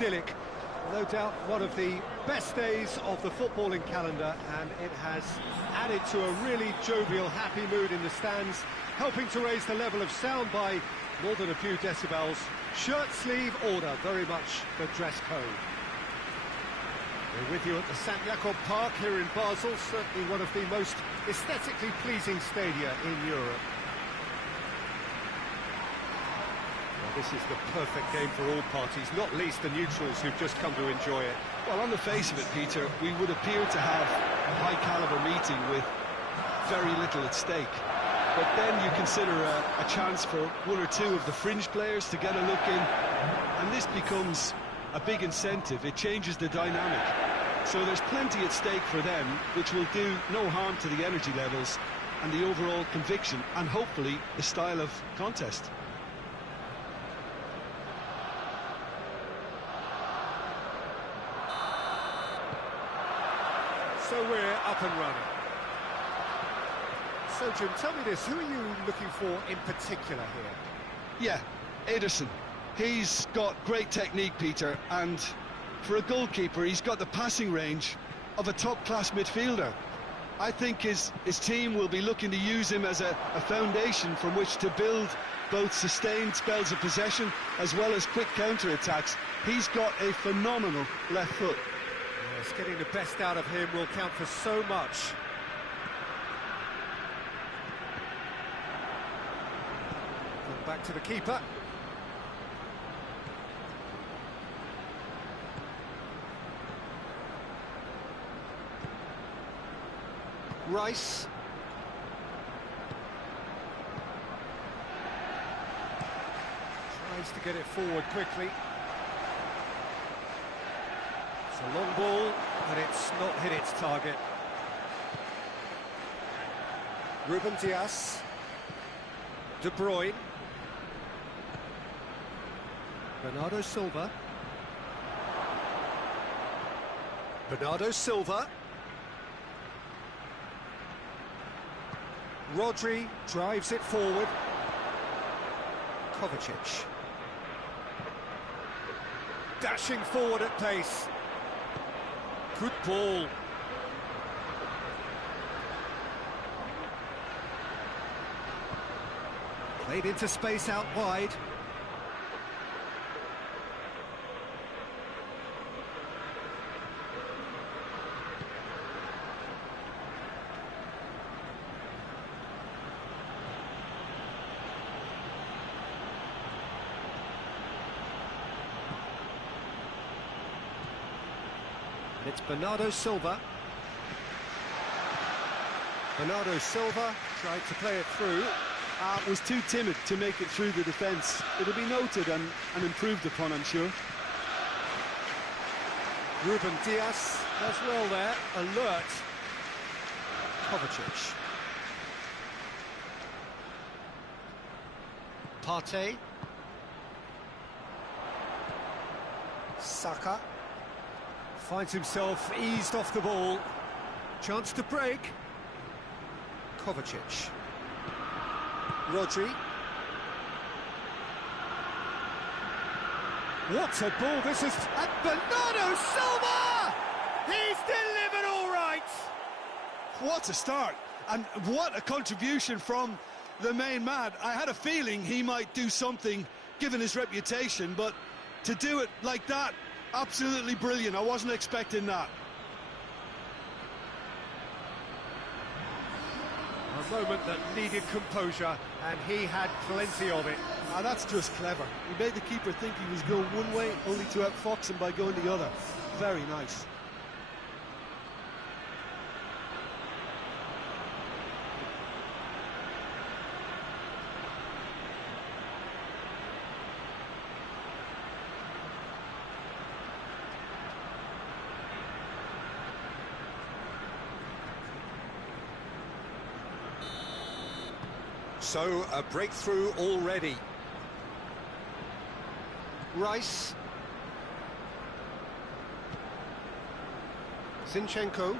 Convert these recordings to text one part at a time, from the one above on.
idyllic. No doubt one of the best days of the footballing calendar, and it has added to a really jovial, happy mood in the stands, helping to raise the level of sound by more than a few decibels. Shirt sleeve order, very much the dress code. We're with you at the St. Jakob Park here in Basel, certainly one of the most aesthetically pleasing stadia in Europe. This is the perfect game for all parties, not least the neutrals who've just come to enjoy it. Well, on the face of it, Peter, we would appear to have a high-caliber meeting with very little at stake. But then you consider a chance for one or two of the fringe players to get a look in, and this becomes a big incentive. It changes the dynamic. So there's plenty at stake for them, which will do no harm to the energy levels and the overall conviction, and hopefully the style of contest. So we're up and running. So, Jim, tell me this, who are you looking for in particular here? Yeah, Ederson. He's got great technique, Peter, and for a goalkeeper, he's got the passing range of a top-class midfielder. I think his team will be looking to use him as a foundation from which to build both sustained spells of possession as well as quick counter-attacks. He's got a phenomenal left foot. Yes, getting the best out of him will count for so much. Back to the keeper. Rice. Tries to get it forward quickly. It's a long ball, but it's not hit its target. Ruben Dias. De Bruyne. Bernardo Silva. Bernardo Silva. Rodri drives it forward. Kovacic. Dashing forward at pace. Good ball. Played into space out wide. It's Bernardo Silva. Bernardo Silva tried to play it through. Was too timid to make it through the defence. It'll be noted and improved upon, I'm sure. Ruben Dias does well there, alert. Kovacic. Partey. Saka. Finds himself eased off the ball. Chance to break. Kovacic. Rodri. What a ball this is! And Bernardo Silva! He's delivered all right! What a start, and what a contribution from the main man. I had a feeling he might do something, given his reputation, but to do it like that, absolutely brilliant. I wasn't expecting that. A moment that needed composure, and he had plenty of it. Ah, that's just clever. He made the keeper think he was going one way, only to outfox him by going the other. Very nice. So, a breakthrough already. Rice. Zinchenko.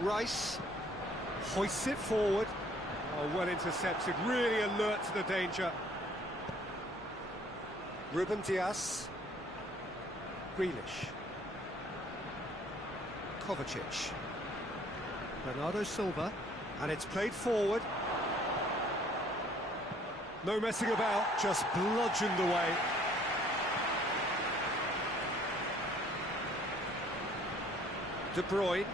Rice hoists it forward. Oh, well intercepted, really alert to the danger. Ruben Dias. Grealish. Kovacic. Bernardo Silva. And it's played forward. No messing about, just bludgeoned away. De Bruyne.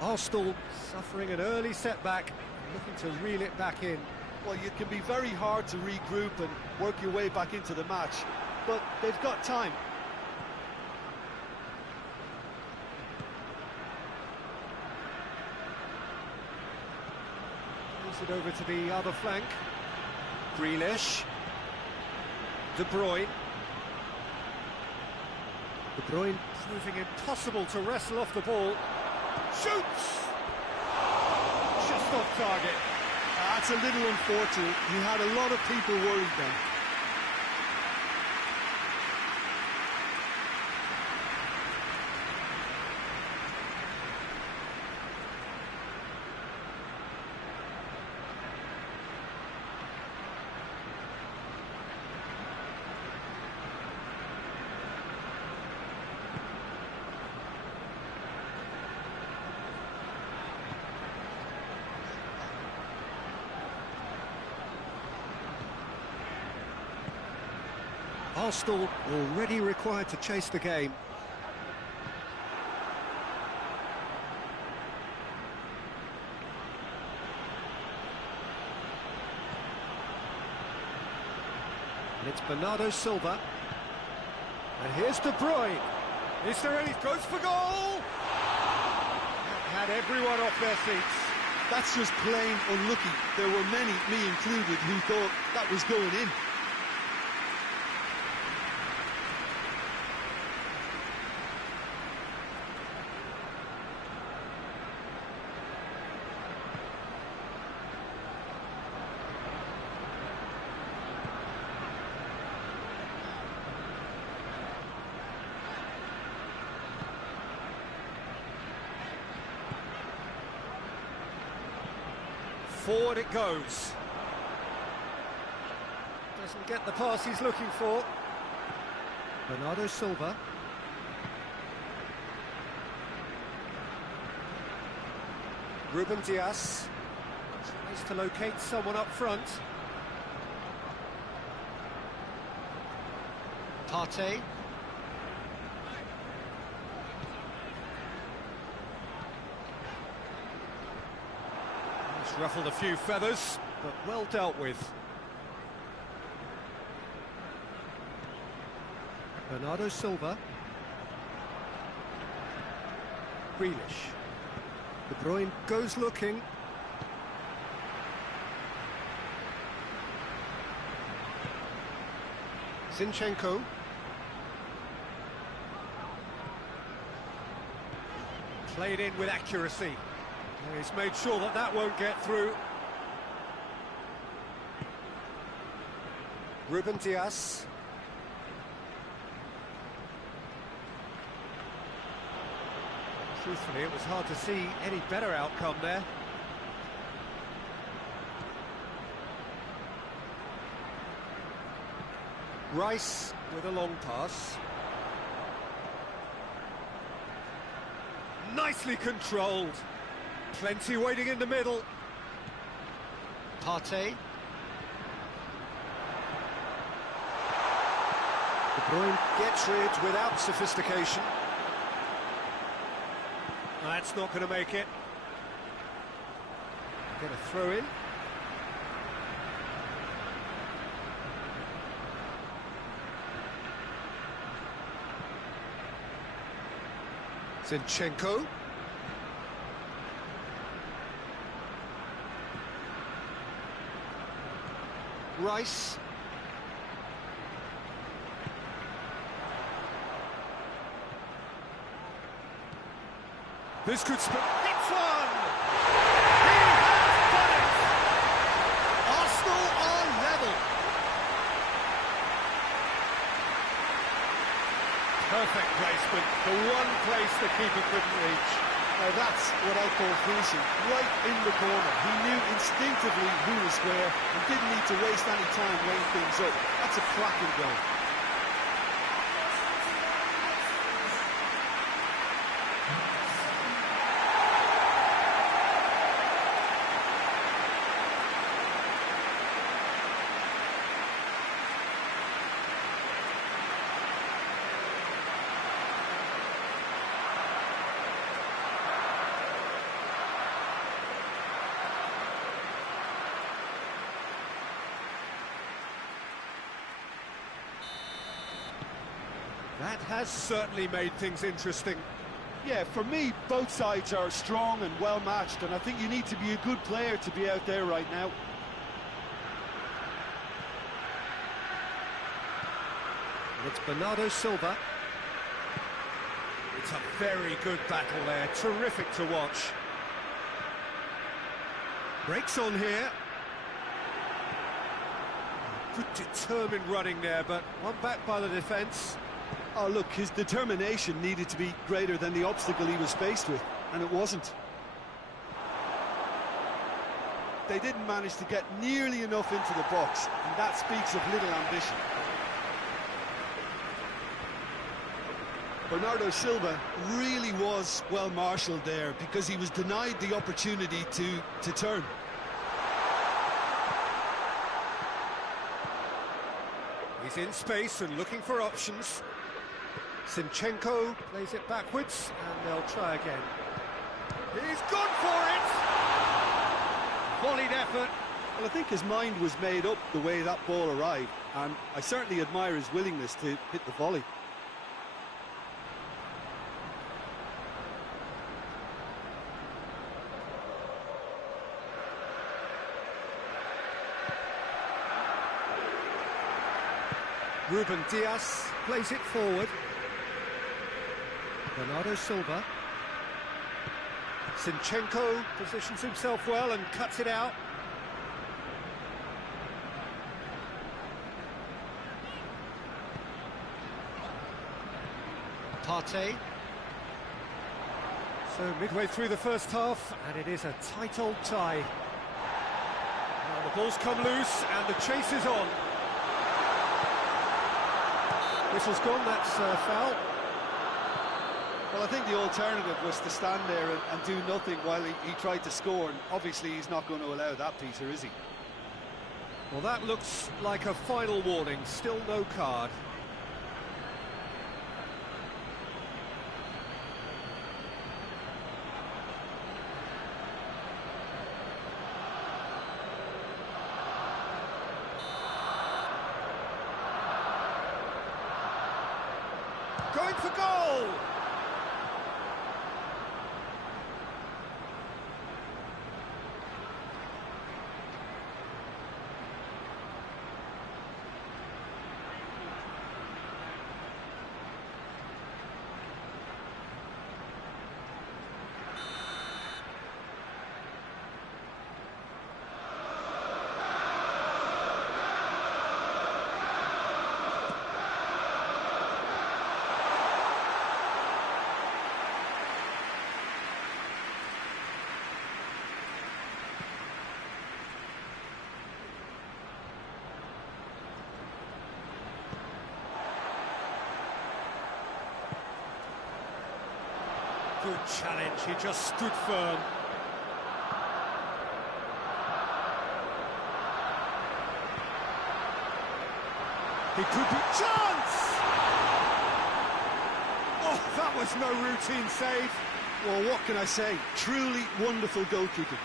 Arsenal suffering an early setback, looking to reel it back in. Well, it can be very hard to regroup and work your way back into the match, but they've got time. Moves it over to the other flank. Grealish. De Bruyne. De Bruyne proving impossible to wrestle off the ball. Shoots! Just off target. That's a little unfortunate. You had a lot of people worried then. Arsenal already required to chase the game. And it's Bernardo Silva. And here's De Bruyne. Is there any... Goes for goal! Had everyone off their seats. That's just plain unlucky. There were many, me included, who thought that was going in. Forward it goes. Doesn't get the pass he's looking for. Bernardo Silva. Ruben Dias tries to locate someone up front. Partey. Ruffled a few feathers, but well dealt with. Bernardo Silva. Grealish. De Bruyne goes looking. Zinchenko. Played in with accuracy. He's made sure that that won't get through. Ruben Dias. Truthfully, it was hard to see any better outcome there. Rice with a long pass. Nicely controlled. Plenty waiting in the middle. Partey. De Bruyne gets rid without sophistication. That's not going to make it. Get a throw in. Zinchenko. Rice. This could hits one! He has done it! Arsenal are level. Perfect placement, the one place the keeper couldn't reach. Now that's what I call finishing, right in the corner. He knew instinctively who was where and didn't need to waste any time weighing things up. That's a cracking goal. That has certainly made things interesting. Yeah, for me, both sides are strong and well matched, and I think you need to be a good player to be out there right now. It's Bernardo Silva. It's a very good battle there, terrific to watch. Breaks on here. Good determined running there, but one back by the defence. Oh, look, his determination needed to be greater than the obstacle he was faced with, and it wasn't. They didn't manage to get nearly enough into the box, and that speaks of little ambition. Bernardo Silva really was well marshalled there because he was denied the opportunity to turn. He's in space and looking for options. Zinchenko plays it backwards, and they'll try again. He's gone for it! Volleyed effort. Well, I think his mind was made up the way that ball arrived, and I certainly admire his willingness to hit the volley. Ruben Diaz plays it forward. Bernardo Silva. Zinchenko positions himself well and cuts it out. Partey. So midway through the first half, and it is a tight old tie. Now the ball's come loose and the chase is on. Whistle's gone, that's foul. Well, I think the alternative was to stand there and do nothing while he tried to score, and obviously he's not going to allow that, Peter, is he? Well, that looks like a final warning, still no card. Going for goal! Good challenge, he just stood firm. He could be... Chance! Oh, that was no routine save. Well, what can I say? Truly wonderful goalkeeping.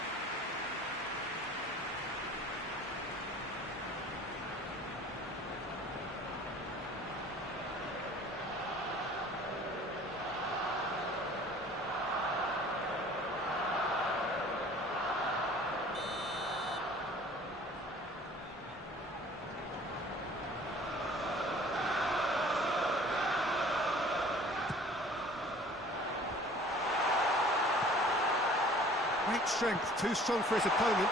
Great strength, too strong for his opponent.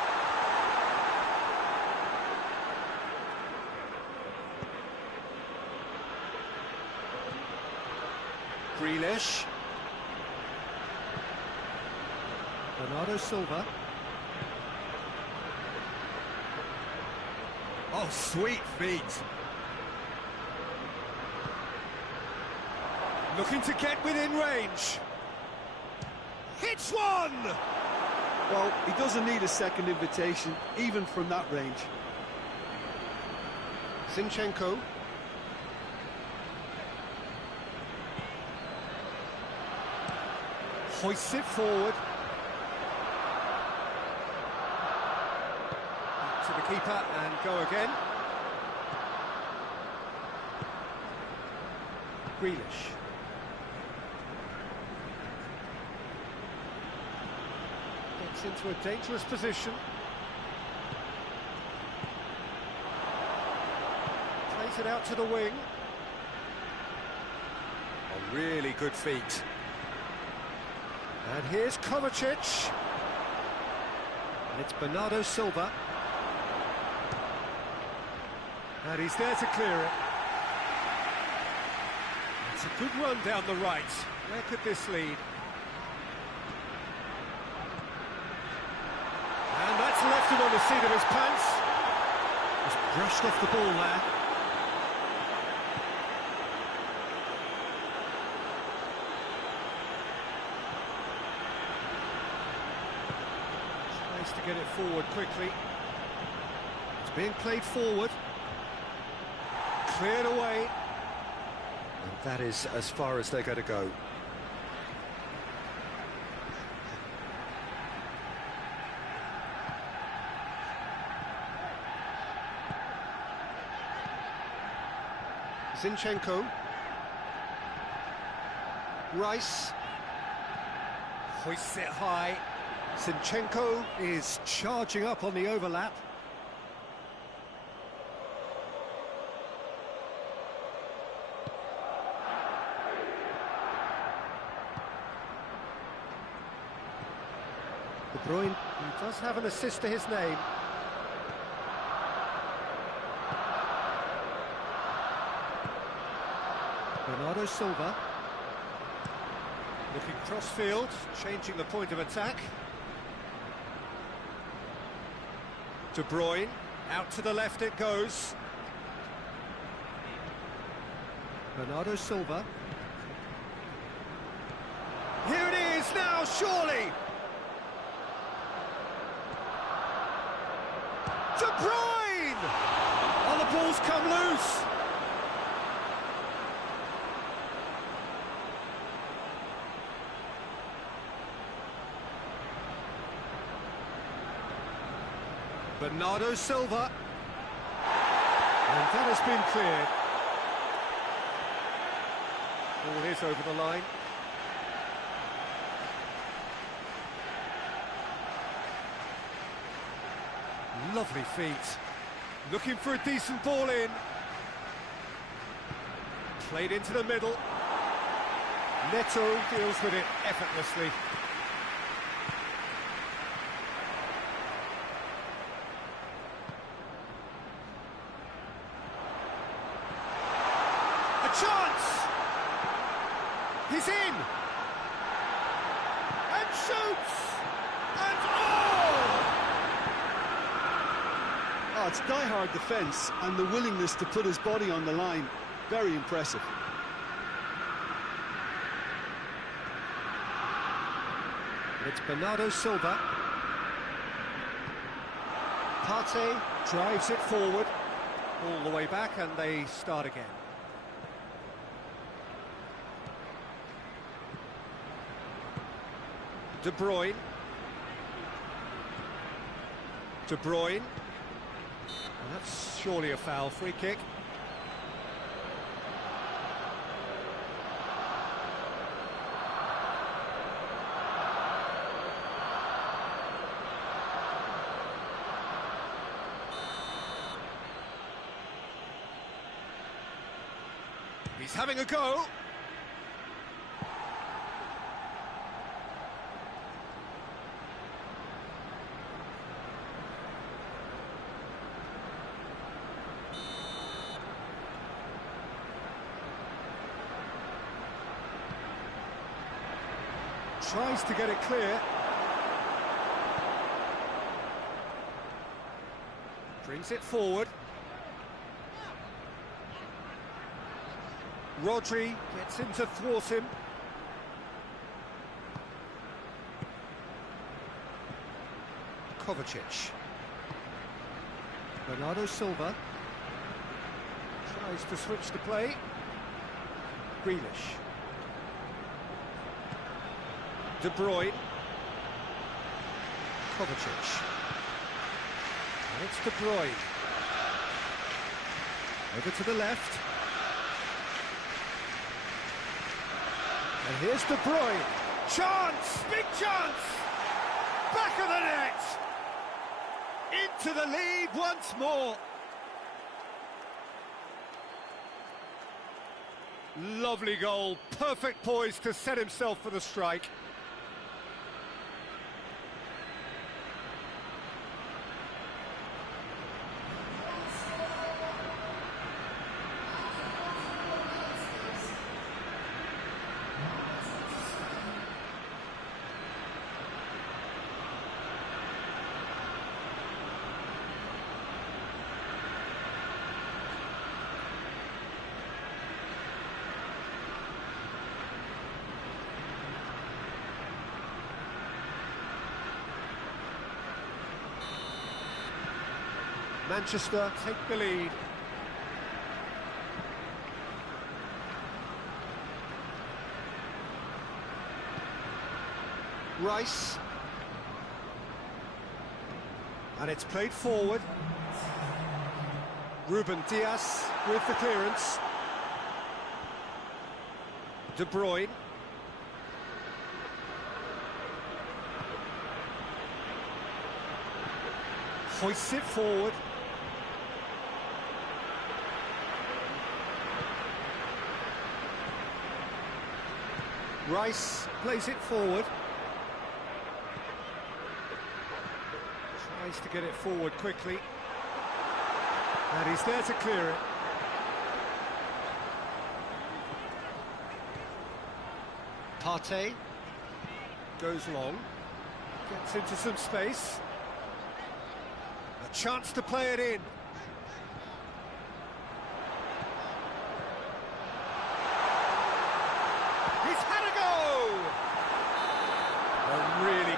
Grealish. Bernardo Silva. Oh, sweet feet. Looking to get within range. Hits one! Well, he doesn't need a second invitation, even from that range. Zinchenko. Hoists it forward. To the keeper and go again. Grealish. Gets into a dangerous position. Plays it out to the wing. Oh, really good feet. And here's Kovacic. And it's Bernardo Silva. And he's there to clear it. It's a good run down the right. Where could this lead? And that's left him on the seat of his pants. Just brushed off the ball there. Tries to get it forward quickly. It's being played forward. Cleared away. And that is as far as they're going to go. Zinchenko. Rice. Hoists it high. Zinchenko is charging up on the overlap. De Bruyne, he does have an assist to his name. Bernardo Silva. Looking cross-field, changing the point of attack. De Bruyne, out to the left it goes. Bernardo Silva. Here it is now, surely! De Bruyne! Oh, the ball's come loose! Bernardo Silva. And that has been cleared. Ball is over the line. Lovely feet. Looking for a decent ball in. Played into the middle. Neto deals with it effortlessly. A chance! He's in! And shoots! And Oh, it's die-hard defence and the willingness to put his body on the line. Very impressive. It's Bernardo Silva. Partey drives it forward, all the way back, and they start again. De Bruyne. De Bruyne. And that's surely a foul, free kick. He's having a go. Tries to get it clear. Brings it forward. Rodri gets in to thwart him. Kovacic. Bernardo Silva. Tries to switch the play. Grealish. De Bruyne. Kovacic. And it's De Bruyne. Over to the left. And here's De Bruyne. Chance! Big chance! Back of the net! Into the lead once more. Lovely goal. Perfect poise to set himself for the strike. Manchester take the lead. Rice. And it's played forward. Ruben Dias with the clearance. De Bruyne. Hoists it forward. Rice plays it forward. Tries to get it forward quickly. And he's there to clear it. Partey goes long. Gets into some space. A chance to play it in.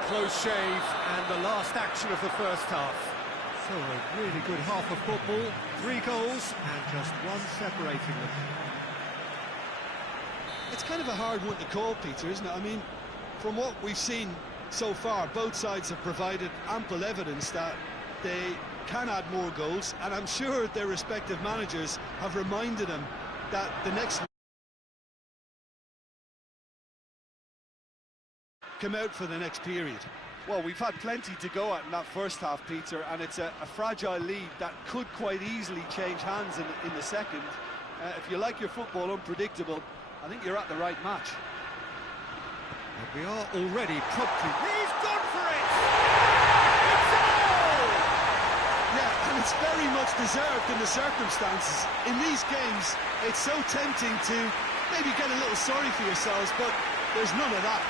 Close shave, and the last action of the first half. So a really good half of football, 3 goals and just one separating them. It's kind of a hard one to call, Peter, isn't it? I mean, from what we've seen so far, both sides have provided ample evidence that they can add more goals, and I'm sure their respective managers have reminded them that the next come out for the next period. Well, we've had plenty to go at in that first half, Peter, and it's a fragile lead that could quite easily change hands in the second. If you like your football unpredictable, I think you're at the right match. And we are already promptly... He's gone for it! It's a goal! Yeah, and it's very much deserved in the circumstances. In these games, it's so tempting to maybe get a little sorry for yourselves, but there's none of that.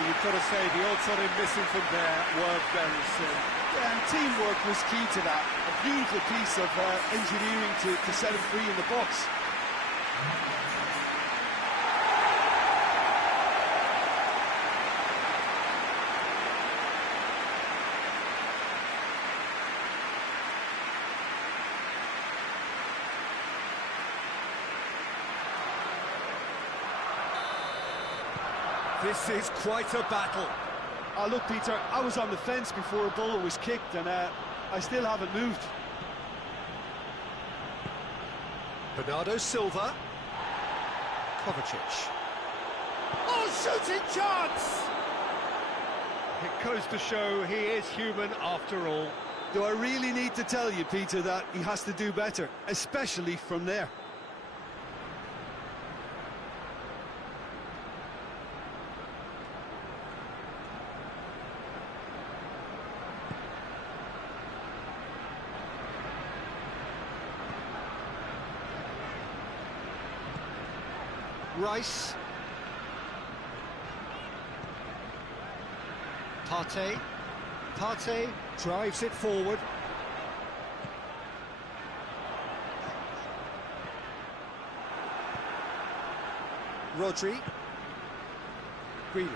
You've got to say the odds on him missing from there were very slim. Yeah, and teamwork was key to that. A beautiful piece of engineering to set him free in the box. This is quite a battle. Oh, look, Peter, I was on the fence before a ball was kicked, and I still haven't moved. Bernardo Silva. Kovacic. Oh, shooting chance! It goes to show he is human after all. Do I really need to tell you, Peter, that he has to do better, especially from there? Rice. Partey. Partey drives it forward. Rodri. Grealish.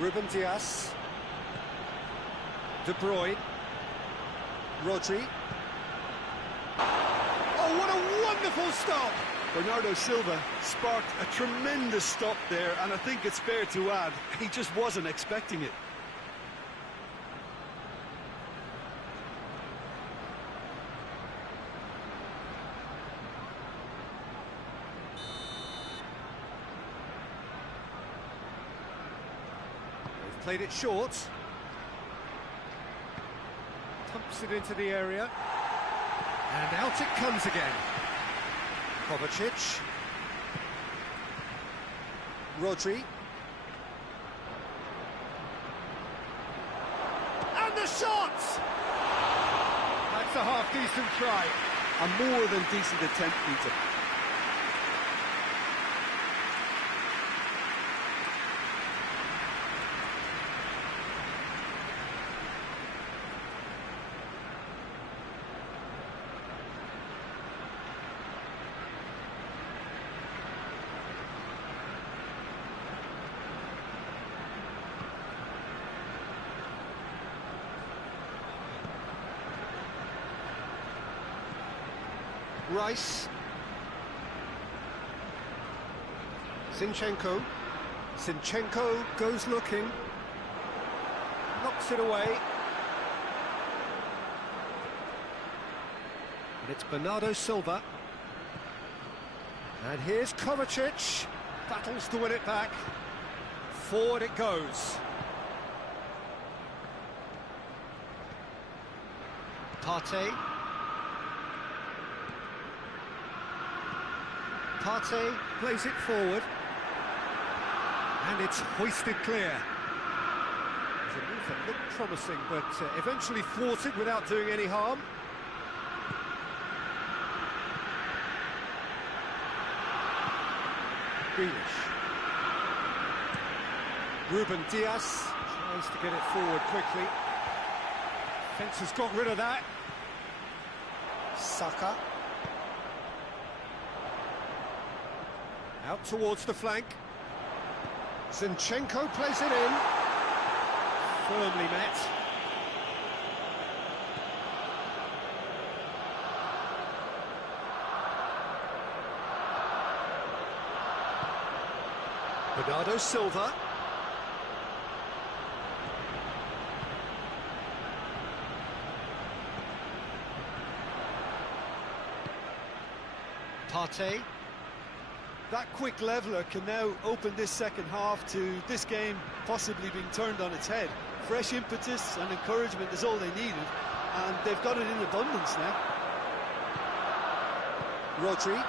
Ruben Dias. De Bruyne. Rodri. Oh, what a wonderful stop! Bernardo Silva sparked a tremendous stop there, and I think it's fair to add, he just wasn't expecting it. They've played it short. Pumps it into the area. And out it comes again. Kovacic. Rodri. And the shot! That's a half-decent try. A more than decent attempt, Peter. Rice. Zinchenko. Zinchenko goes looking. Knocks it away. And it's Bernardo Silva. And here's Kovacic. Battles to win it back. Forward it goes. Partey. Partey plays it forward, and it's hoisted clear. It was a move that looked promising, but eventually thwarted without doing any harm. Grealish. Ruben Dias tries to get it forward quickly. Fence has got rid of that. Saka. Out towards the flank. Zinchenko plays it in. Firmly met. Bernardo Silva. Partey. That quick leveller can now open this second half to this game possibly being turned on its head. Fresh impetus and encouragement is all they needed, and they've got it in abundance now. Rodri.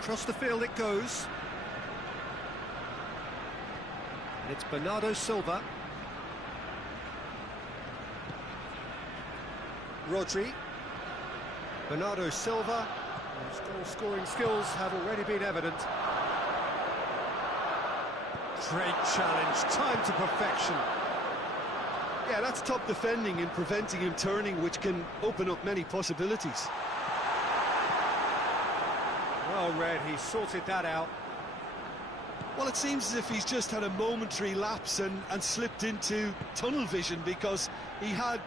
Across the field it goes. And it's Bernardo Silva. Rodri. Bernardo Silva, whose goal-scoring skills have already been evident. Great challenge, time to perfection. Yeah, that's top defending and preventing him turning, which can open up many possibilities. Well read, he sorted that out. Well, it seems as if he's just had a momentary lapse and slipped into tunnel vision, because he had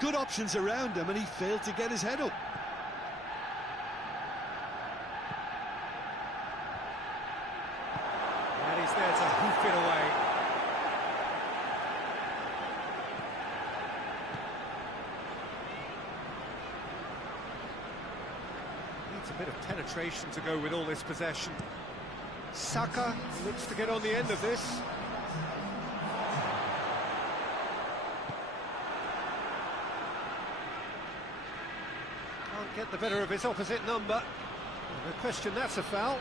good options around him and he failed to get his head up. And he's there to hoof it away. Needs a bit of penetration to go with all this possession. Saka looks to get on the end of this. Can't get the better of his opposite number. No question that's a foul.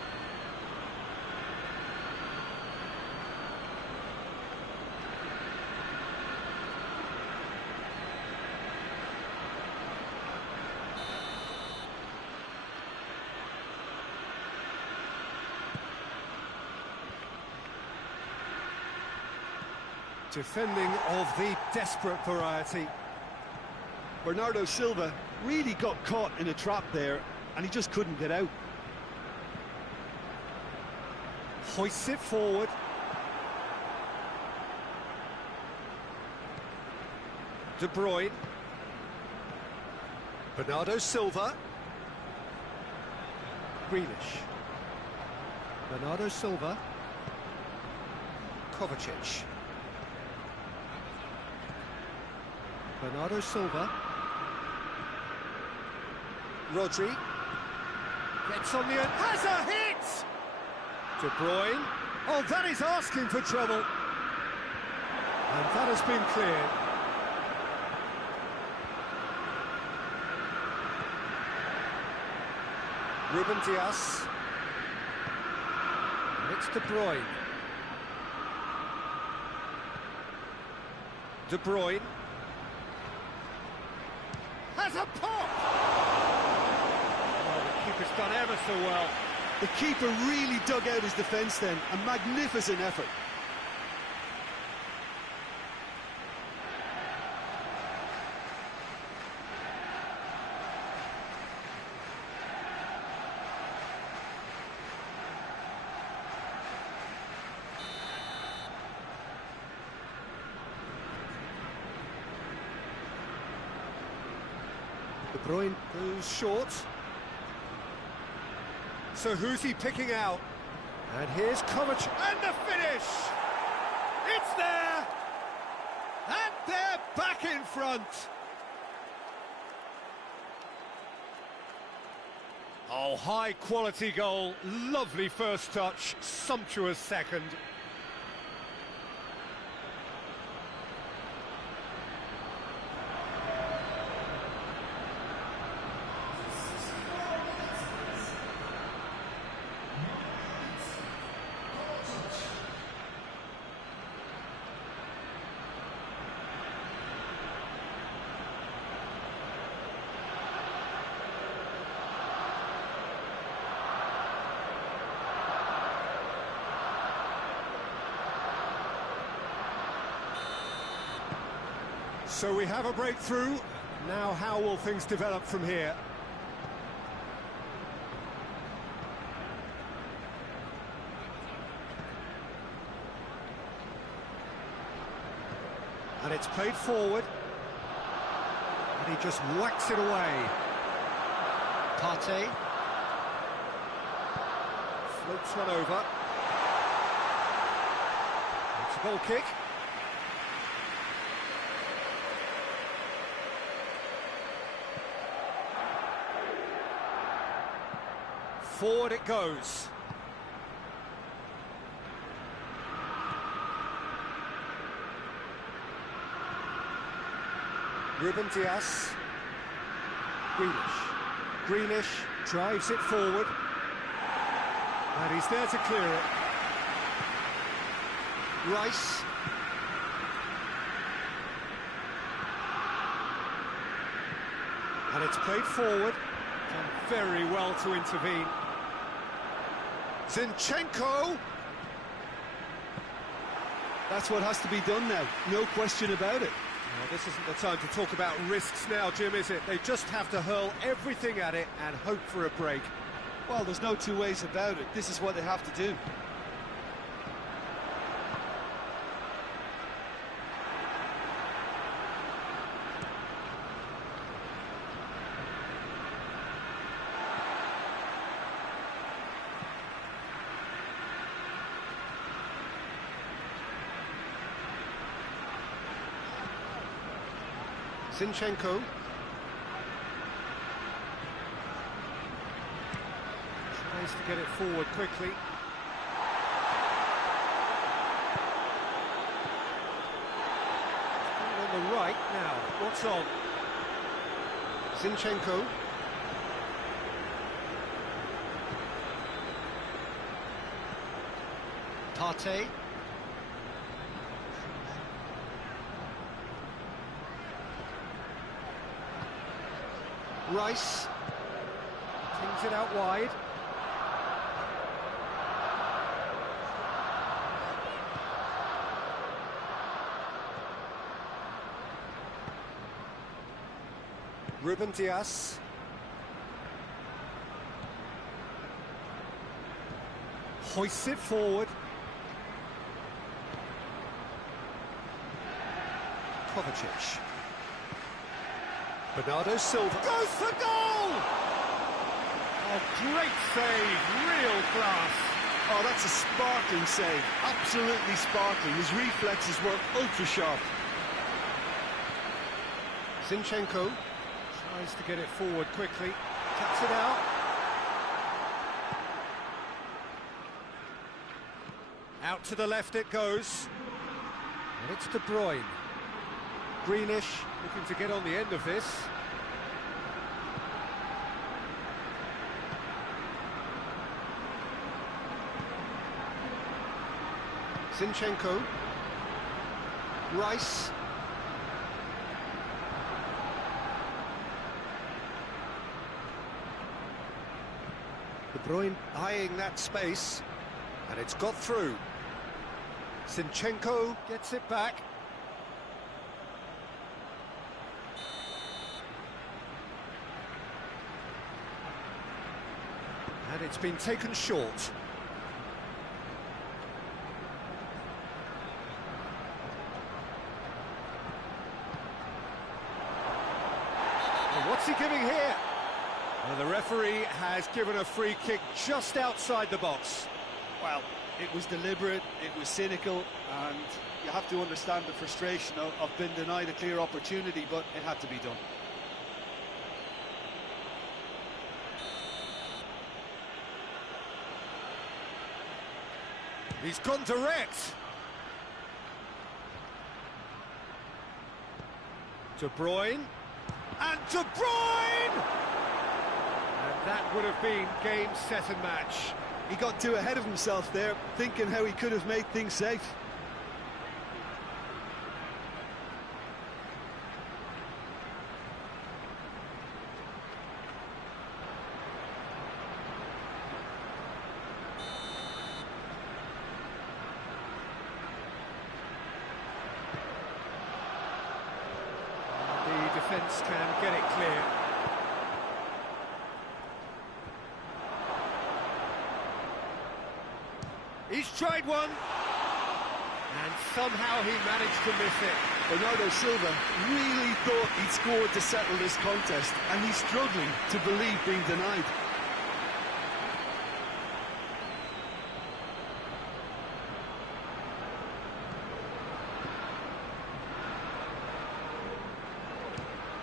Defending of the desperate variety. Bernardo Silva really got caught in a trap there, and he just couldn't get out. Hoists it forward. De Bruyne. Bernardo Silva. Grealish. Bernardo Silva. Kovacic. Bernardo Silva. Rodri. Gets on the end. Has a hit! De Bruyne. Oh, that is asking for trouble. And that has been cleared. Ruben Dias. And it's De Bruyne. De Bruyne. Has a pop! Oh, the keeper's done ever so well. The keeper really dug out his defence then. A magnificent effort. De Bruyne goes short. So who's he picking out? And here's Kovacic, and the finish! It's there! And they're back in front! Oh, high-quality goal, lovely first touch, sumptuous second. So we have a breakthrough. Now how will things develop from here? And it's played forward. And he just whacks it away. Partey. Floats one over. It's a goal kick. Forward it goes. Ruben Dias. Grealish drives it forward. And he's there to clear it. Rice. And it's played forward. Done very well to intervene. Zinchenko. That's what has to be done now, no question about it. Well, this isn't the time to talk about risks now, Jim, is it? They just have to hurl everything at it and hope for a break. Well, there's no two ways about it. This is what they have to do. Zinchenko. Tries to get it forward quickly. On the right now. What's on? Zinchenko. Partey. Rice pings it out wide. Ruben Dias. Hoists it forward. Kovacic. Bernardo Silva goes for goal! Oh, great save, real class. Oh, that's a sparkling save, absolutely sparkling. His reflexes were ultra-sharp. Zinchenko tries to get it forward quickly, taps it out. Out to the left it goes. And it's De Bruyne. Greenish looking to get on the end of this. Zinchenko. Rice. De Bruyne eyeing that space, and it's got through. Zinchenko gets it back. And it's been taken short. And what's he giving here? Well, the referee has given a free kick just outside the box. Well, it was deliberate, it was cynical, and you have to understand the frustration of being denied a clear opportunity, but it had to be done. He's gone direct. De Bruyne. And De Bruyne! And that would have been game, set and match. He got too ahead of himself there, thinking how he could have made things safe. The defence can get it clear. He's tried one, and somehow he managed to miss it. Bernardo Silva really thought he'd scored to settle this contest, and he's struggling to believe being denied.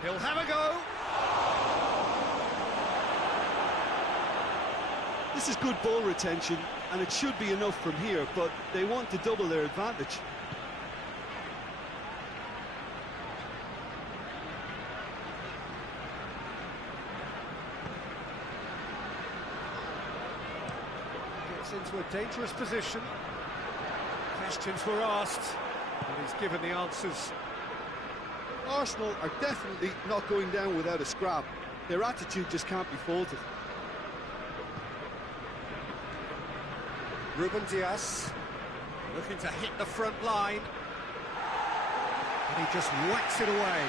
He'll have a go. This is good ball retention, and it should be enough from here, but they want to double their advantage. Gets into a dangerous position. Questions were asked, but he's given the answers. Arsenal are definitely not going down without a scrap. Their attitude just can't be faulted. Ruben Dias looking to hit the front line, and he just whacks it away.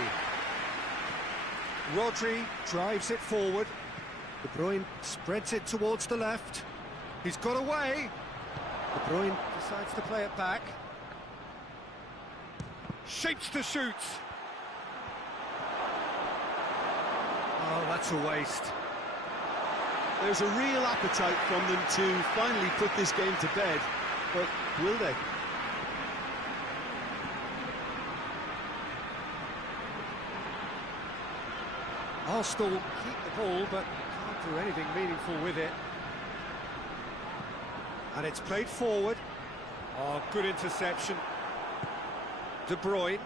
Rodri drives it forward. De Bruyne spreads it towards the left. He's got away. De Bruyne decides to play it back. Shapes to shoot. Oh, that's a waste. There's a real appetite from them to finally put this game to bed, but will they? Arsenal keep the ball, but can't do anything meaningful with it. And it's played forward. Oh, good interception. De Bruyne.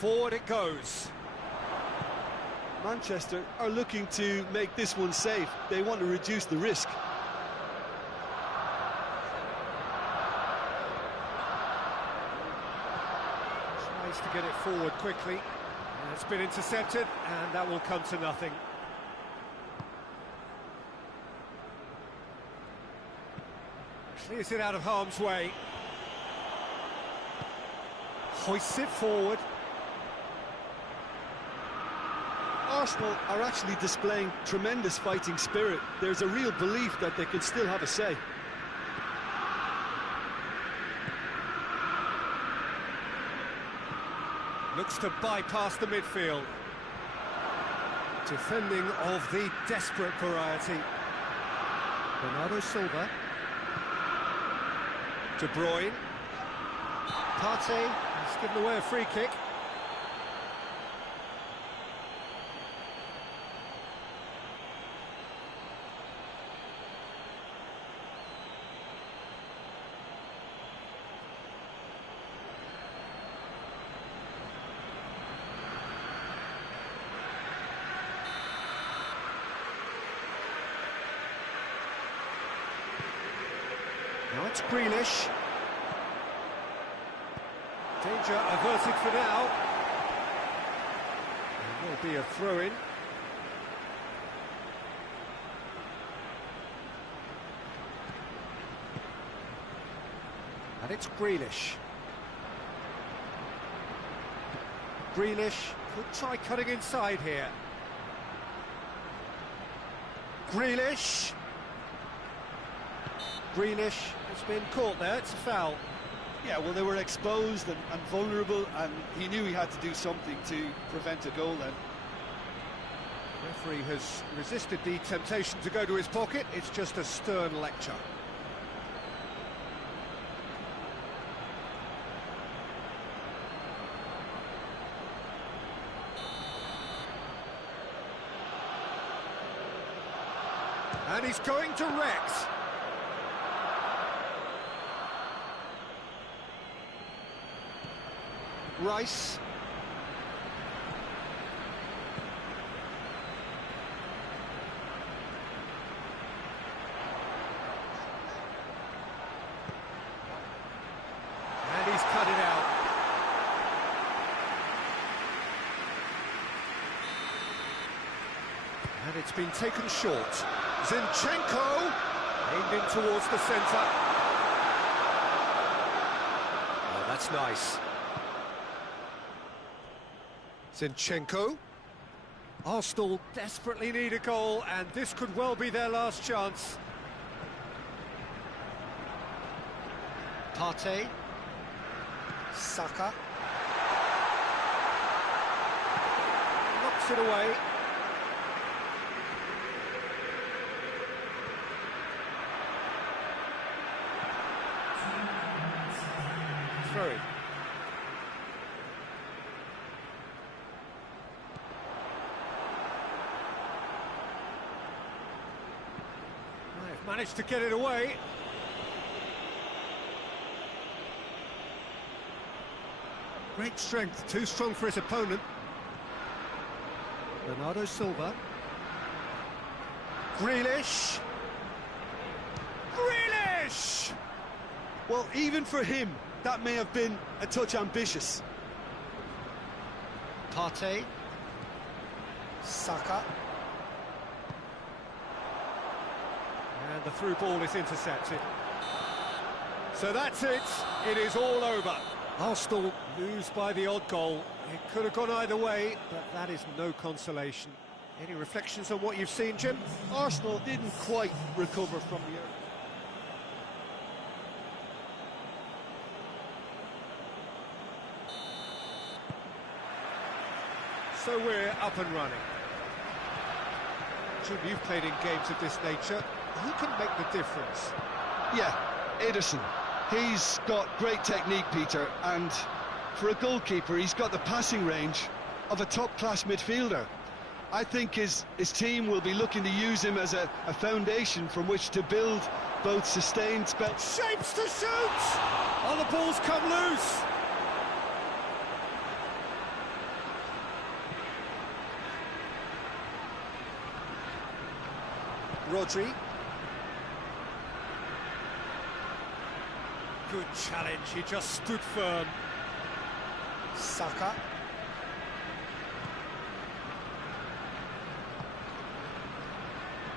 Forward it goes. Manchester are looking to make this one safe. They want to reduce the risk. Tries to get it forward quickly. And it's been intercepted, and that will come to nothing. Clears it out of harm's way. Hoists it forward. Arsenal are actually displaying tremendous fighting spirit. There's a real belief that they can still have a say. Looks to bypass the midfield. Defending of the desperate variety. Bernardo Silva. De Bruyne. Partey has given away a free kick. Now it's Grealish. Danger averted for now. There will be a throw-in. And it's Grealish. Grealish could try cutting inside here. Grealish. Grealish has been caught there, it's a foul. Yeah, well, they were exposed and vulnerable, and he knew he had to do something to prevent a goal then. The referee has resisted the temptation to go to his pocket. It's just a stern lecture. And he's going to Rex. Rice. And he's cut it out. And it's been taken short. Zinchenko aimed in towards the centre. Oh, that's nice. Zinchenko. Arsenal desperately need a goal, and this could well be their last chance. Partey. Saka. Knocks it away. Throw it. Managed to get it away. Great strength, too strong for his opponent. Bernardo Silva. Grealish. Grealish! Well, even for him, that may have been a touch ambitious. Partey. Saka. And the through ball is intercepted. So that's it. It is all over. Arsenal lose by the odd goal. It could have gone either way, but that is no consolation. Any reflections on what you've seen, Jim? Arsenal didn't quite recover from the early. So we're up and running. Jim, you've played in games of this nature. Who can make the difference? Yeah, Ederson. He's got great technique, Peter, and for a goalkeeper, he's got the passing range of a top-class midfielder. I think his team will be looking to use him as a foundation from which to build both sustained spell. Shapes to shoot! Oh, the ball's come loose! Rodri. Good challenge, he just stood firm. Saka.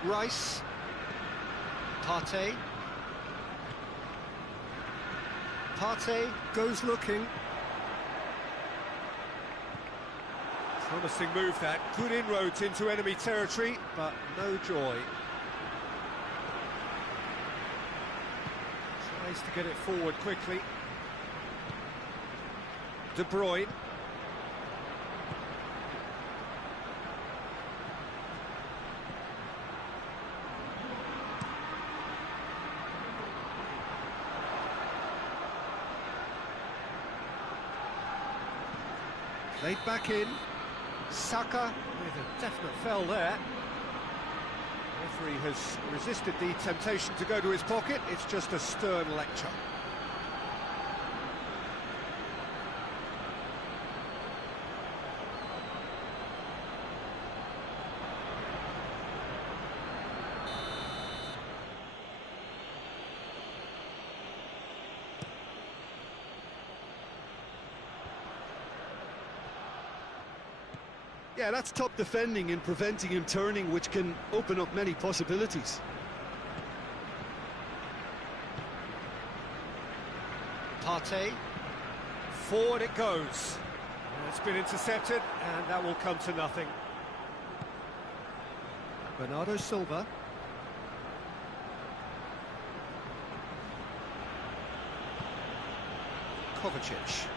Rice. Partey. Partey goes looking. Promising move that, good inroads into enemy territory, but no joy. Tries to get it forward quickly. De Bruyne. Laid back in. Saka with a definite foul there. Referee has resisted the temptation to go to his pocket. It's just a stern lecture. Yeah, that's top defending and preventing him turning, which can open up many possibilities. Partey. Forward it goes. It's been intercepted, and that will come to nothing. Bernardo Silva. Kovacic.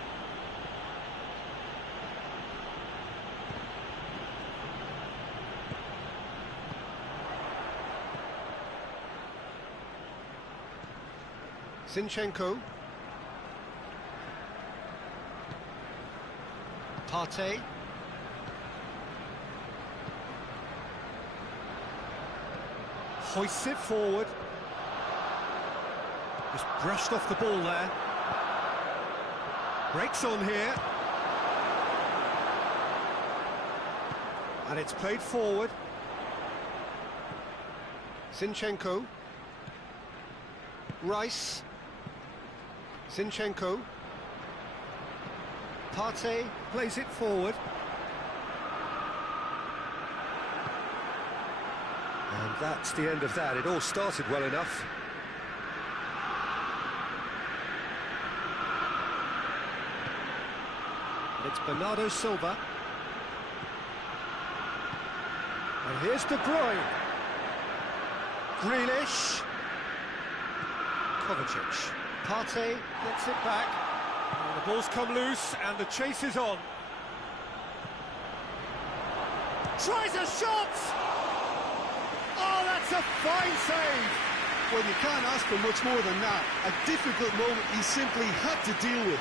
Zinchenko. Partey. Hoists it forward. Just brushed off the ball there. Breaks on here. And it's played forward. Zinchenko. Rice. Zinchenko. Partey plays it forward. And that's the end of that. It all started well enough. And it's Bernardo Silva. And here's De Bruyne. Grealish. Kovacic. Partey gets it back. And the ball's come loose and the chase is on. Tries a shot! Oh, that's a fine save! Well, you can't ask for much more than that. A difficult moment he simply had to deal with.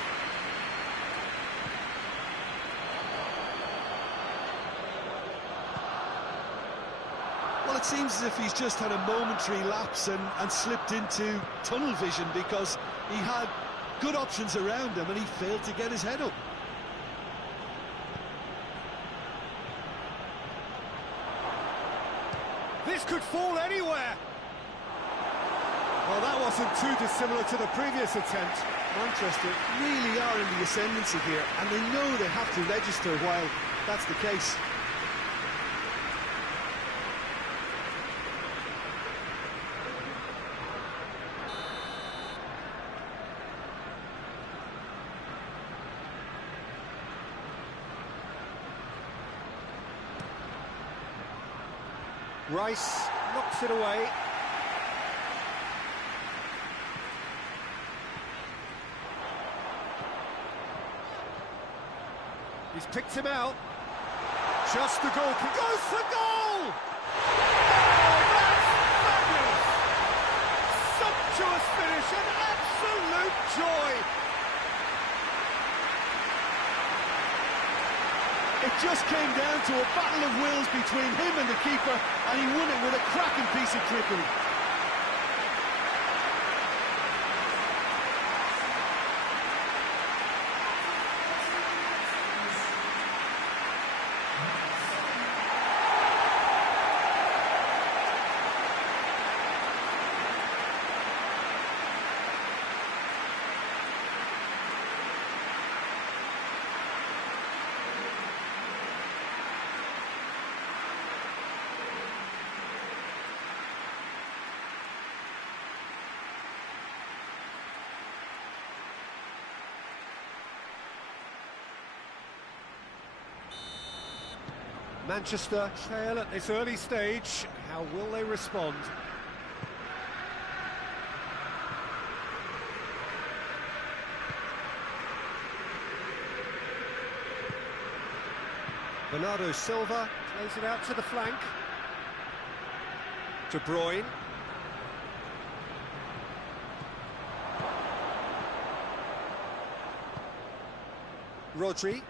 Well, it seems as if he's just had a momentary lapse and slipped into tunnel vision, because he had good options around him and he failed to get his head up. This could fall anywhere. Well, that wasn't too dissimilar to the previous attempt. Manchester really are in the ascendancy here, and they know they have to register while that's the case. Rice knocks it away. He's picked him out. Just the goal. Goes for goal! Oh, that's fabulous! Sumptuous finish, an absolute joy! It just came down to a battle of wills between him and the keeper, and he won it with a cracking piece of trickery. Manchester trail at this early stage. How will they respond? Bernardo Silva plays it out to the flank. De Bruyne. Rodri.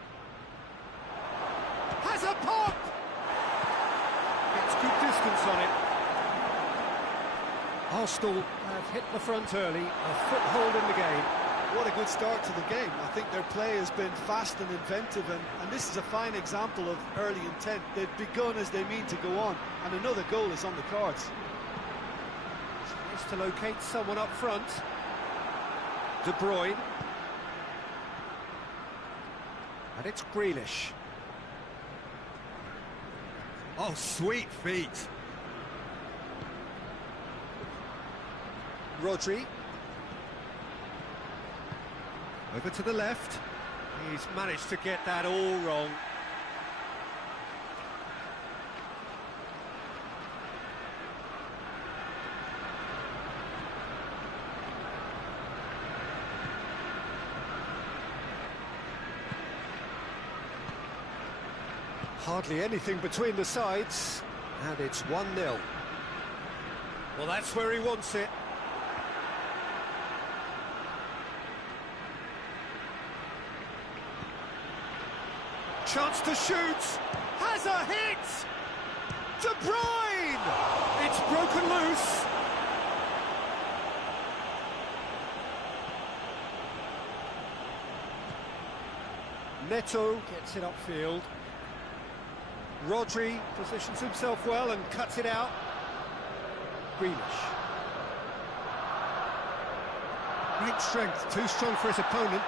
Has a pop! Gets good distance on it. Arsenal have hit the front early, a foothold in the game. What a good start to the game. I think their play has been fast and inventive, and this is a fine example of early intent. They've begun as they mean to go on, and another goal is on the cards. Tries to locate someone up front. De Bruyne. And it's Grealish. Oh, sweet feet. Rodri. Over to the left. He's managed to get that all wrong. Hardly anything between the sides, and it's 1-0. Well, that's where he wants it. Chance to shoot, has a hit! De Bruyne! It's broken loose. Neto gets it upfield. Rodri positions himself well and cuts it out. Grealish. Great strength, too strong for his opponent.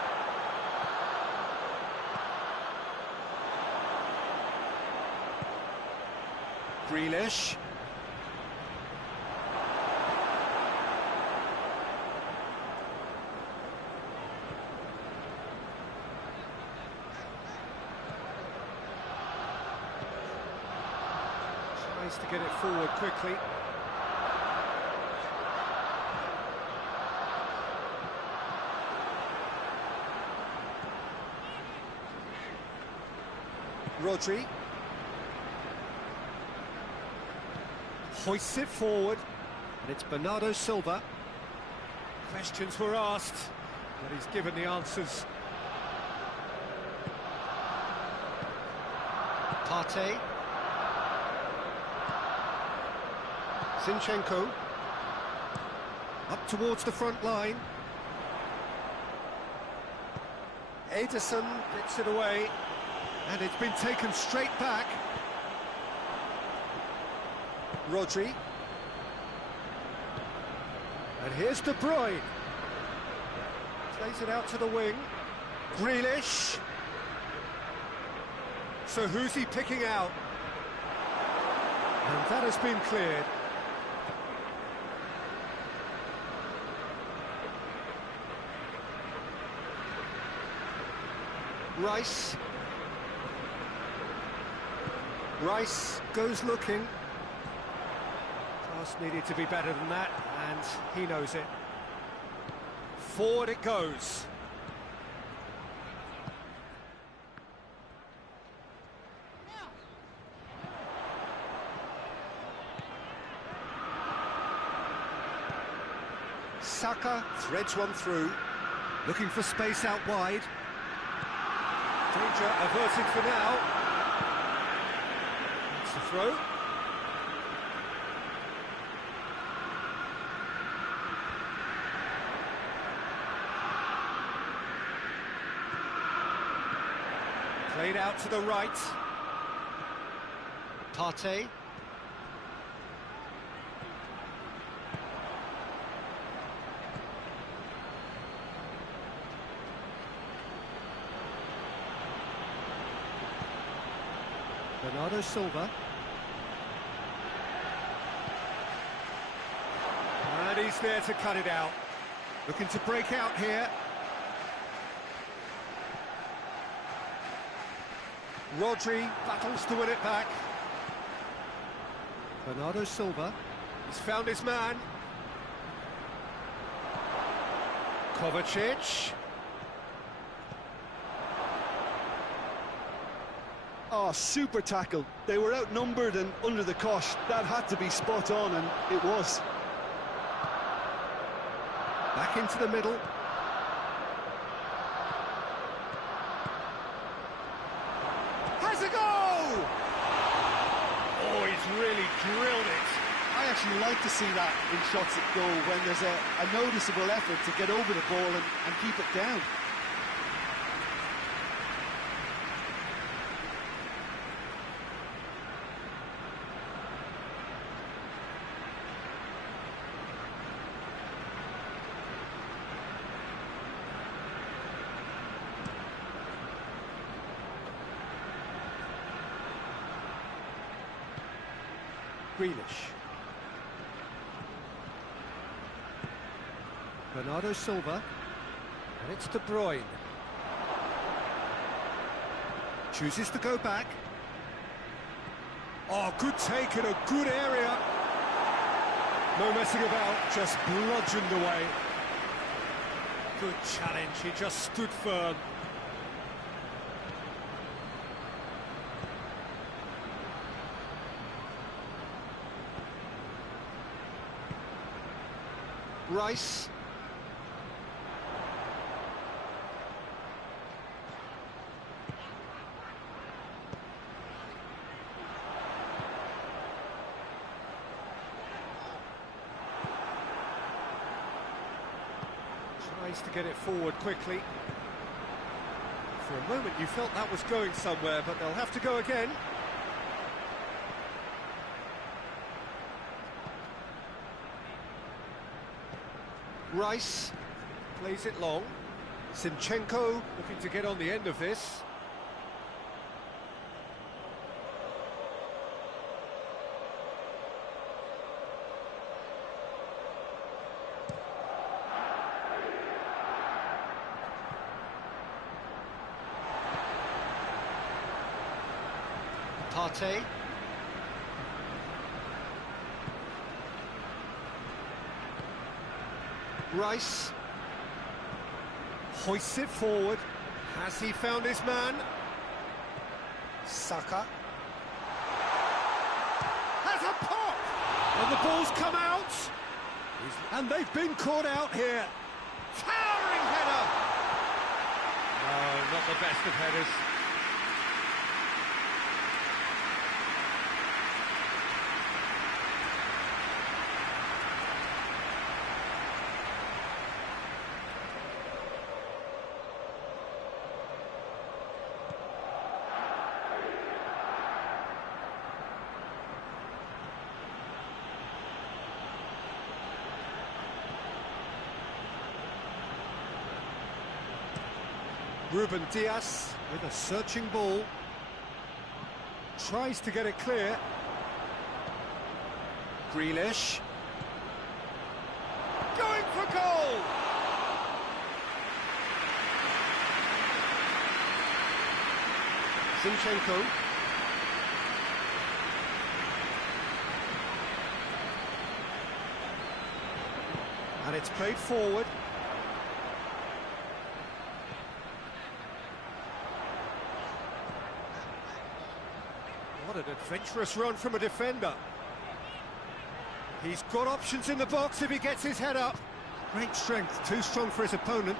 Grealish. Tries to get it forward quickly. Rodri. Hoists it forward, and it's Bernardo Silva. Questions were asked, but he's given the answers. Partey. Zinchenko. Up towards the front line. Ederson gets it away, and it's been taken straight back. Rodri. And here's De Bruyne. Plays it out to the wing. Grealish. So who's he picking out? And that has been cleared. Rice. Rice goes looking. Pass needed to be better than that, and he knows it. Forward it goes. Saka threads one through, looking for space out wide. Danger averted for now. That's the throw. Played out to the right. Partey. Bernardo Silva. And he's there to cut it out. Looking to break out here. Rodri battles to win it back. Bernardo Silva, he's found his man. Kovacic. Oh, super tackle. They were outnumbered and under the cosh. That had to be spot on, and it was. Back into the middle. Has a goal! Oh, he's really drilled it. I actually like to see that in shots at goal when there's a noticeable effort to get over the ball and keep it down. Grealish. Bernardo Silva. And it's De Bruyne. Chooses to go back. Oh, good take in a good area. No messing about, just bludgeoned away. Good challenge, he just stood firm. Rice. Tries to get it forward quickly. For a moment you felt that was going somewhere, but they'll have to go again. Rice plays it long. Zinchenko looking to get on the end of this. Partey. Rice hoists it forward. Has he found his man? Saka has a pop, and the ball's come out, and they've been caught out here. Towering header. No, not the best of headers. Ruben Dias with a searching ball. Tries to get it clear. Grealish. Going for goal! Zinchenko. And it's played forward. What an adventurous run from a defender. He's got options in the box if he gets his head up. Great strength, too strong for his opponent.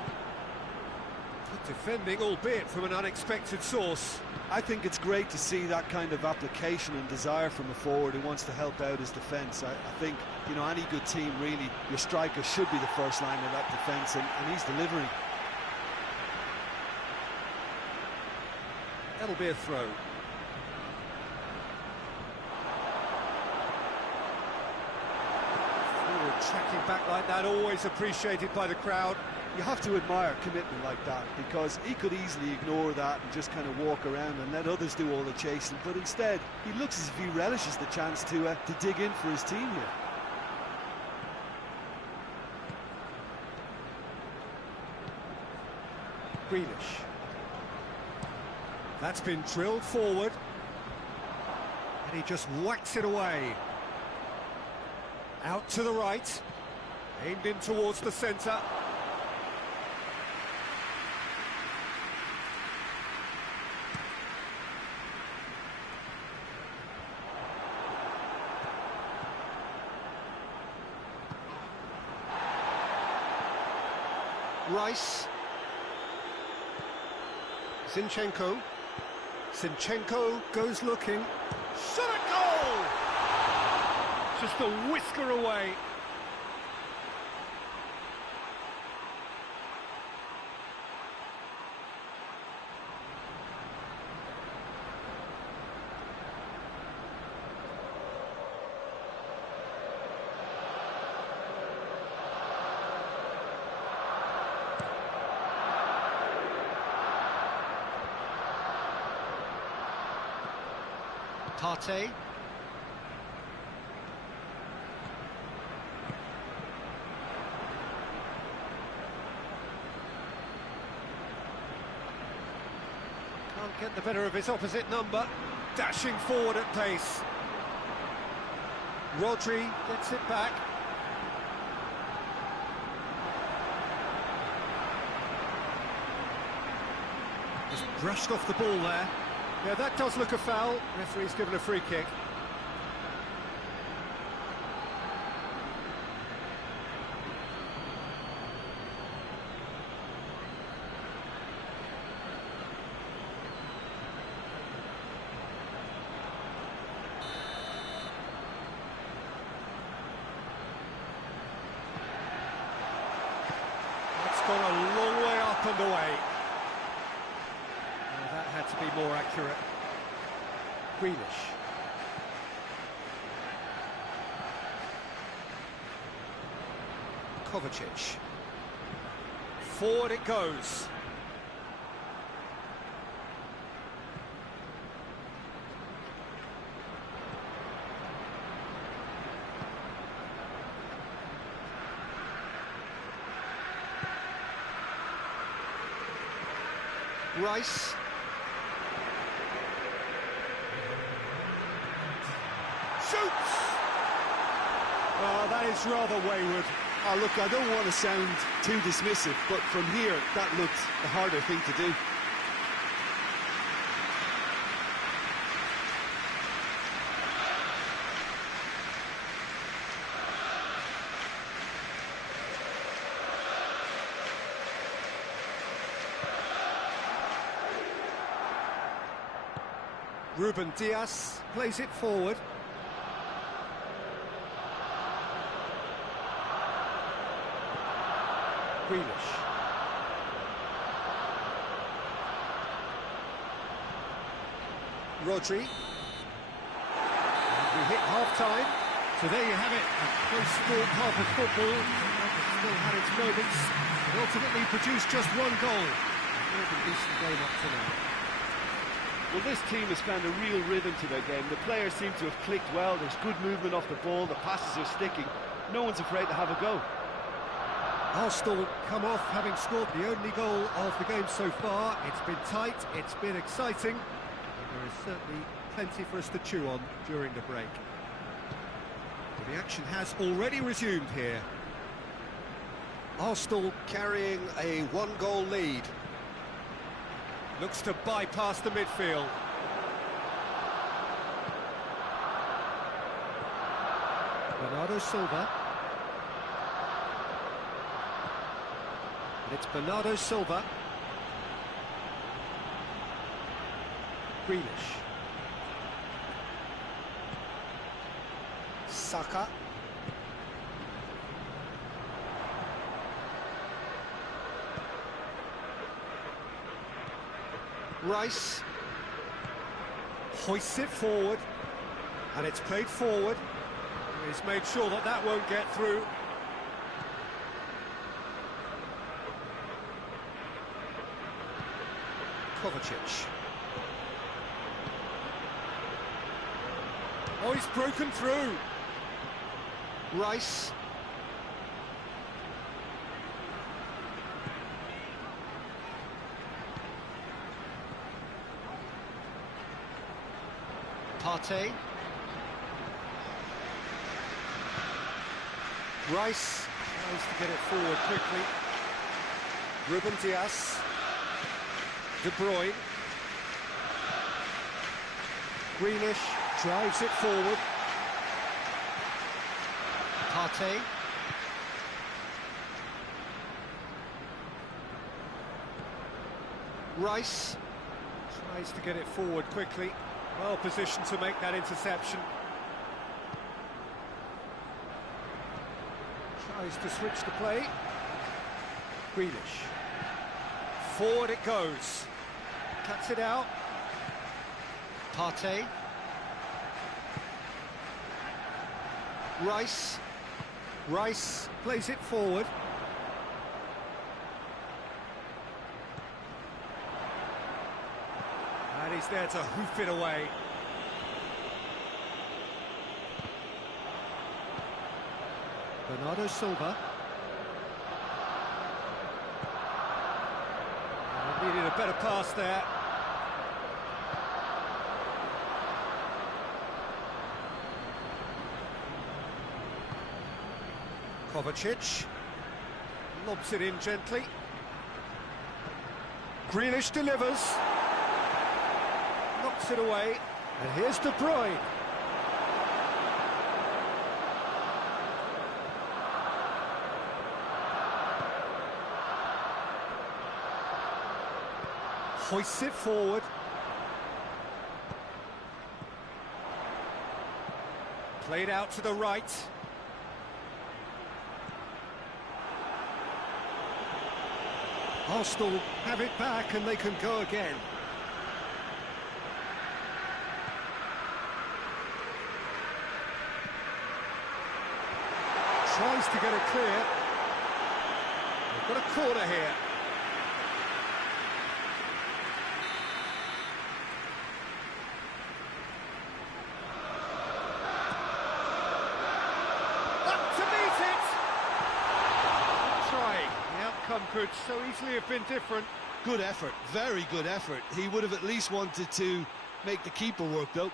Good defending, albeit from an unexpected source. I think it's great to see that kind of application and desire from a forward who wants to help out his defence. I think, you know, any good team, really, your striker should be the first line of that defence, and he's delivering. That'll be a throw. Tracking back like that, always appreciated by the crowd. You have to admire commitment like that, because he could easily ignore that and just kind of walk around and let others do all the chasing, but instead he looks as if he relishes the chance to dig in for his team here. Grealish. That's been drilled forward. And he just whacks it away. Out to the right. Aimed in towards the centre. Rice. Zinchenko. Zinchenko goes looking. Shot a goal! Just a whisker away. Partey. Can't get the better of his opposite number. Dashing forward at pace. Rodri gets it back. Just brushed off the ball there. Yeah, that does look a foul. Referee's given a free kick. It's gone a long way up and away. That had to be more accurate. Grealish. Kovacic. Forward it goes. Rice. Shoots! Oh, that is rather wayward. Oh, look, I don't want to sound too dismissive, but from here, that looked the harder thing to do. Ruben Dias plays it forward. Grealish. Rodri. And we hit half-time. So there you have it, a close-scored half of football. It still had its moments, but ultimately produced just one goal. A decent game up to now. Well, this team has found a real rhythm to their game. The players seem to have clicked well. There's good movement off the ball. The passes are sticking. No one's afraid to have a go. Arsenal come off having scored the only goal of the game so far. It's been tight, it's been exciting, and there is certainly plenty for us to chew on during the break. But the action has already resumed here. Arsenal carrying a one-goal lead. Looks to bypass the midfield. Bernardo Silva. It's Bernardo Silva. Grealish. Saka. Rice. Hoists it forward. And it's played forward. He's made sure that that won't get through. Kovacic. Oh, he's broken through. Rice. Partey. Rice tries to get it forward quickly. Ruben Dias. De Bruyne. Greenish drives it forward. Partey. Rice tries to get it forward quickly. Well positioned to make that interception. Tries to switch the play. Greenish. Forward it goes. Cuts it out. Partey. Rice. Rice plays it forward. And he's there to hoof it away. Bernardo Silva. Needed a better pass there. Kovacic lobs it in gently. Grealish delivers. Knocks it away. And here's De Bruyne. Hoists it forward. Played out to the right. Arsenal have it back and they can go again. Tries to get it clear. They've got a corner here. Could so easily have been different. Good effort, very good effort. He would have at least wanted to make the keeper work, though.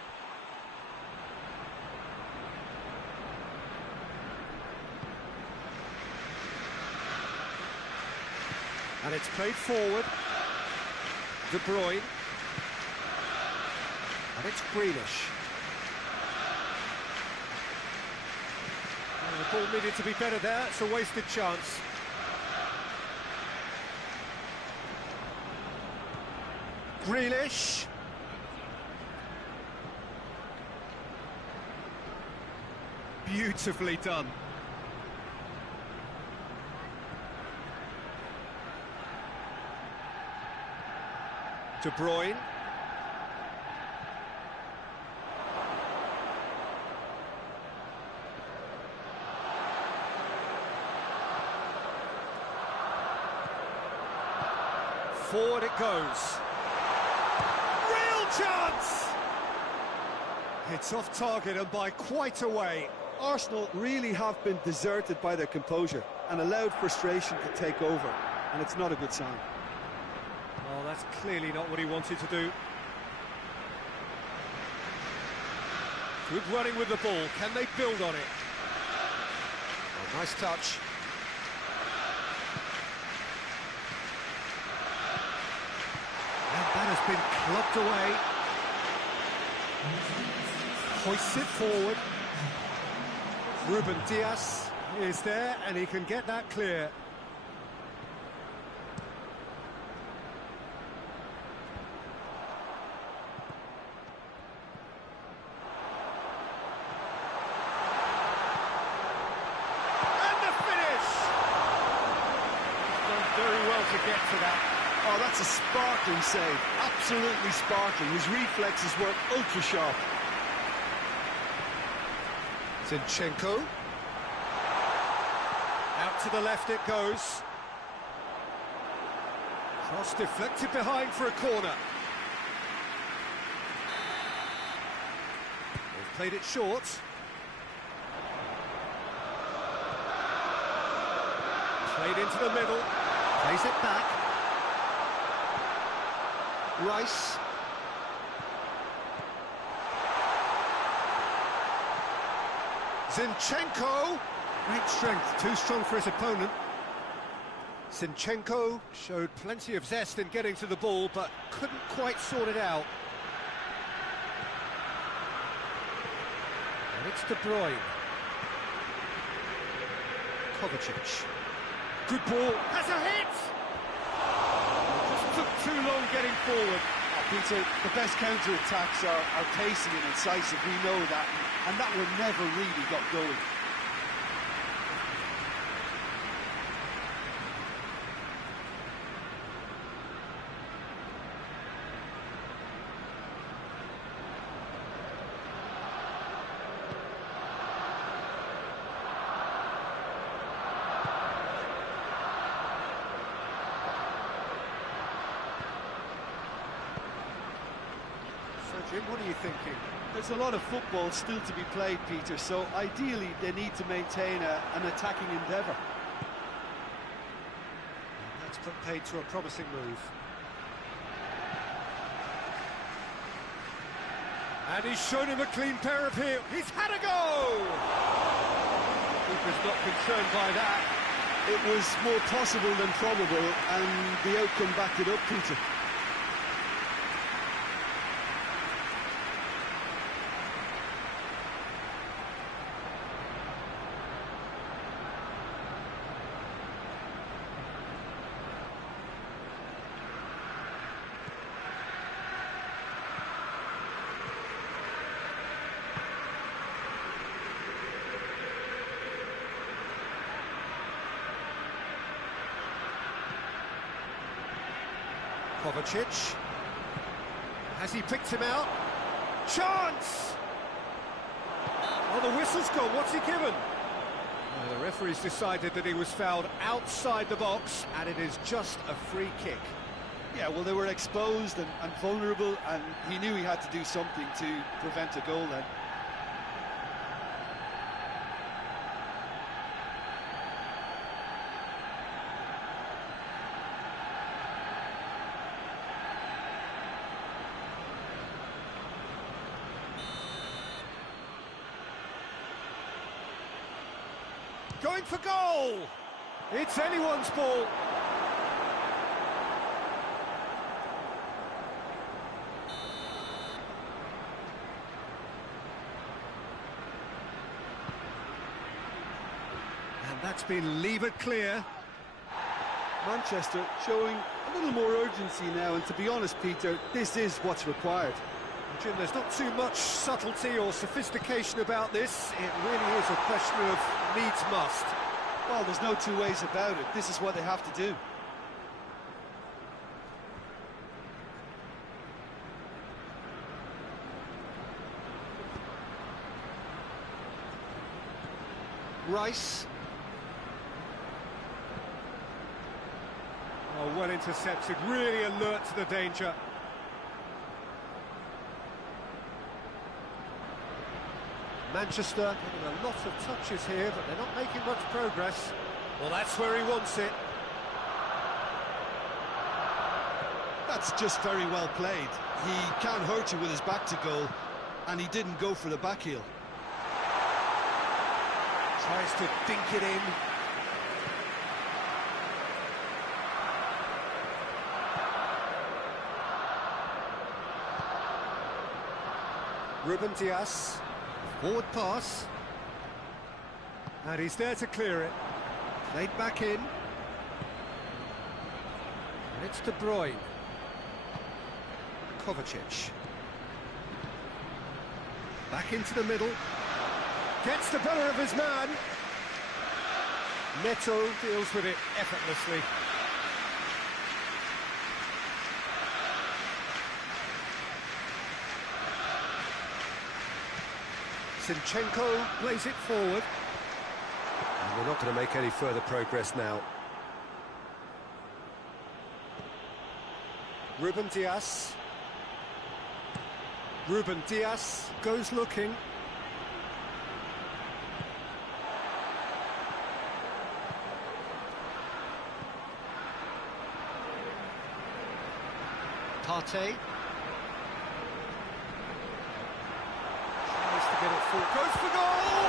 And it's played forward. De Bruyne. And it's Grealish. The ball needed to be better there. It's a wasted chance. Grealish. Beautifully done. De Bruyne. Forward it goes. Chance! It's off target and by quite a way. Arsenal really have been deserted by their composure and allowed frustration to take over, and it's not a good sign. Oh, that's clearly not what he wanted to do. Good running with the ball. Can they build on it? Oh, nice touch. That has been clubbed away. Hoists it forward. Ruben Dias is there and he can get that clear. And the finish! Done very well to get to that. Oh, that's a sparkling save, absolutely sparkling. His reflexes were ultra sharp. Zinchenko. Out to the left it goes. Cross deflected behind for a corner. They've played it short. Played into the middle. Plays it back. Rice. Zinchenko! Great strength, too strong for his opponent. Zinchenko showed plenty of zest in getting to the ball, but couldn't quite sort it out. And it's De Bruyne. Kovacic. Good ball. Has a hit! Just took too long getting forward. Peter, the best counter-attacks are pacey and incisive, we know that, and that one never really got going. Jim, what are you thinking? There's a lot of football still to be played, Peter, so ideally they need to maintain an attacking endeavour. That's put paid to a promising move. And he's shown him a clean pair of heels. He's had a go! Keeper's not concerned by that. It was more possible than probable, and the outcome backed it up, Peter. Kovacic. Has he picked him out? Chance! Oh, the whistle's gone. What's he given? The referee's decided that he was fouled outside the box, and it is just a free kick. Yeah, well, they were exposed and vulnerable, and he knew he had to do something to prevent a goal then. Going for goal! It's anyone's ball. And that's been levered clear. Manchester showing a little more urgency now, and to be honest, Peter, this is what's required. Jim, there's not too much subtlety or sophistication about this. It really is a question of needs must. Well, there's no two ways about it. This is what they have to do. Rice. Oh, well intercepted, really alert to the danger. Manchester getting a lot of touches here, but they're not making much progress. Well, that's where he wants it. That's just very well played. He can't hurt you with his back to goal, and he didn't go for the back heel. Tries to dink it in. Ruben Dias. Forward pass. And he's there to clear it. Played back in. And it's De Bruyne. Kovacic. Back into the middle. Gets the better of his man. Neto deals with it effortlessly. Zinchenko plays it forward. And we're not going to make any further progress now. Ruben Dias. Ruben Dias goes looking. Partey. Tries to get it full. Goes for goal!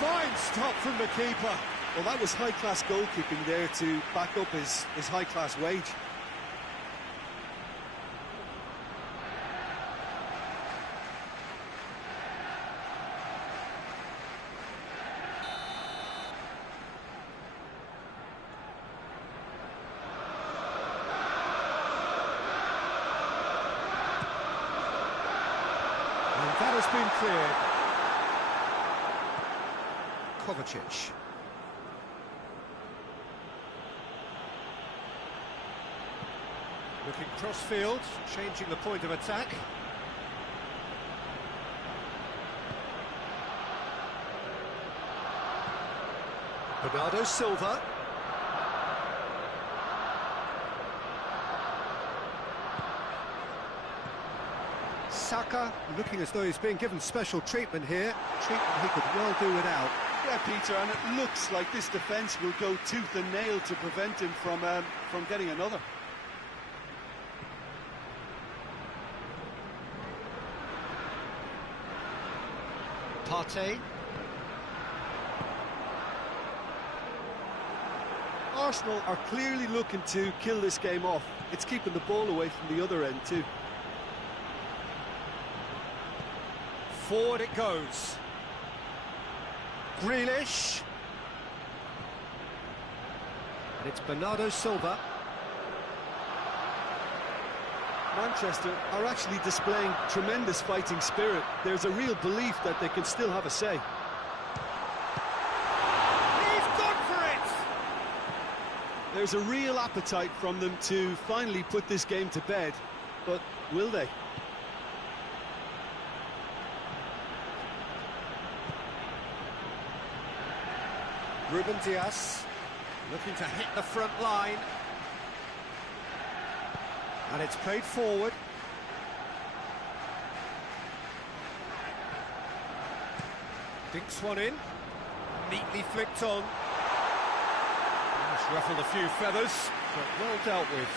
Fine stop from the keeper. Well, that was high-class goalkeeping there to back up his high-class wage. And that has been cleared. Kovacic. Looking cross-field, changing the point of attack. Bernardo Silva. Saka looking as though he's being given special treatment here. Treatment he could well do without. Yeah, Peter, and it looks like this defence will go tooth and nail to prevent him from getting another. Partey. Arsenal are clearly looking to kill this game off. It's keeping the ball away from the other end too. Forward it goes. Grealish. And it's Bernardo Silva. Manchester are actually displaying tremendous fighting spirit. There's a real belief that they can still have a say. He's gone for it! There's a real appetite from them to finally put this game to bed, but will they? Ruben Dias looking to hit the front line. And it's played forward. Dinks one in. Neatly flicked on. Just ruffled a few feathers, but well dealt with.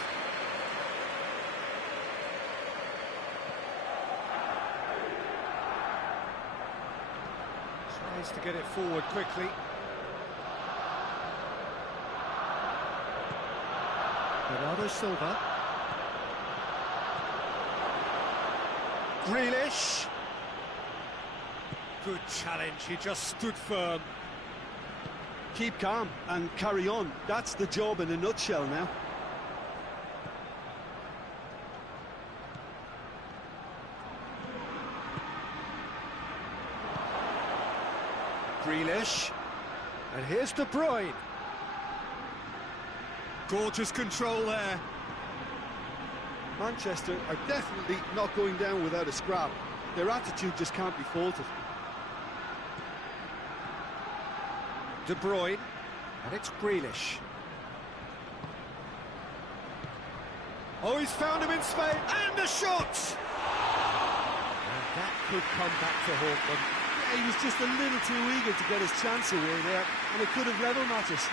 Tries to get it forward quickly. Bernardo Silva. Grealish. Good challenge, he just stood firm. Keep calm and carry on. That's the job in a nutshell now. Grealish. And here's De Bruyne. Gorgeous control there. Manchester are definitely not going down without a scrap. Their attitude just can't be faulted. De Bruyne, and it's Grealish. Oh, he's found him in space, and a shot! And that could come back to haunt them. Yeah, he was just a little too eager to get his chance away there, and it could have level matters.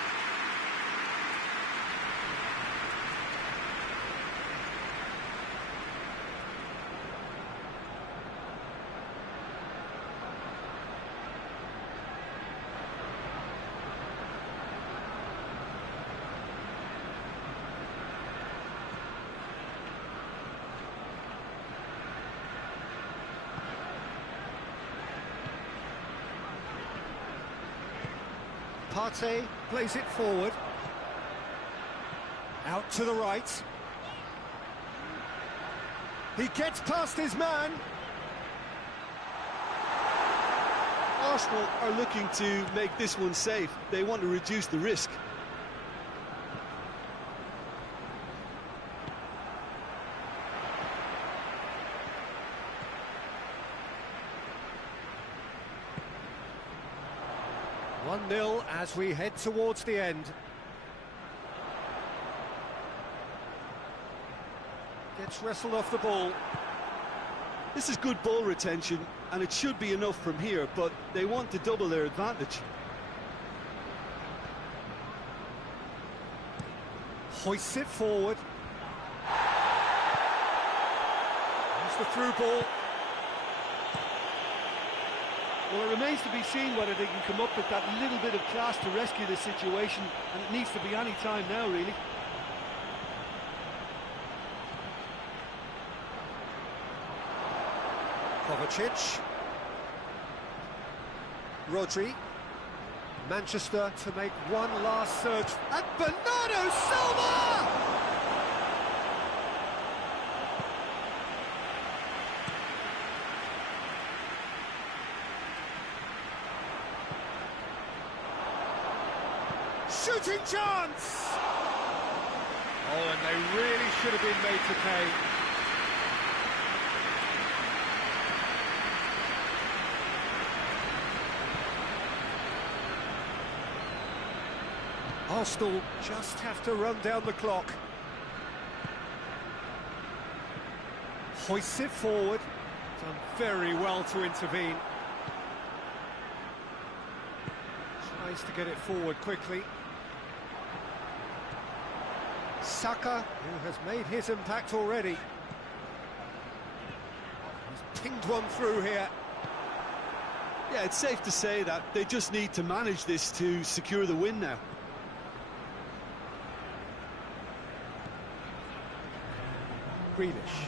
Partey plays it forward. Out to the right. He gets past his man. Arsenal are looking to make this one safe. They want to reduce the risk. One-nil as we head towards the end. Gets wrestled off the ball. This is good ball retention, and it should be enough from here, but they want to double their advantage. Hoists it forward. There's the through ball. Well, it remains to be seen whether they can come up with that little bit of class to rescue this situation, and it needs to be any time now, really. Kovacic. Rodri. Manchester to make one last surge. And Bernardo Silva! Shooting chance! Oh, and they really should have been made to pay. Arsenal just have to run down the clock. Hoists it forward. Done very well to intervene. Tries to get it forward quickly. Saka, who has made his impact already. He's pinged one through here. Yeah, it's safe to say that they just need to manage this to secure the win now. Grealish.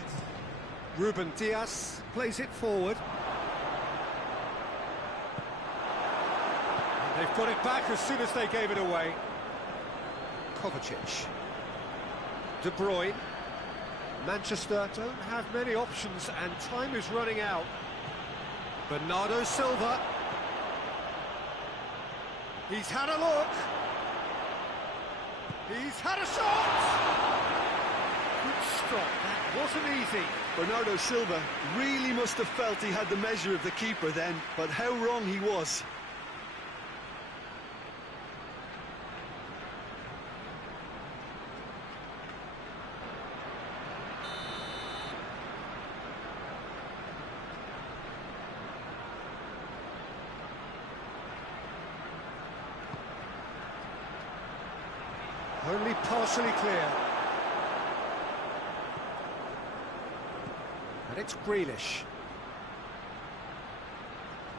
Ruben Dias plays it forward. And they've got it back as soon as they gave it away. Kovacic. De Bruyne. Manchester don't have many options and time is running out. Bernardo Silva. He's had a look. He's had a shot! Good stop, that wasn't easy. Bernardo Silva really must have felt he had the measure of the keeper then, but how wrong he was. Only partially clear. And it's Grealish.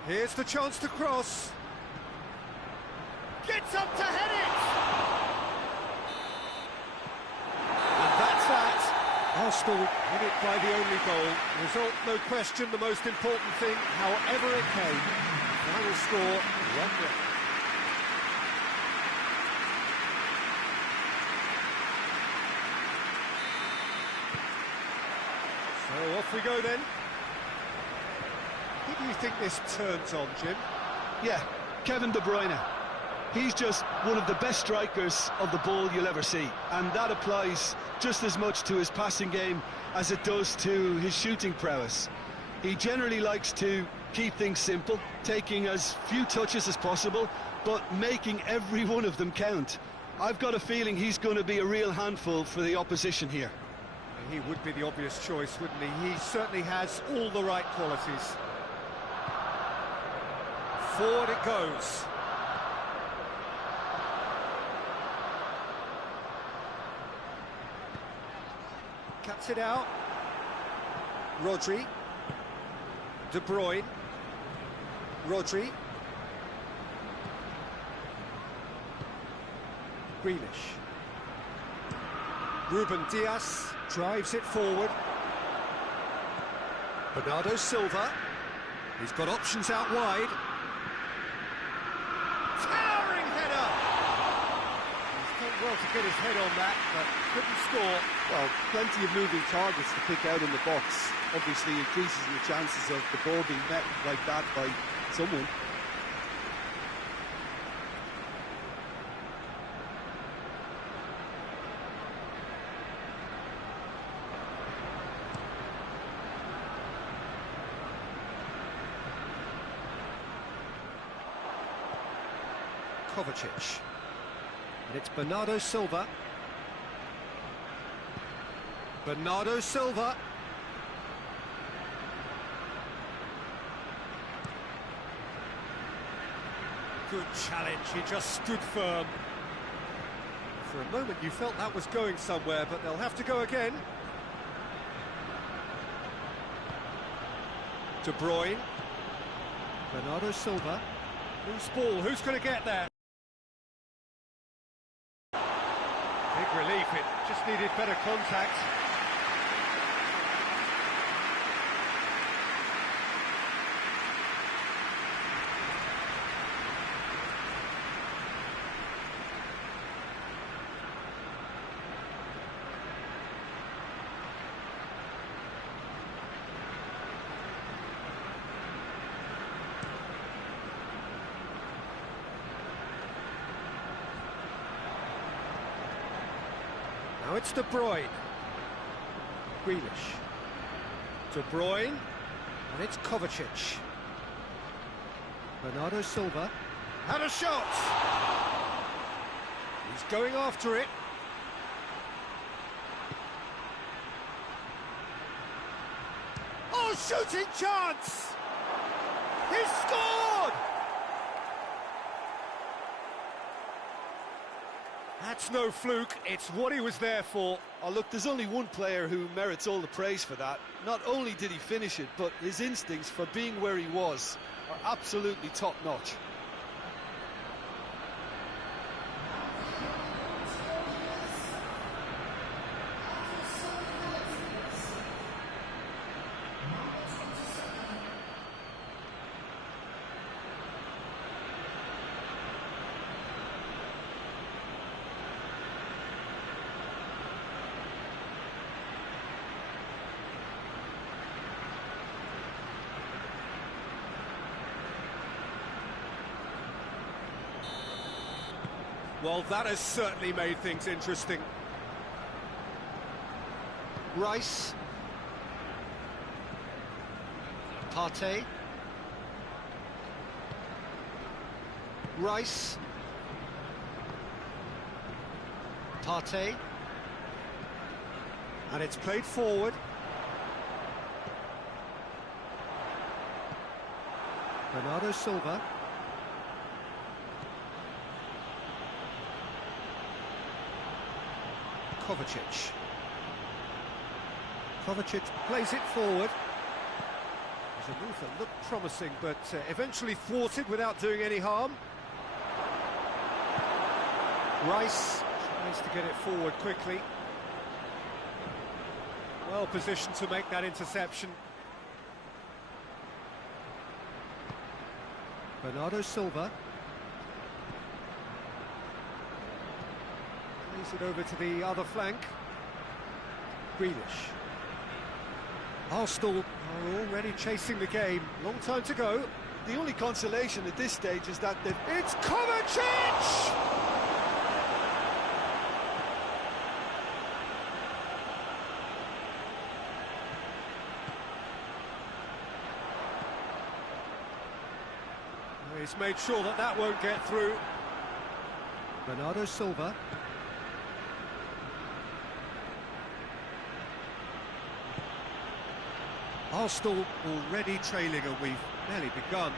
Here's the chance to cross. Gets up to head it! And that's that. Arsenal win it by the only goal. Result, no question, the most important thing, however it came. Final score, 1-0. So off we go then. Who do you think this turns on, Jim? Yeah, Kevin De Bruyne. He's just one of the best strikers of the ball you'll ever see, and that applies just as much to his passing game as it does to his shooting prowess. He generally likes to keep things simple, taking as few touches as possible, but making every one of them count. I've got a feeling he's going to be a real handful for the opposition here. He would be the obvious choice, wouldn't he? He certainly has all the right qualities. Forward it goes. Cuts it out. Rodri. De Bruyne. Rodri. Grealish. Ruben Dias drives it forward. Bernardo Silva. He's got options out wide. Towering header! He's done well to get his head on that, but couldn't score. Well, plenty of moving targets to pick out in the box. Obviously increases the chances of the ball being met like that by someone. Kovacic. And it's Bernardo Silva. Bernardo Silva. Good challenge, he just stood firm. For a moment you felt that was going somewhere, but they'll have to go again. De Bruyne. Bernardo Silva. Loose ball, who's going to get there? Big relief, it just needed better contact. Now it's De Bruyne. Grealish. De Bruyne. And it's Kovacic. Bernardo Silva. Had a shot! He's going after it. Oh, shooting chance! He scored! That's no fluke, it's what he was there for. Oh, look, there's only one player who merits all the praise for that. Not only did he finish it, but his instincts for being where he was are absolutely top-notch. Well, that has certainly made things interesting. Rice. Partey. Rice. Partey. And it's played forward. Bernardo Silva. Kovacic. Kovacic plays it forward. There's a move that looked promising, but eventually thwarted without doing any harm. Rice tries to get it forward quickly. Well positioned to make that interception. Bernardo Silva. Plays it over to the other flank. Grealish. Arsenal are already chasing the game. Long time to go. The only consolation at this stage is that they've... It's Kovacic! He's made sure that that won't get through. Bernardo Silva. Arsenal already trailing, and we've barely begun.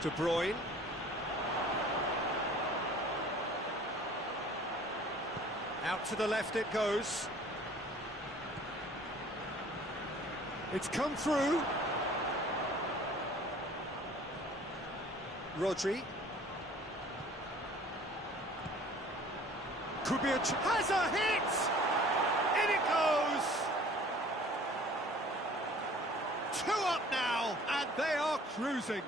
De Bruyne. Out to the left it goes. It's come through. Rodri. Could be has a hit! In it goes! 2 up now, and they are cruising.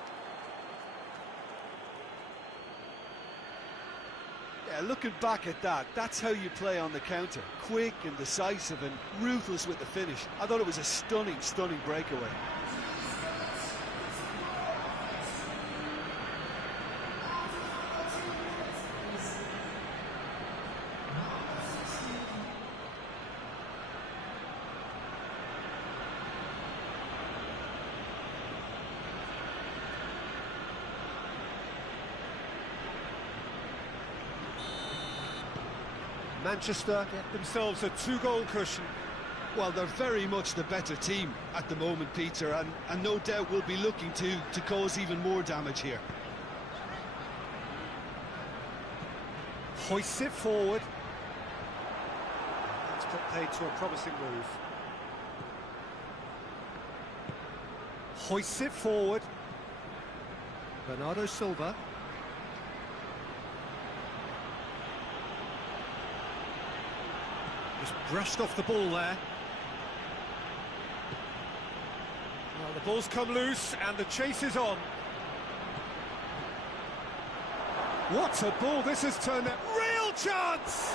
Yeah, looking back at that, that's how you play on the counter. Quick and decisive and ruthless with the finish. I thought it was a stunning, stunning breakaway. Manchester get themselves a 2-goal cushion. Well, they're very much the better team at the moment, Peter, and no doubt will be looking to cause even more damage here. Hoists it forward. That's put paid to a promising move. Hoists it forward. Bernardo Silva. Just brushed off the ball there. Well, the ball's come loose and the chase is on. What a ball this has turned out. Real chance!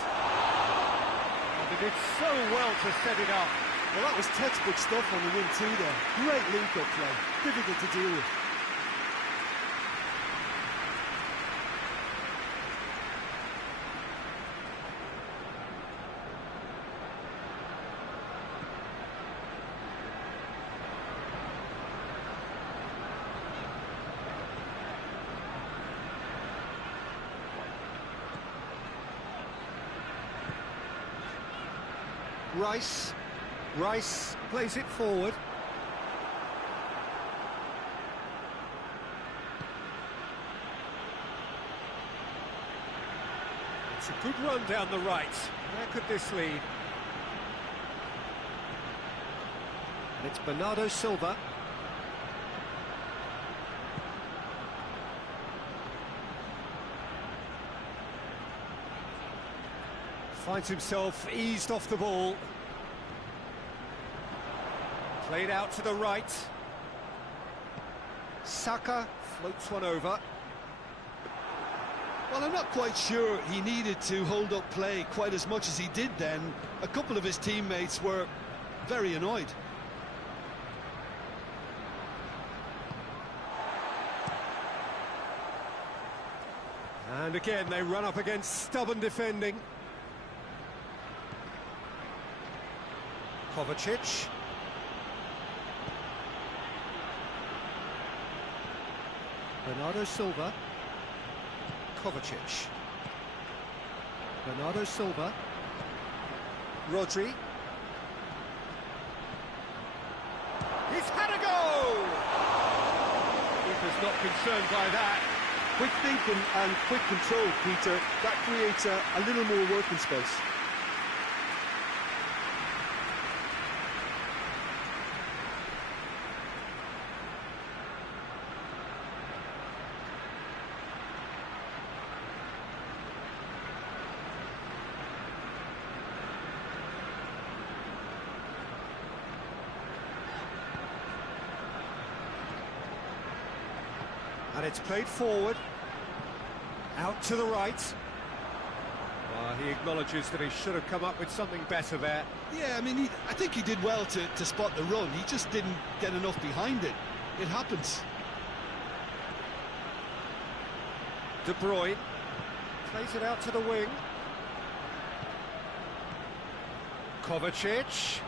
And they did so well to set it up. Well, that was textbook stuff on the wing too there. Great link-up play, difficult to deal with. Rice plays it forward. It's a good run down the right. Where could this lead? And it's Bernardo Silva. Finds himself eased off the ball. Played out to the right. Saka floats one over. Well, I'm not quite sure he needed to hold up play quite as much as he did then. A couple of his teammates were very annoyed. And again, they run up against stubborn defending. Kovacic. Bernardo Silva. Kovacic. Bernardo Silva. Rodri. He's had a go! Keeper's not concerned by that. Quick thinking and quick control, Peter. That creates a little more working space. And it's played forward. Out to the right. Well, he acknowledges that he should have come up with something better there. Yeah, I mean, I think he did well to spot the run. He just didn't get enough behind it. It happens. De Bruyne plays it out to the wing. Kovacic.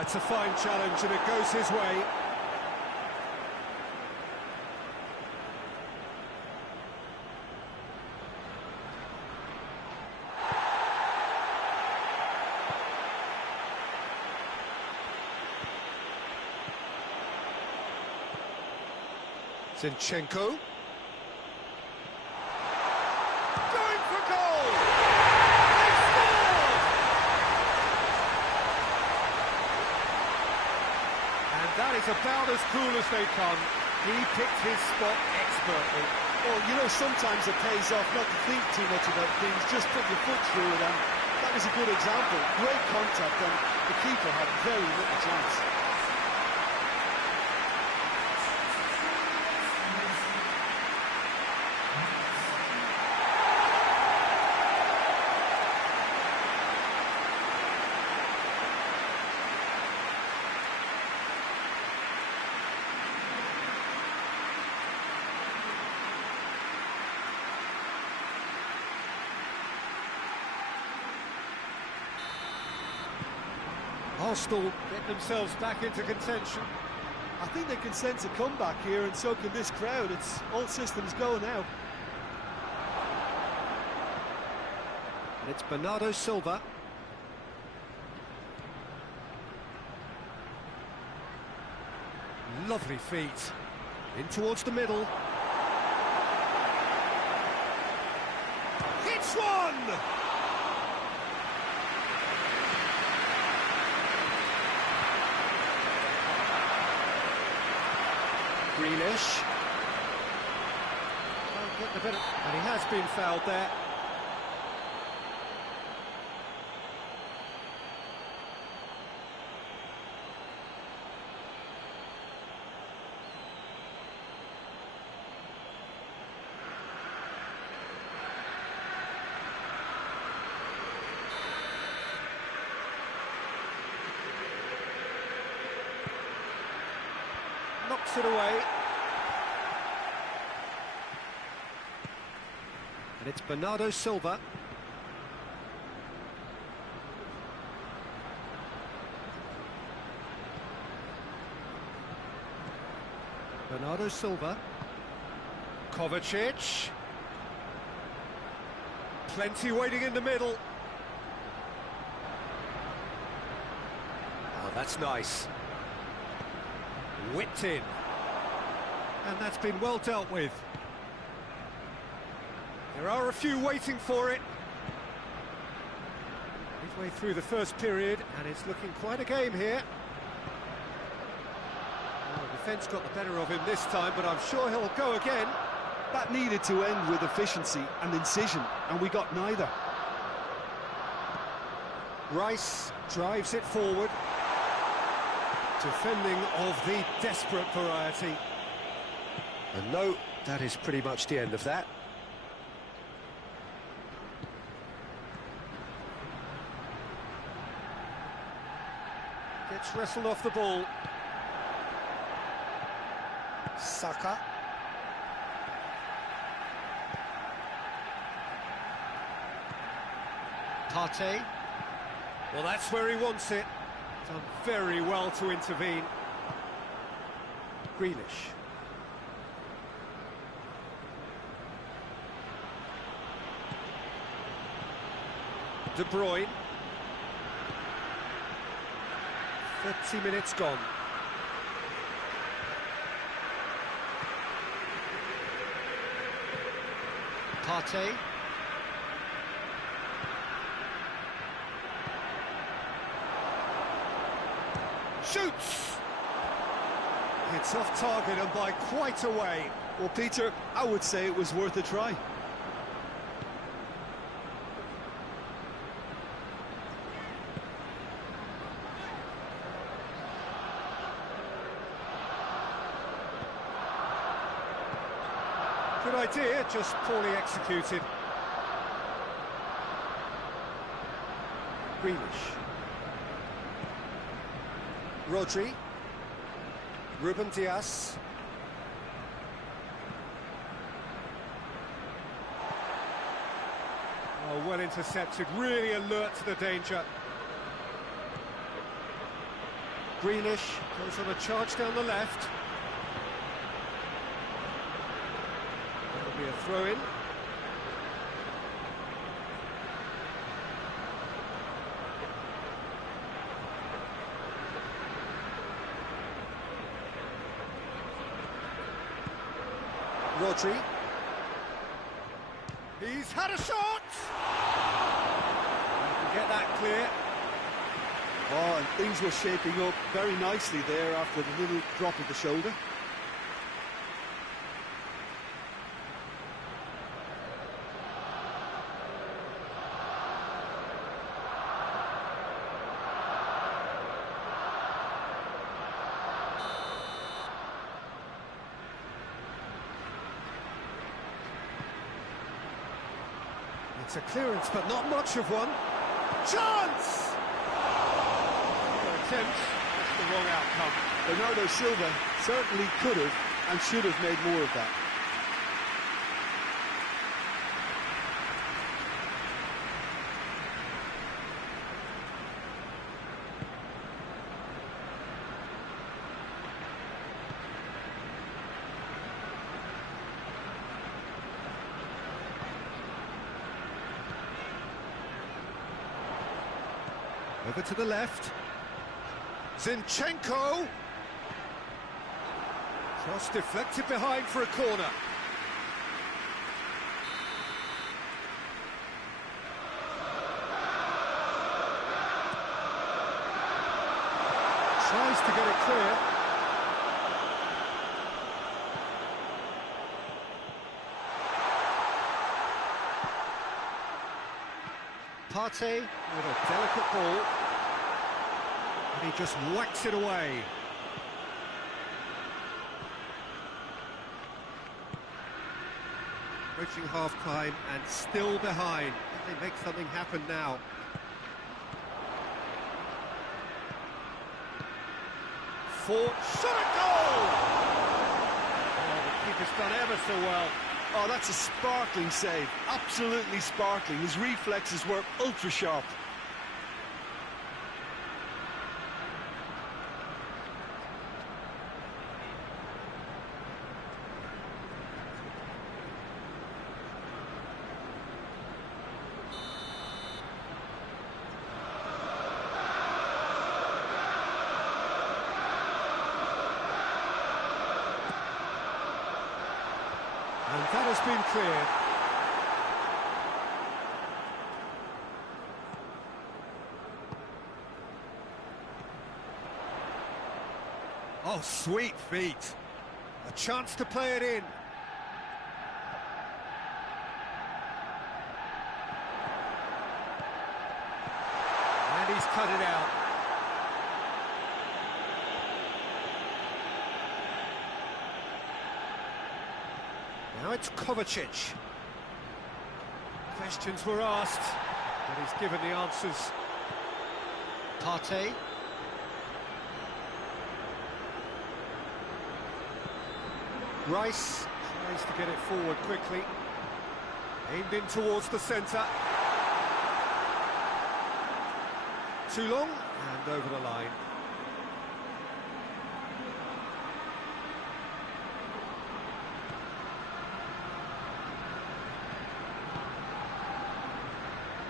It's a fine challenge and it goes his way. Zinchenko. Going for goal! That is about as cool as they come. He picked his spot expertly. Well, you know, sometimes it pays off not to think too much about things, just put your foot through it, and that was a good example. Great contact, and the keeper had very little chance. Arsenal get themselves back into contention. I think they can sense a comeback here, and so can this crowd. It's all systems go now. And it's Bernardo Silva. Lovely feet. In towards the middle. Hits one! Grealish. Can't get the better, and he has been fouled there. Knocks it away. And it's Bernardo Silva. Bernardo Silva. Kovacic. Plenty waiting in the middle. Oh, that's nice. Whipped in. And that's been well dealt with. There are a few waiting for it. Midway through the first period, and it's looking quite a game here. Well, the defence got the better of him this time, but I'm sure he'll go again. That needed to end with efficiency and incision, and we got neither. Rice drives it forward. Defending of the desperate variety. And no, that is pretty much the end of that. Gets wrestled off the ball. Saka. Partey. Well, that's where he wants it. Done very well to intervene. Grealish. De Bruyne. 30 minutes gone. Partey. Shoots! It's off target and by quite a way. Well, Peter, I would say it was worth a try. Good idea, just poorly executed. Grealish. Rodri. Ruben Dias. Oh, well intercepted, really alert to the danger. Grealish goes on a charge down the left. That'll be a throw-in. Rodri. He's had a shot! Can get that clear. Oh, and things were shaping up very nicely there after the little drop of the shoulder. It's a clearance, but not much of one. Chance! Their attempt, that's the wrong outcome. Bernardo Silva certainly could have and should have made more of that. Over to the left. Zinchenko. Cross deflected behind for a corner. Tries to get it clear. Partey with a delicate ball. And he just whacks it away. Approaching half-time and still behind. Can they make something happen now? Shot a goal! Oh, the keeper's done ever so well. Oh, that's a sparkling save. Absolutely sparkling. His reflexes were ultra-sharp. And that has been cleared. Oh, sweet feet. A chance to play it in. And he's cut it out. Now it's Kovacic. Questions were asked, but he's given the answers. Partey. Rice tries to get it forward quickly. Aimed in towards the centre. Too long, and over the line.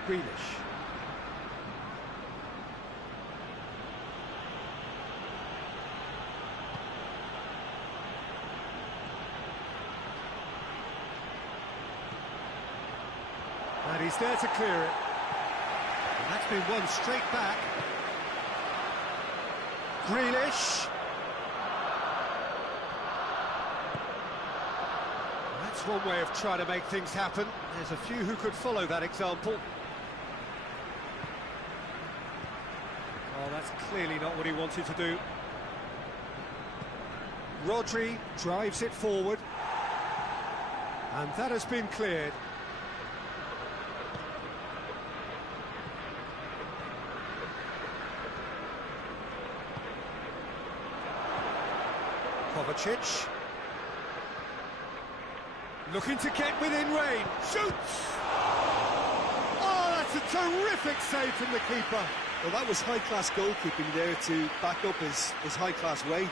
Grealish. And he's there to clear it. And that's been won straight back. Grealish. That's one way of trying to make things happen. There's a few who could follow that example. Oh, that's clearly not what he wanted to do. Rodri drives it forward. And that has been cleared. Kovacic. Looking to get within range. Shoots! Oh, that's a terrific save from the keeper. Well, that was high-class goalkeeping there to back up his high-class wage.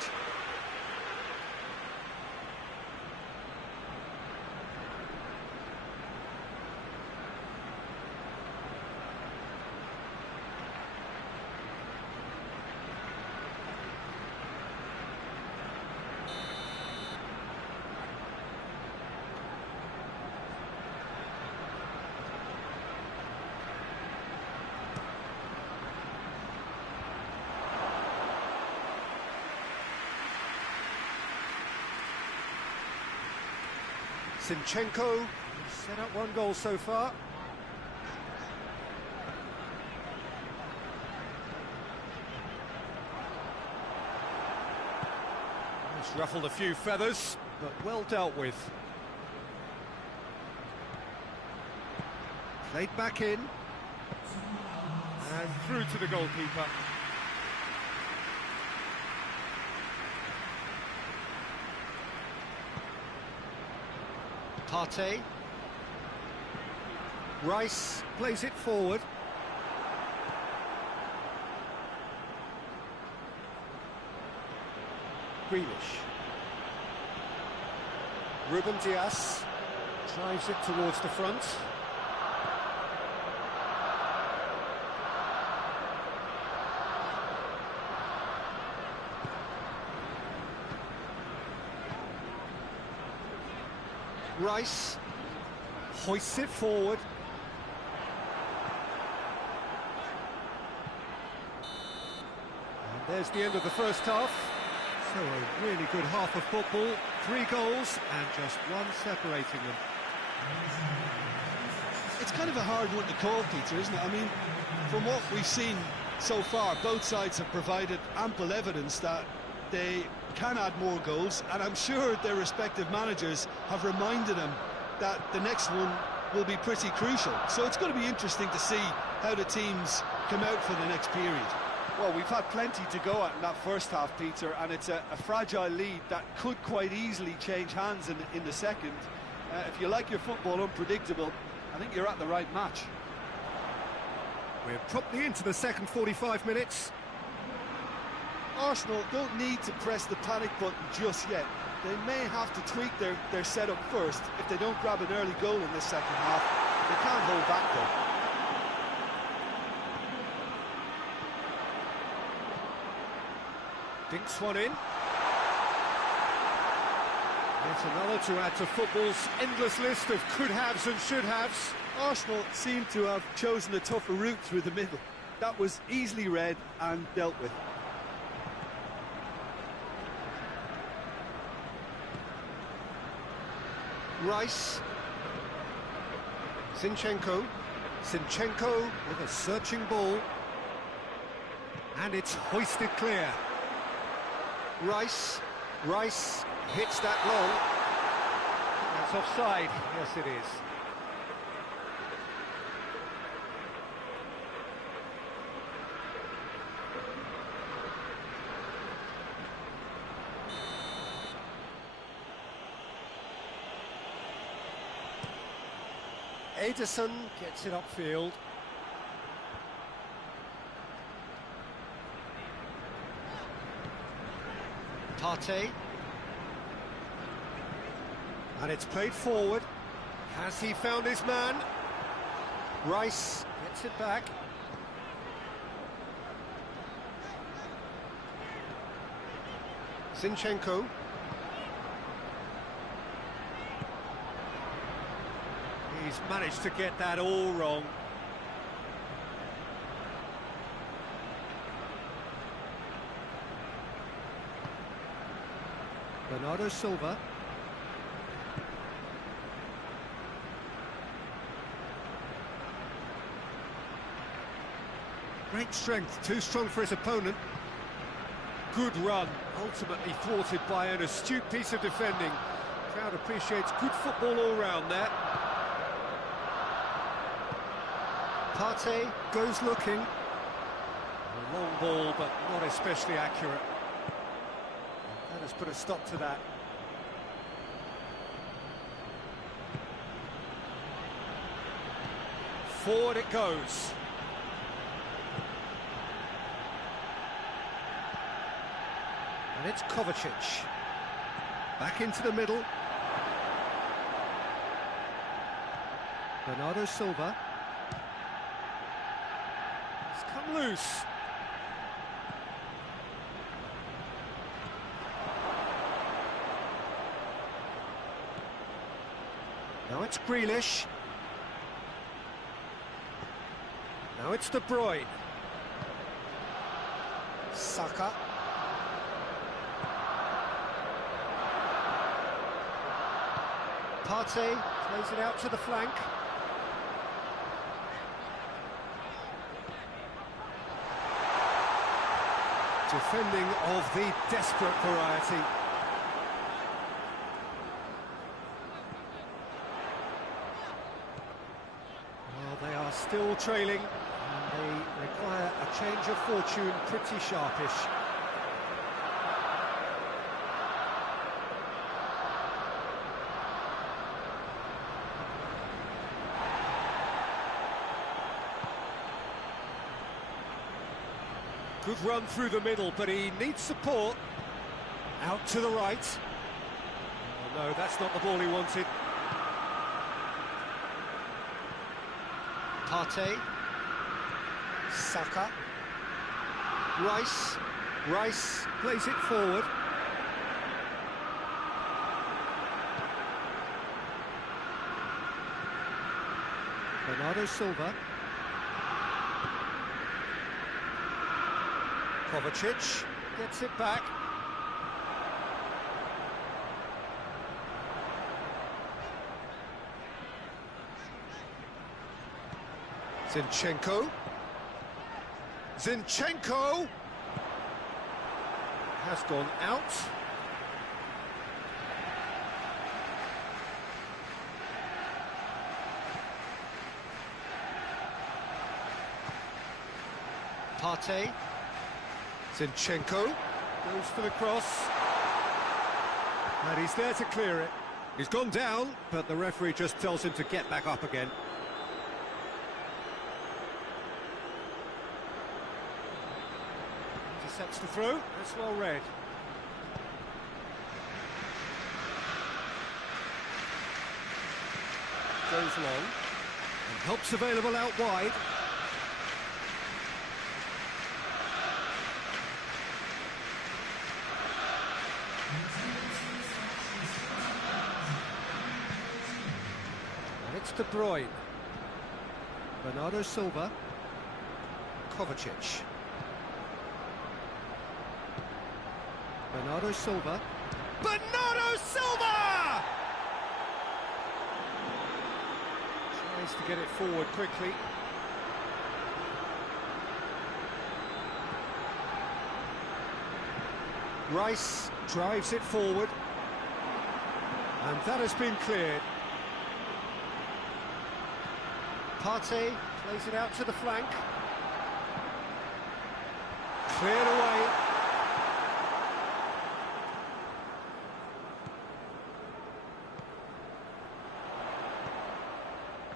Zinchenko set up one goal so far. It's ruffled a few feathers, but well dealt with. Played back in. And through to the goalkeeper. Partey. Rice plays it forward. Grealish. Ruben Dias drives it towards the front. Rice hoists it forward. And there's the end of the first half. So a really good half of football. 3 goals and just one separating them. it's kind of a hard one to call, Peter, isn't it? I mean, from what we've seen so far, both sides have provided ample evidence that they can add more goals, and I'm sure their respective managers have reminded them that the next one will be pretty crucial. So it's going to be interesting to see how the teams come out for the next period. Well, we've had plenty to go at in that first half, Peter, and it's a fragile lead that could quite easily change hands in the second. If you like your football unpredictable, I think you're at the right match. We're promptly into the second 45 minutes. Arsenal don't need to press the panic button just yet. They may have to tweak their setup first if they don't grab an early goal in this second half. They can't hold back though. Dinks one in. Yet another to add to football's endless list of could-haves and should-haves. Arsenal seem to have chosen a tougher route through the middle. That was easily read and dealt with. Rice. Zinchenko with a searching ball. And it's hoisted clear. Rice hits that long. That's offside. Yes, it is. Ederson gets it upfield. Partey. And it's played forward. Has he found his man? Rice gets it back. Zinchenko. He's managed to get that all wrong. Bernardo Silva. Great strength, too strong for his opponent. Good run, ultimately thwarted by an astute piece of defending. Crowd appreciates good football all round there. Partey goes looking. A long ball, but not especially accurate. That has put a stop to that. Forward it goes. And it's Kovacic. Back into the middle. Bernardo Silva. It's come loose. Now it's Grealish. Now it's De Bruyne. Saka. Partey plays it out to the flank. Defending of the desperate variety. Well, they are still trailing, and they require a change of fortune pretty sharpish. Good run through the middle, but he needs support. Out to the right. Oh, no, that's not the ball he wanted. Partey. Saka. Rice plays it forward. Bernardo Silva. Kovacic gets it back. Zinchenko. Zinchenko has gone out. Partey. Zinchenko goes for the cross. And he's there to clear it. He's gone down, but the referee just tells him to get back up again. Intercepts the throw. That's well read. Goes long. And help's available out wide. It's De Bruyne. Bernardo Silva. Kovacic. Bernardo Silva. Bernardo Silva! Tries to get it forward quickly. Rice drives it forward. And that has been cleared. Partey plays it out to the flank. Cleared away.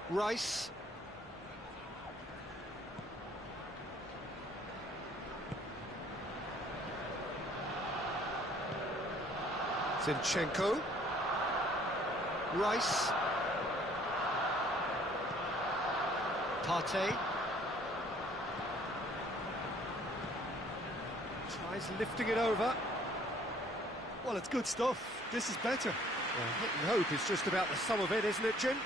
Rice. Zinchenko. Rice. Partey tries lifting it over. Well, it's good stuff. This is better. Well, hit and hope is just about the sum of it, isn't it, Jim?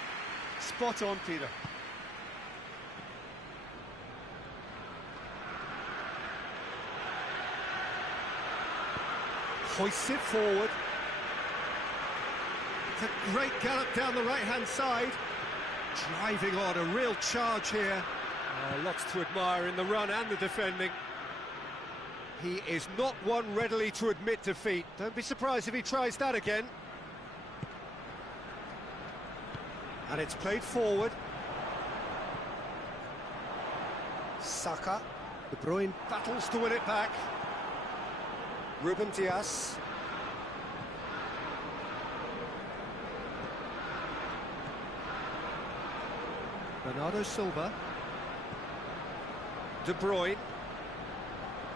Spot on, Peter. Hoists it forward. It's a great gallop down the right-hand side. Driving on, a real charge here. Lots to admire in the run and the defending. He is not one readily to admit defeat. Don't be surprised if he tries that again. And it's played forward. Saka. De Bruyne battles to win it back. Ruben Dias. Bernardo Silva. De Bruyne.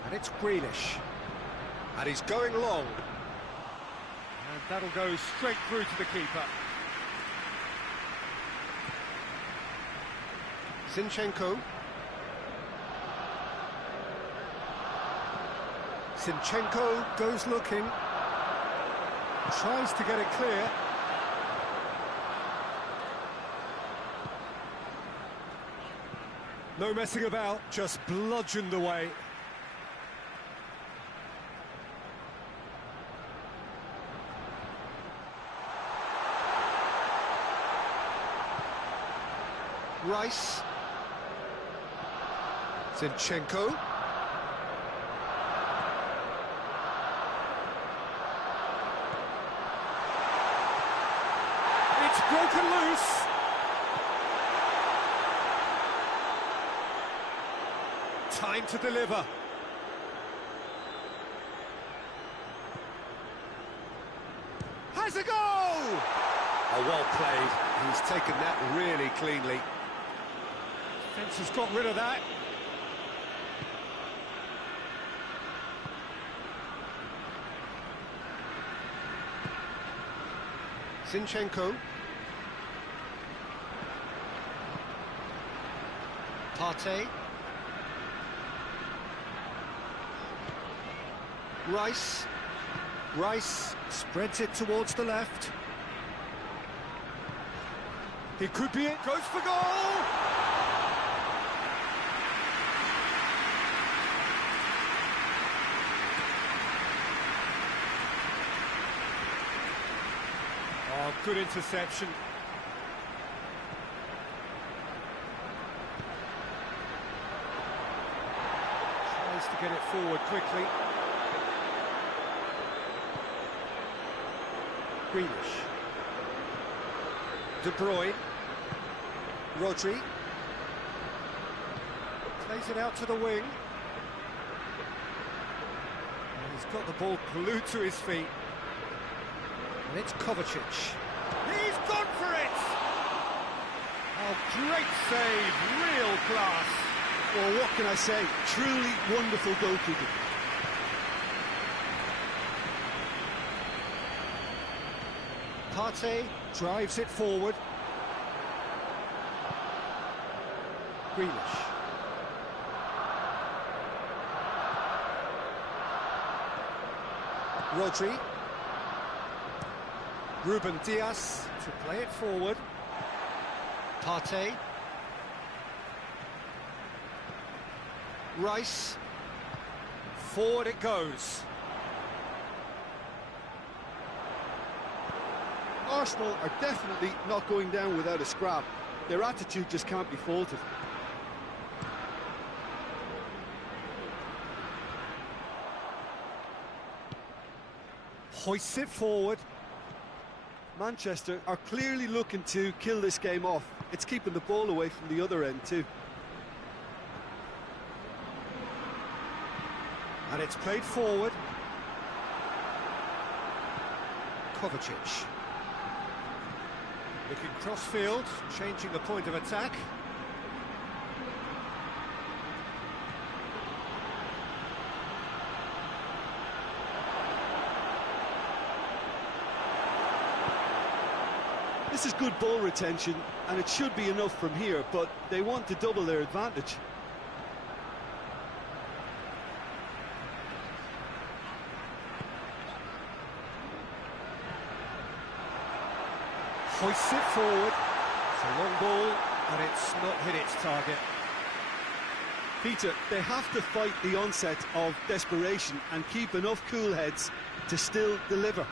And it's Grealish. And he's going long. And that'll go straight through to the keeper. Zinchenko. Zinchenko goes looking. Tries to get it clear. No messing about, just bludgeoned away. Rice. Zinchenko. It's broken loose. Time to deliver. Has a goal! Oh, well played. He's taken that really cleanly. Defence has got rid of that. Zinchenko. Partey. Rice. Rice spreads it towards the left. It could be it. Goes for goal! Oh, good interception. to get it forward quickly. Grealish. De Bruyne. Rodri. Plays it out to the wing. And he's got the ball glued to his feet. And it's Kovacic. He's gone for it! Oh, great save, real class. Well, what can I say? Truly wonderful goalkeeping. Partey drives it forward. Grealish. Rodri. Ruben Dias to play it forward. Partey. Rice. Forward it goes. Arsenal are definitely not going down without a scrap. Their attitude just can't be faulted. Hoists it forward. Manchester are clearly looking to kill this game off. It's keeping the ball away from the other end too. And it's played forward. Kovacic. Looking cross-field, changing the point of attack. This is good ball retention, and it should be enough from here, but they want to double their advantage. Hoists it forward. It's a long ball, and it's not hit its target. Peter, they have to fight the onset of desperation and keep enough cool heads to still deliver.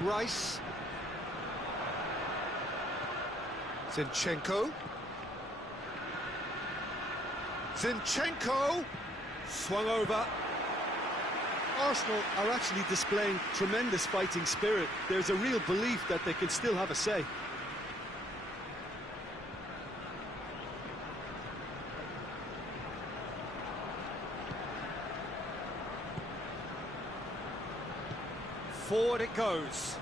Rice. Zinchenko. Zinchenko! Swung over. Arsenal are actually displaying tremendous fighting spirit. There's a real belief that they can still have a say. Forward it goes.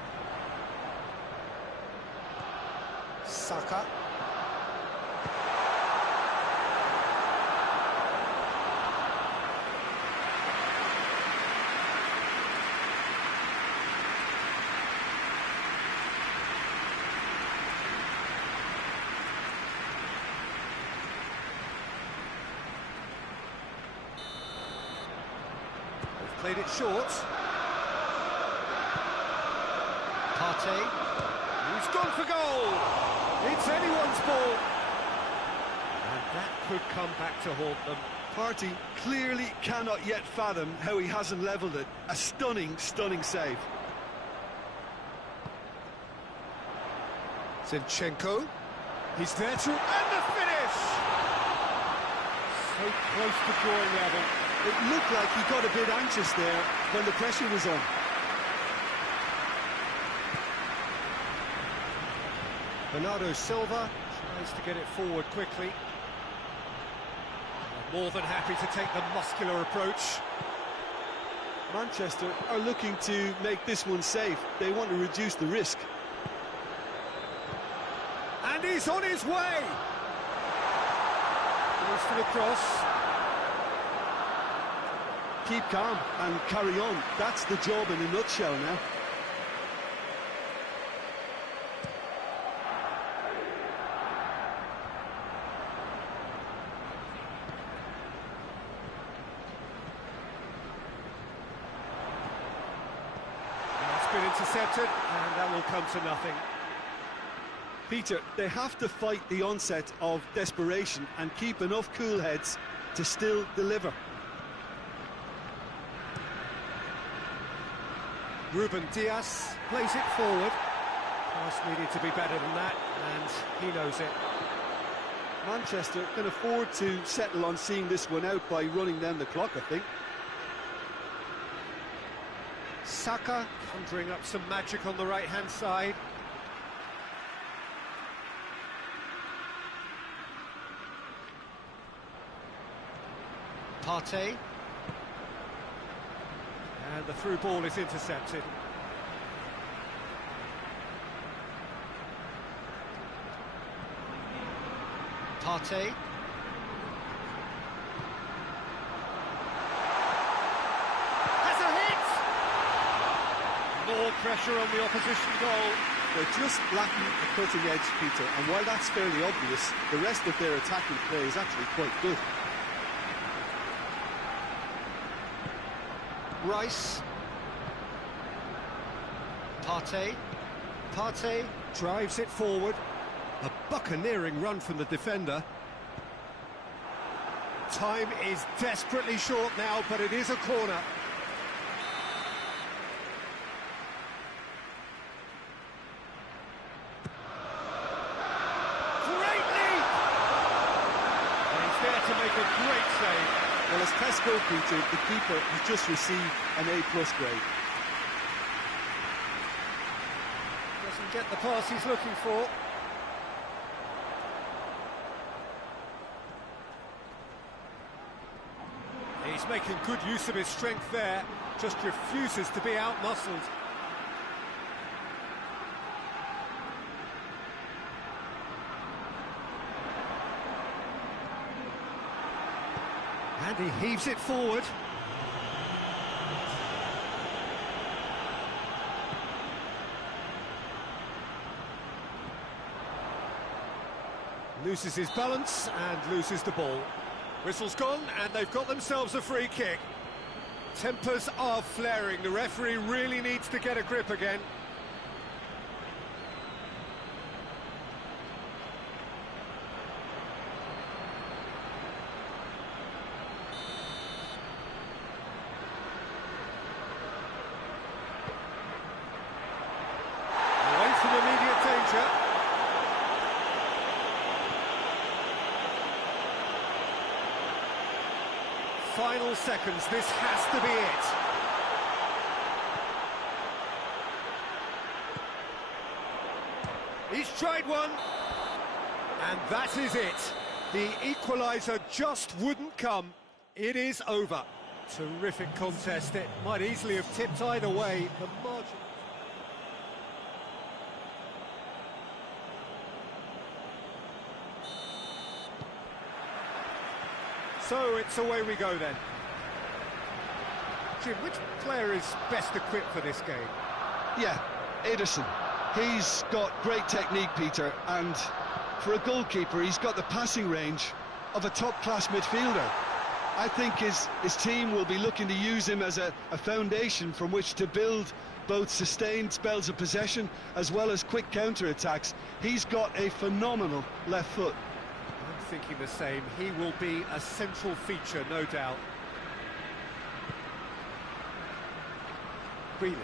Saka. They've played it short. Partey, he's gone for goal! It's anyone's ball! And that could come back to haunt them. Partey clearly cannot yet fathom how he hasn't levelled it. A stunning, stunning save. Zinchenko, he's there to... and the finish! So close to drawing level. It looked like he got a bit anxious there when the pressure was on. Bernardo Silva tries to get it forward quickly. More than happy to take the muscular approach. Manchester are looking to make this one safe. They want to reduce the risk. And he's on his way! Goes for the cross. Keep calm and carry on. That's the job in a nutshell now. Been intercepted, and that will come to nothing. Peter, they have to fight the onset of desperation and keep enough cool heads to still deliver. Ruben Dias plays it forward. Pass needed to be better than that, and he knows it. Manchester can afford to settle on seeing this one out by running down the clock, I think. Saka conjuring up some magic on the right-hand side. Partey. And the through ball is intercepted. Partey. Has a hit! More pressure on the opposition goal. They're just lacking a cutting edge, Peter, and while that's fairly obvious, the rest of their attacking play is actually quite good. Rice. Partey. Partey drives it forward. A buccaneering run from the defender. Time is desperately short now, but it is a corner. Great leap! And he's there to make a great save. Well, as tests go, Peter, the keeper has just received an A+ grade. Doesn't get the pass he's looking for. He's making good use of his strength there, just refuses to be out-muscled. And he heaves it forward. Loses his balance and loses the ball. Whistle's gone and they've got themselves a free kick. Tempers are flaring. The referee really needs to get a grip again. Away from immediate danger. Final seconds, this has to be it. He's tried one, and that is it. The equaliser just wouldn't come. It is over. Terrific contest. It might easily have tipped either way. The margin... So it's away we go then. Jim, which player is best equipped for this game? Yeah, Ederson. He's got great technique, Peter, and for a goalkeeper, he's got the passing range of a top-class midfielder. I think his team will be looking to use him as a foundation from which to build both sustained spells of possession as well as quick counter-attacks. He's got a phenomenal left foot. I'm thinking the same. He will be a central feature, no doubt. Grealish.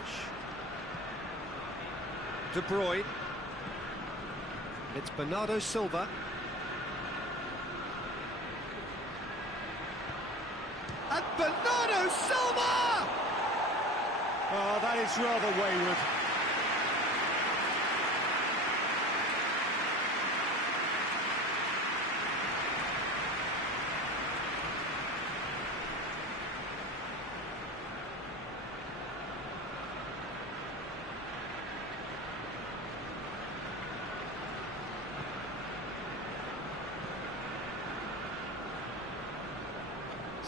De Bruyne. It's Bernardo Silva. And Bernardo Silva! Oh, that is rather wayward.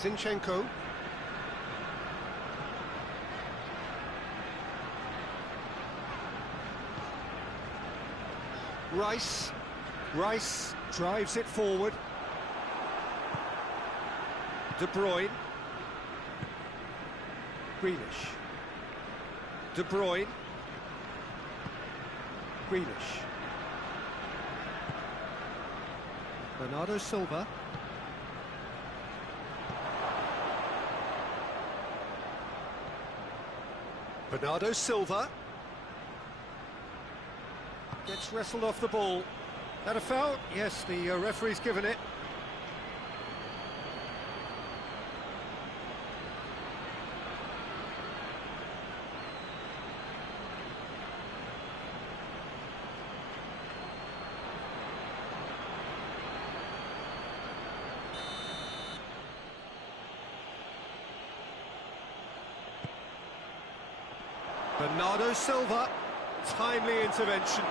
Zinchenko. Rice. Rice drives it forward. De Bruyne. Grealish. De Bruyne. Grealish. Bernardo Silva. Bernardo Silva gets wrestled off the ball. That a foul? Yes, the referee's given it. Bernardo Silva, timely intervention.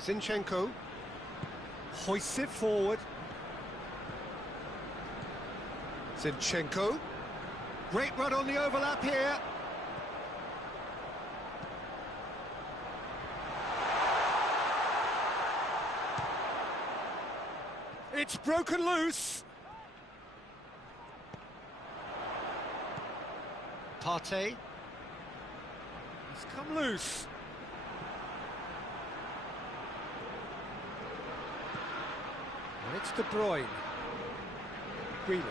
Zinchenko hoists it forward. Zinchenko, great run on the overlap here. It's broken loose. Partey. It's come loose. And it's De Bruyne. Grealish.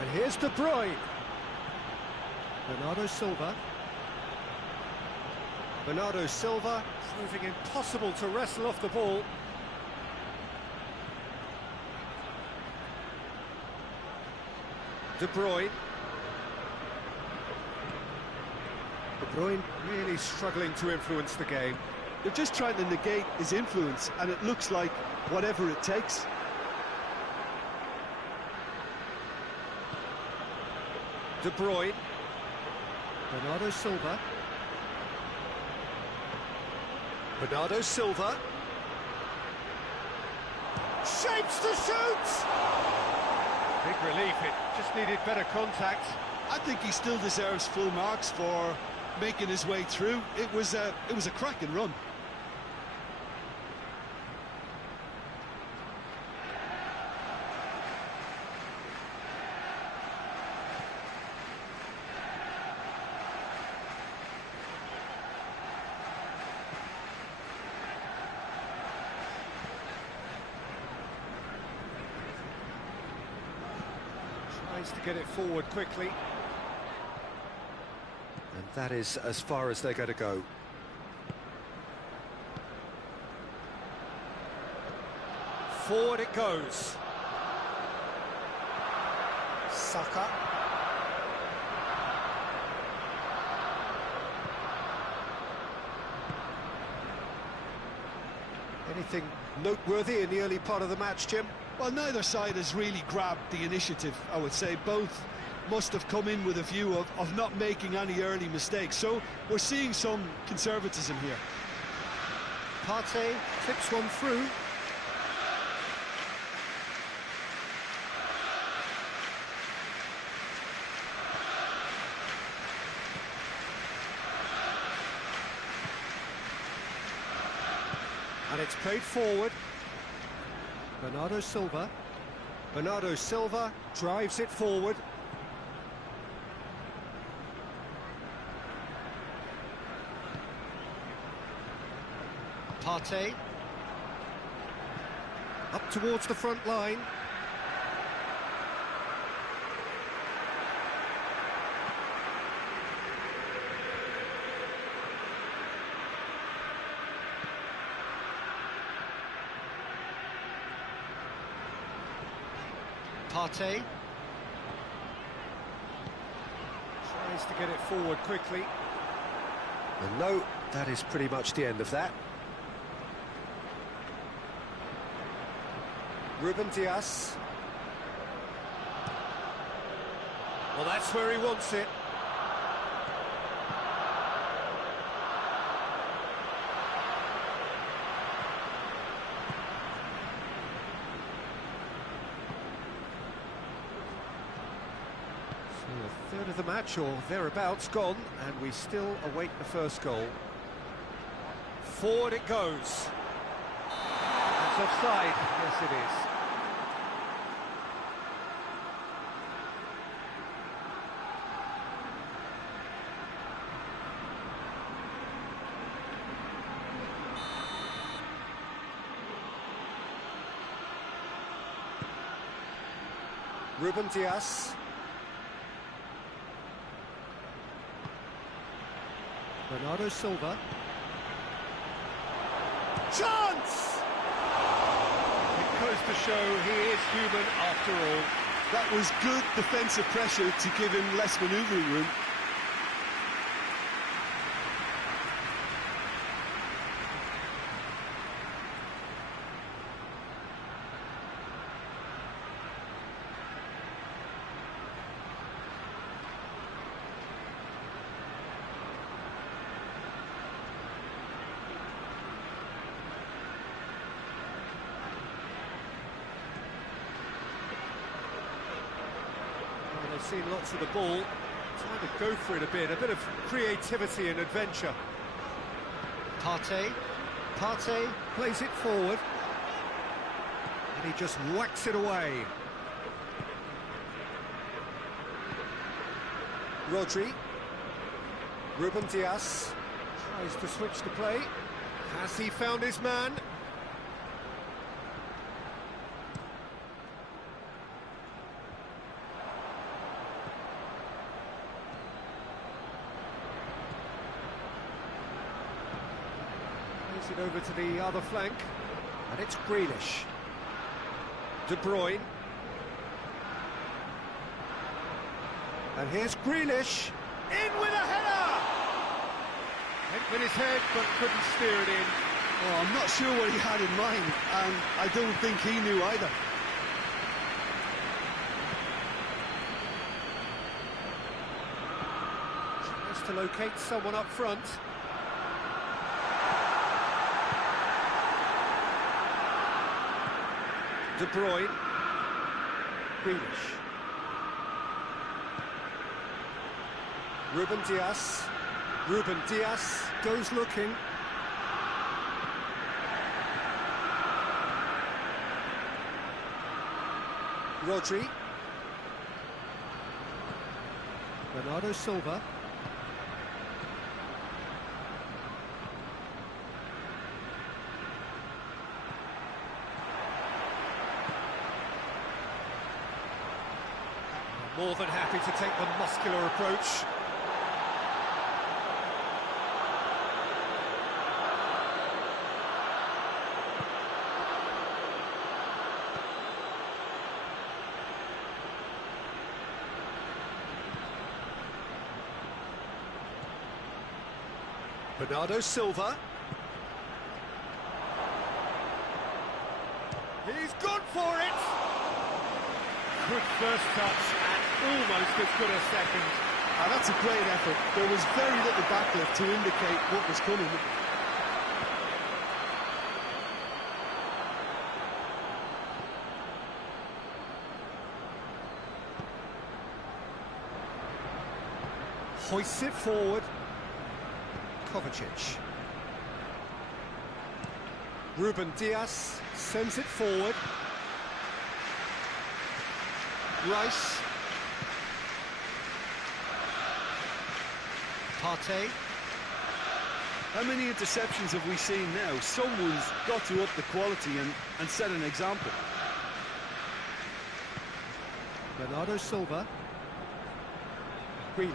And here's De Bruyne. Bernardo Silva. Bernardo Silva, proving impossible to wrestle off the ball. De Bruyne. De Bruyne really struggling to influence the game. They're just trying to negate his influence, and it looks like whatever it takes. De Bruyne. Bernardo Silva. Bernardo Silva. Shapes to shoot! Big relief, it just needed better contact. I think he still deserves full marks for making his way through. It was a cracking run. Tries to get it forward quickly. And that is as far as they're going to go. Forward it goes. Saka. Anything noteworthy in the early part of the match, Jim? Well, neither side has really grabbed the initiative, I would say. Both must have come in with a view of not making any early mistakes. So we're seeing some conservatism here. Partey clips one through. And it's played forward. Bernardo Silva. Bernardo Silva drives it forward. Partey. Up towards the front line. Partey tries to get it forward quickly. And no, that is pretty much the end of that. Ruben Dias. Well, that's where he wants it. A third of the match or thereabouts gone, and we still await the first goal. Forward it goes. That's offside. Yes, it is. Ruben Dias. Bernardo Silva. Chance! It goes to show he is human after all. That was good defensive pressure to give him less manoeuvring room. They've seen lots of the ball, trying to go for it a bit of creativity and adventure. Partey plays it forward, and he just whacks it away. Rodri, Ruben Dias tries to switch the play. Has he found his man? It over to the other flank, and it's Grealish. De Bruyne. And here's Grealish. In with a header! Hit with his head, but couldn't steer it in. Oh, I'm not sure what he had in mind, and I don't think he knew either. Tries to locate someone up front. De Bruyne. Grealish. Ruben Dias. Ruben Dias goes looking. Rodri. Bernardo Silva. More than happy to take the muscular approach. Bernardo Silva. He's gone for it! Good first touch and almost as good a second. That's a great effort. There was very little backlift to indicate what was coming. Hoists it forward. Kovacic. Ruben Dias sends it forward. Rice. Partey. How many interceptions have we seen now? Someone's got to up the quality and set an example. Bernardo Silva. Grealish.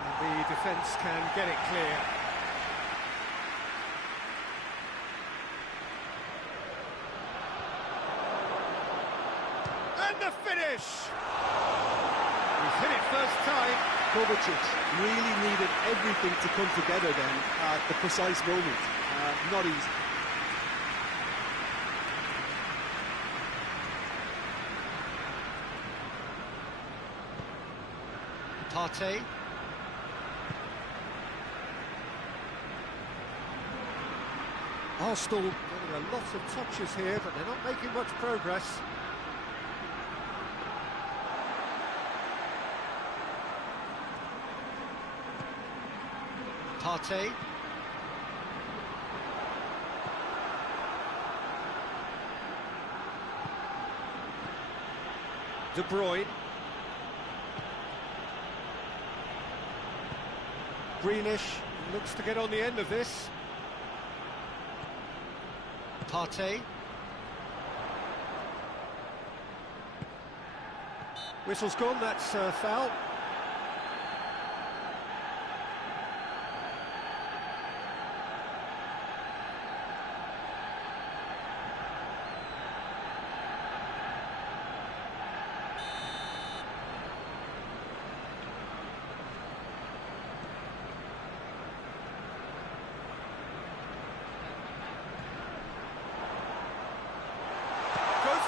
And the defence can get it clear. And the finish! He's hit it first time. Kovacic really needed everything to come together then at the precise moment. Not easy. Partey. Arsenal getting a lot of touches here, but they're not making much progress. Partey. De Bruyne. Grealish looks to get on the end of this. Partey. Whistle's gone, that's foul.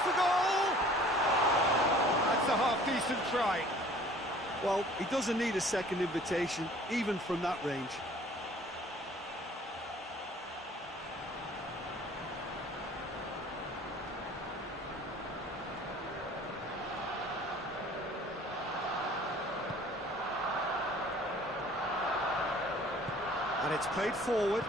For goal! That's a half-decent try. Well, he doesn't need a second invitation, even from that range. And it's played forward.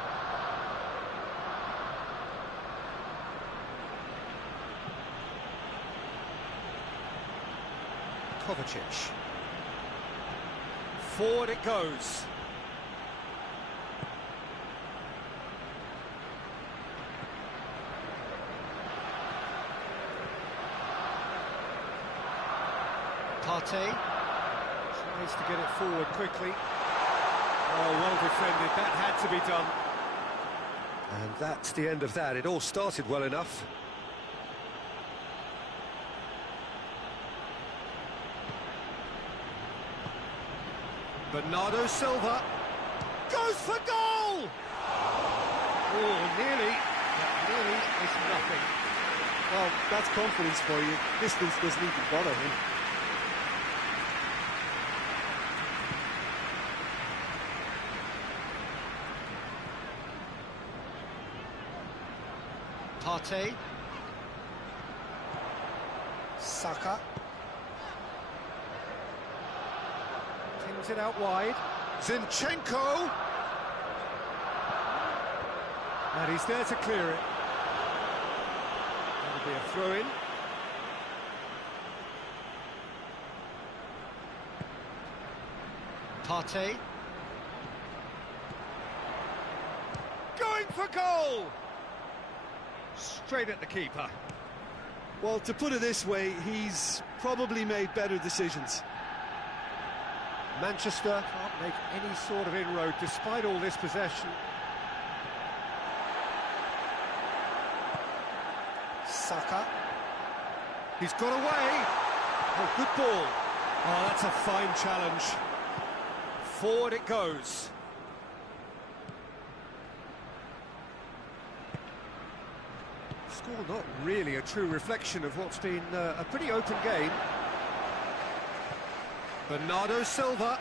Kovacic. Forward it goes. Partey tries to get it forward quickly. Oh, well defended, that had to be done. And that's the end of that. It all started well enough. Bernardo Silva goes for goal! Oh, nearly, but nearly is nothing. Well, that's confidence for you. Distance doesn't even bother him. Partey. Saka. Tings it out wide. Zinchenko! And he's there to clear it. That'll be a throw-in. Partey. Going for goal! Straight at the keeper. Well, to put it this way, he's probably made better decisions. Manchester can't make any sort of inroad despite all this possession. Saka. He's got away. Oh, good ball. Oh, that's a fine challenge. Forward it goes. Score not really a true reflection of what's been a pretty open game. Bernardo Silva.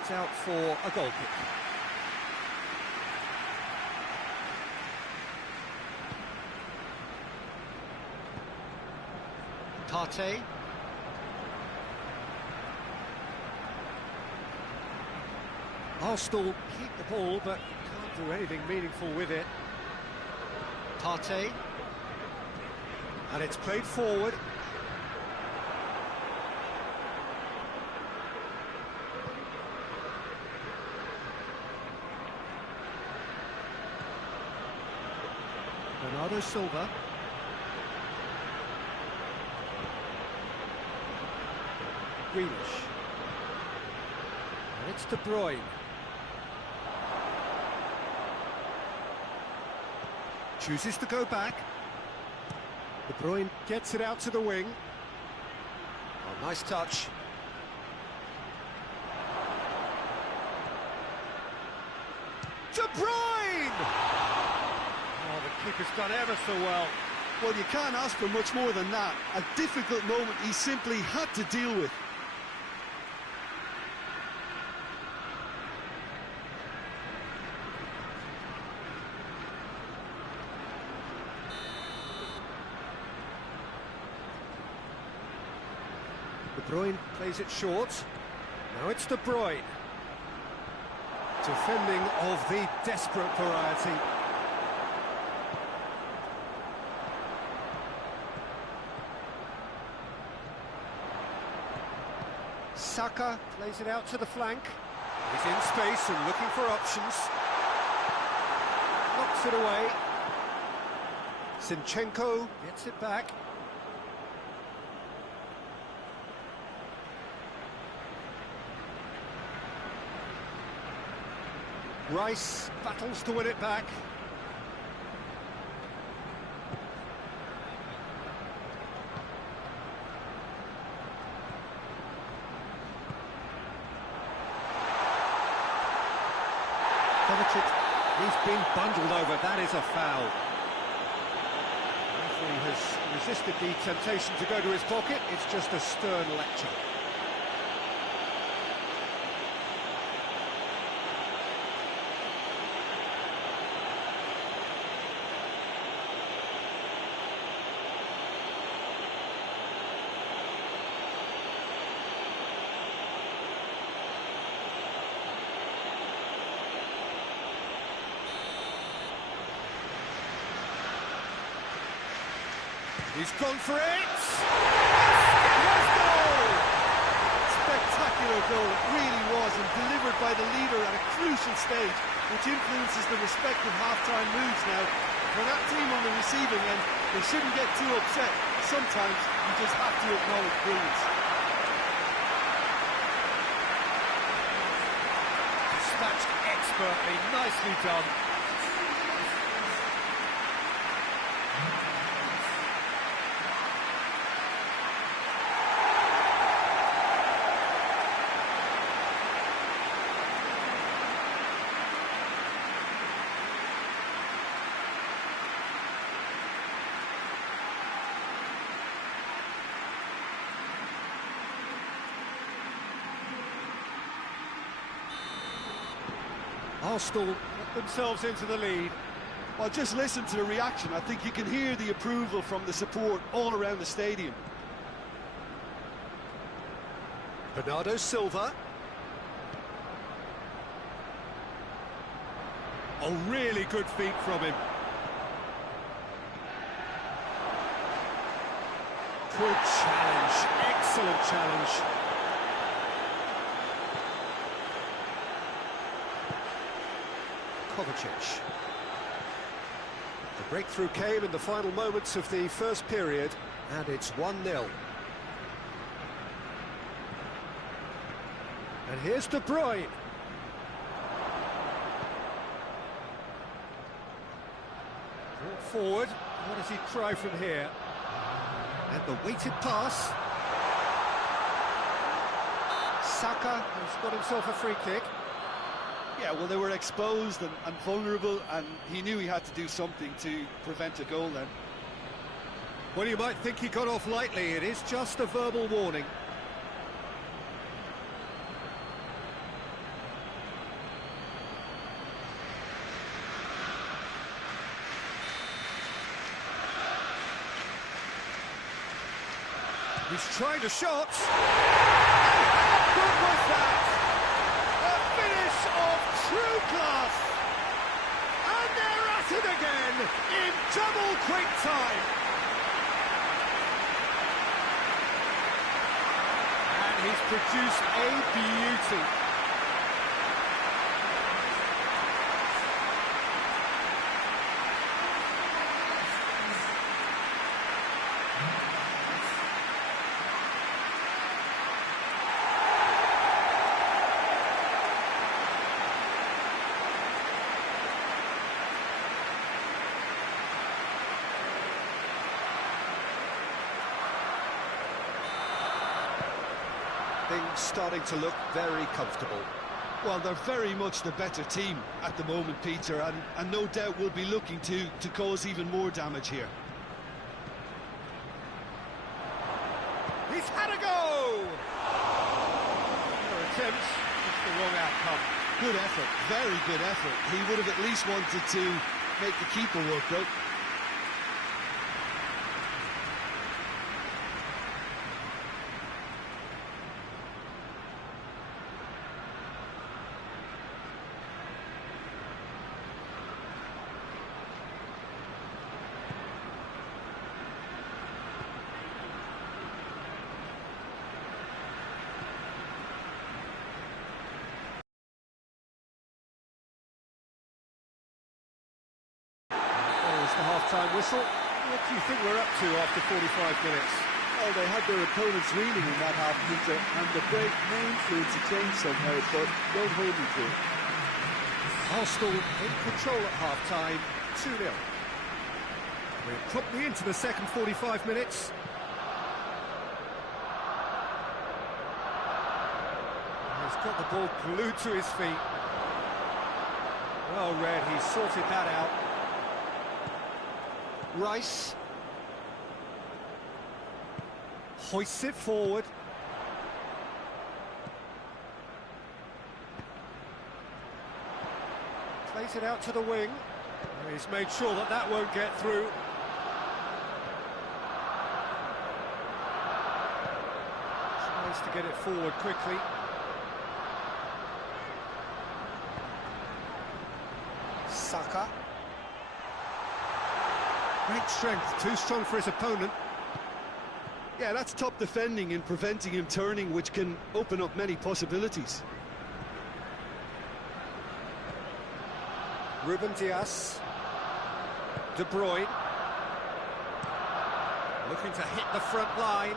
It's out for a goal kick. Partey. Arsenal keep the ball, but can't do anything meaningful with it. Partey. And it's played forward. Bernardo Silva. Grealish. And it's De Bruyne. Chooses to go back. De Bruyne gets it out to the wing. Oh, nice touch. De Bruyne! Oh, the keeper's done ever so well. Well, you can't ask for much more than that. A difficult moment he simply had to deal with. De Bruyne plays it short. Now it's De Bruyne. Defending of the desperate variety. Saka plays it out to the flank. He's in space and looking for options. Knocks it away. Zinchenko gets it back. Rice battles to win it back. Kovacic, he's been bundled over. That is a foul. Referee has resisted the temptation to go to his pocket. It's just a stern lecture. He's gone for it! Skipper's goal! Spectacular goal, it really was, and delivered by the leader at a crucial stage, which influences the respective half-time moves now. For that team on the receiving end, they shouldn't get too upset. Sometimes you just have to acknowledge brilliance. Dispatched expertly, nicely done. Arsenal put themselves into the lead. Well, just listen to the reaction. I think you can hear the approval from the support all around the stadium. Bernardo Silva. Oh, really good feet from him. Good challenge, excellent challenge. Kovacic. The breakthrough came in the final moments of the first period, and it's 1-0. And here's De Bruyne. Brought forward. What does he try from here? And the weighted pass. Saka has got himself a free kick. Yeah, well, they were exposed and vulnerable, and he knew he had to do something to prevent a goal then. Well, you might think he got off lightly. It is just a verbal warning. He's trying a shot. How good was that? A finish of true class. And they're at it again in double quick time. And he's produced a beauty. Things starting to look very comfortable. Well, they're very much the better team at the moment, Peter, and no doubt will be looking to cause even more damage here. He's had a go! Another attempt, just the wrong outcome. Good effort, very good effort. He would have at least wanted to make the keeper work, though. There's the half-time whistle. What do you think we're up to after 45 minutes? Well, they had their opponents reeling in that half, Peter, and the break may influence a change somehow, but don't hold me to it. Arsenal in control at half-time, 2-0. We're promptly into the second 45 minutes. He's got the ball glued to his feet. Well read, he's sorted that out. Rice. Hoists it forward. Plays it out to the wing. He's made sure that that won't get through. Tries to get it forward quickly. Saka. Great strength, too strong for his opponent. Yeah, that's top defending and preventing him turning, which can open up many possibilities. Ruben Dias. De Bruyne. Looking to hit the front line.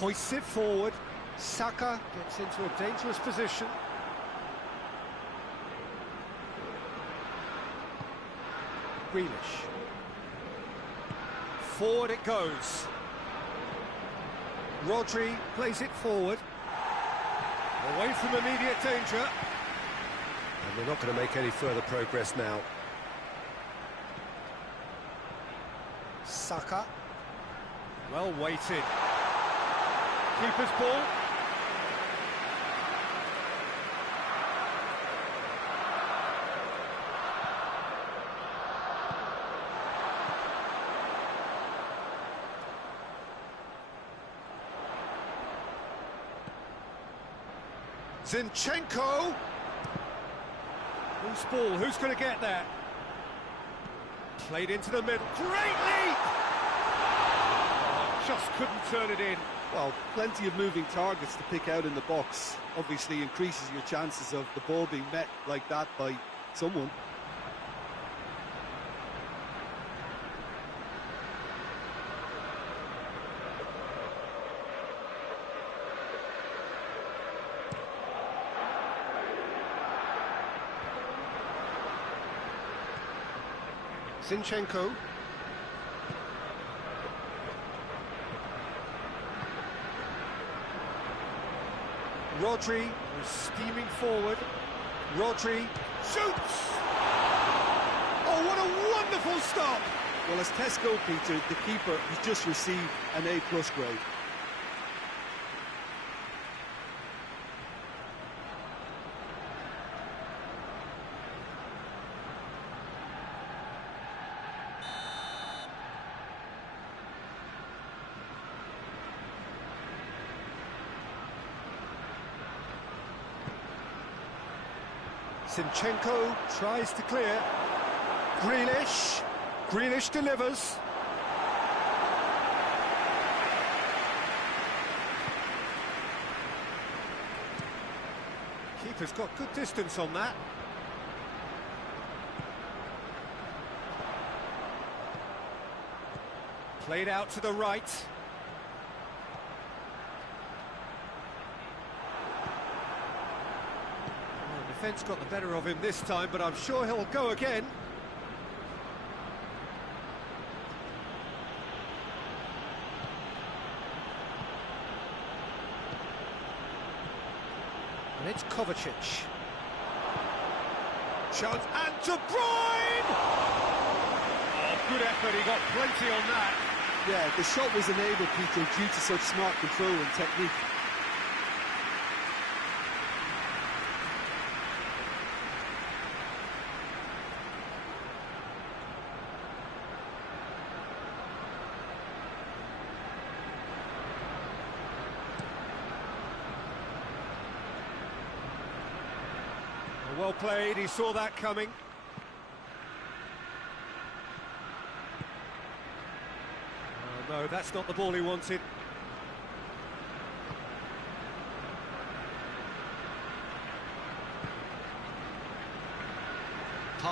Hoists it forward. Saka gets into a dangerous position. Grealish. Forward it goes. Rodri plays it forward. Away from immediate danger. And they're not going to make any further progress now. Saka. Well weighted. Keeper's ball. Zinchenko. Who's ball? Who's going to get there? Played into the middle. Great leap! Oh, just couldn't turn it in. Well, plenty of moving targets to pick out in the box. Obviously increases your chances of the ball being met like that by someone. Zinchenko. Rodri was steaming forward. Rodri shoots! Oh, what a wonderful stop! Well, as tests go, Peter, the keeper has just received an A+ grade. Zinchenko tries to clear. Grealish. Grealish delivers. Keeper's got good distance on that. Played out to the right. Defence got the better of him this time, but I'm sure he'll go again. And it's Kovacic. Chance, and De Bruyne! Oh, good effort, he got plenty on that. Yeah, the shot was enabled, Peter, due to such smart control and technique. Well played, he saw that coming. Oh, no, that's not the ball he wanted.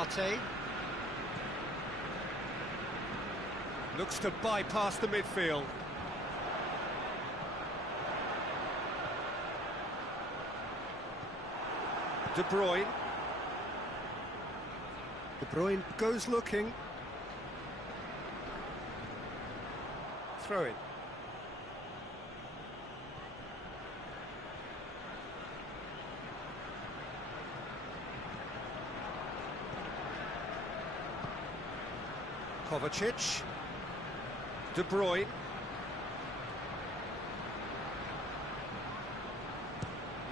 Partey. Looks to bypass the midfield. De Bruyne. De Bruyne goes looking. Throw in. Kovacic. De Bruyne.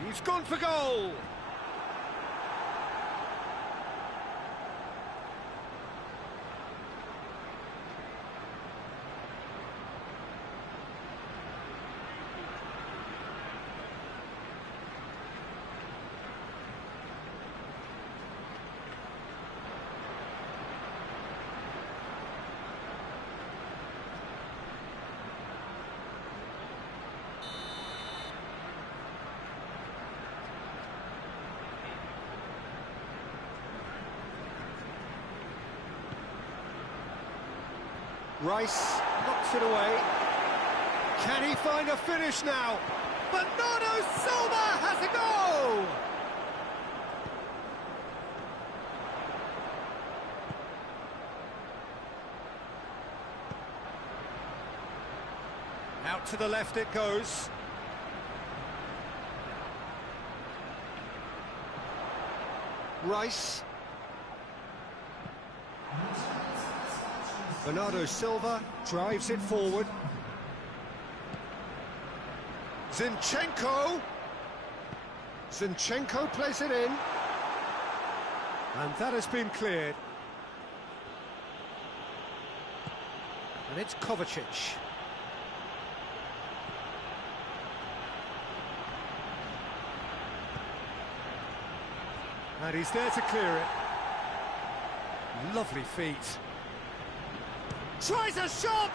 He's gone for goal! Rice knocks it away. Can he find a finish now? Bernardo Silva has a goal! Out to the left it goes. Rice. Bernardo Silva drives it forward. Zinchenko. Zinchenko plays it in. And that has been cleared. And it's Kovacic. And he's there to clear it. Lovely feet. Tries a shot!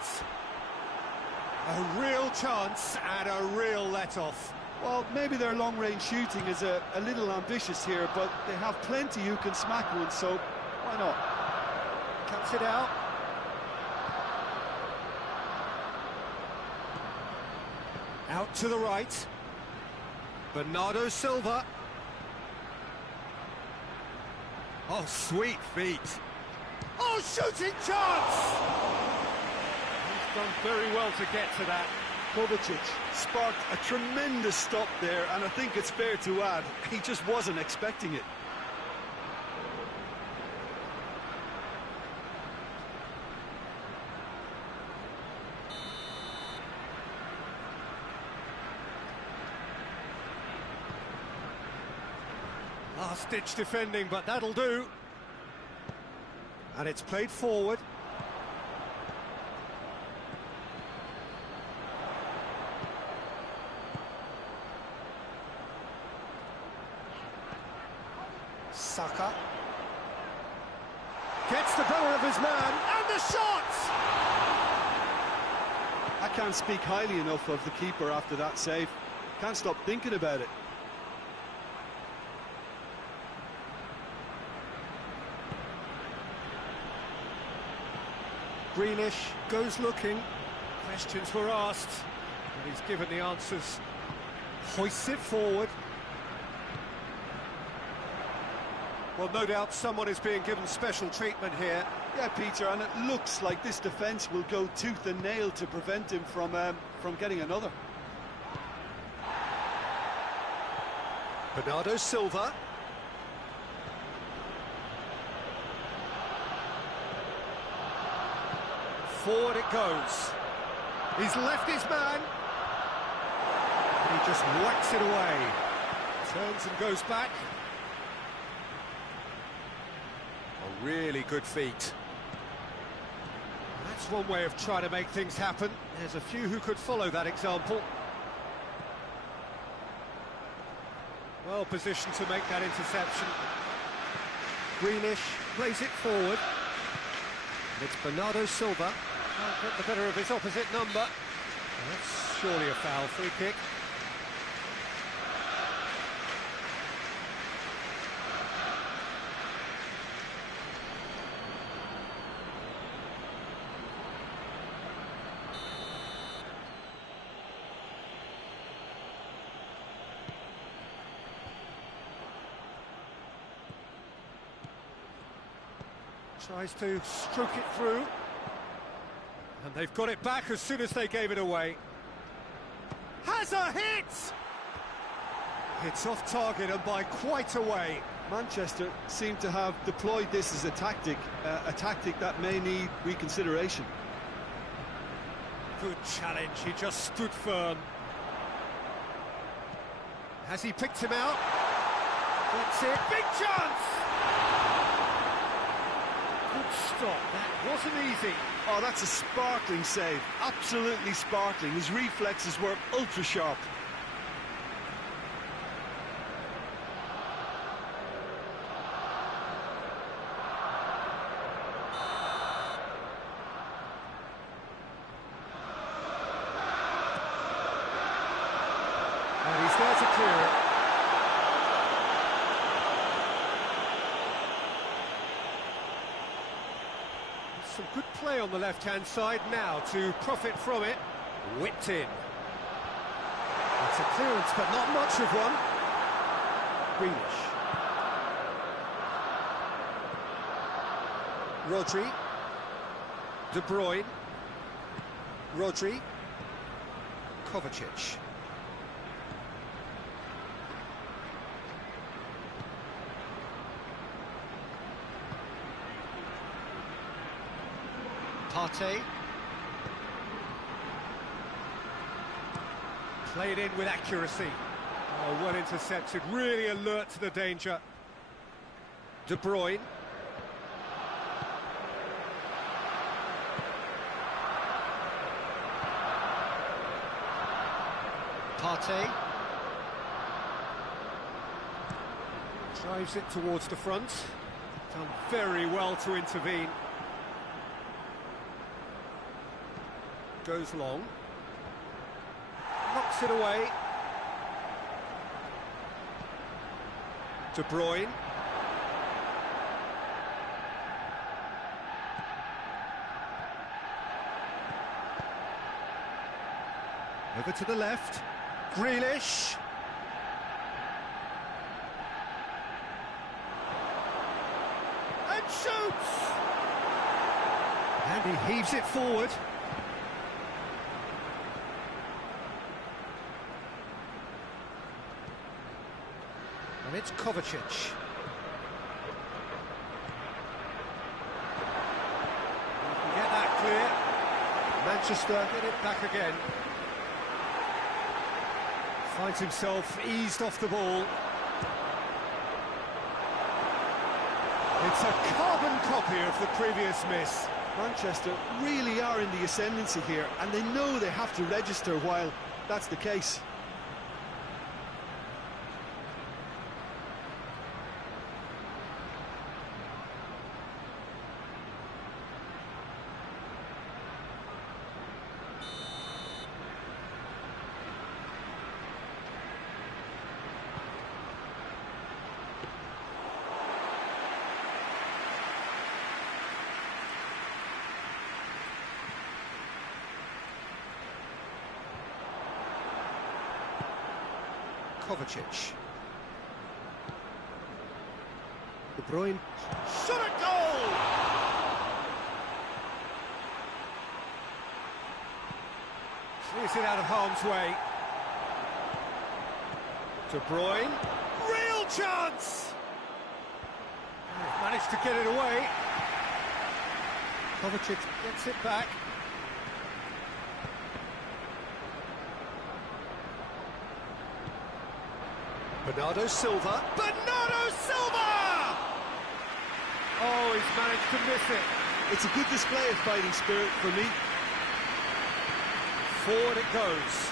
A real chance and a real let-off. Well, maybe their long-range shooting is a little ambitious here, but they have plenty who can smack one, so why not? Cuts it out. Out to the right. Bernardo Silva. Oh, sweet feet. Oh, shooting chance! He's done very well to get to that. Kovacic sparked a tremendous stop there, and I think it's fair to add, he just wasn't expecting it. Last-ditch defending, but that'll do. And it's played forward. Saka. Gets the better of his man, and the shot! I can't speak highly enough of the keeper after that save. Can't stop thinking about it. Greenish goes looking. Questions were asked, and he's given the answers. Hoists it forward. Well, no doubt someone is being given special treatment here. Yeah, Peter, and it looks like this defence will go tooth and nail to prevent him from getting another. Bernardo Silva. Forward it goes. He's left his man. And he just whacks it away. Turns and goes back. A really good feat. That's one way of trying to make things happen. There's a few who could follow that example. Well positioned to make that interception. Greenish plays it forward. And it's Bernardo Silva. Can't get the better of his opposite number. And that's surely a foul. Free kick. Tries to stroke it through. And they've got it back as soon as they gave it away. Has a hit! It's off target and by quite a way. Manchester seem to have deployed this as a tactic that may need reconsideration. Good challenge, he just stood firm. Has he picked him out? That's it, big chance! Good stop, that wasn't easy. Oh, that's a sparkling save, absolutely sparkling. His reflexes were ultra sharp. And he's there to clear it. Some good play on the left-hand side now to profit from it. Whipped in. It's a clearance, but not much of one. Grealish. Rodri. De Bruyne. Rodri. Kovacic. Partey. Played in with accuracy. Oh, well intercepted, really alert to the danger. De Bruyne. Partey. Drives it towards the front. Done very well to intervene. Goes long. Knocks it away. De Bruyne. Over to the left. Grealish. And shoots! And he heaves it forward. And it's Kovacic. You can get that clear. Manchester get it back again. Finds himself eased off the ball. It's a carbon copy of the previous miss. Manchester really are in the ascendancy here, and they know they have to register while that's the case. Kovacic. De Bruyne. Shot at goal! Clears it out of harm's way. De Bruyne. Real chance! They've managed to get it away. Kovacic gets it back. Bernardo Silva. Bernardo Silva! Oh, he's managed to miss it. It's a good display of fighting spirit for me. Forward it goes.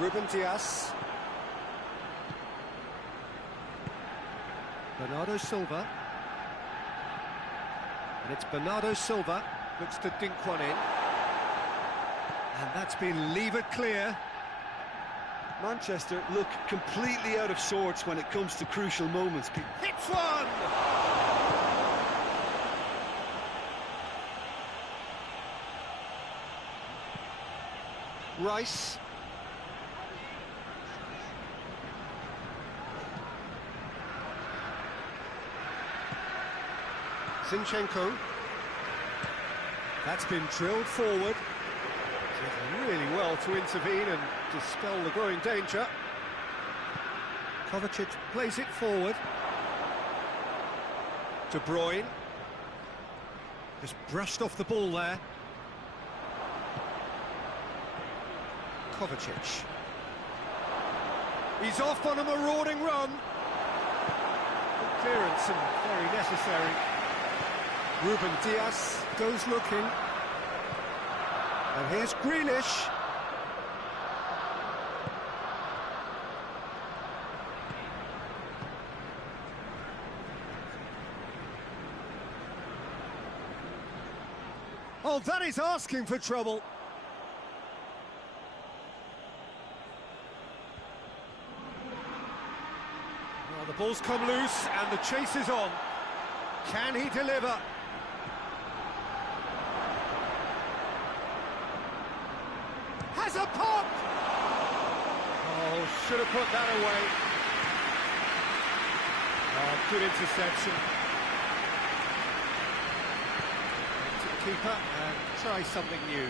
Ruben Dias. Bernardo Silva. And it's Bernardo Silva. Looks to dink one in. And that's been levered clear. Manchester look completely out of sorts when it comes to crucial moments. Hits one! Rice. Zinchenko. That's been drilled forward. Did really well to intervene and dispel the growing danger. Kovacic plays it forward. De Bruyne. Just brushed off the ball there. Kovacic. He's off on a marauding run. Good clearance and very necessary. Ruben Diaz goes looking. And here's Grealish. Oh, that is asking for trouble. Well, the ball's come loose and the chase is on. Can he deliver? Has a pop! Oh, should have put that away. Oh, good interception. To the keeper and try something new.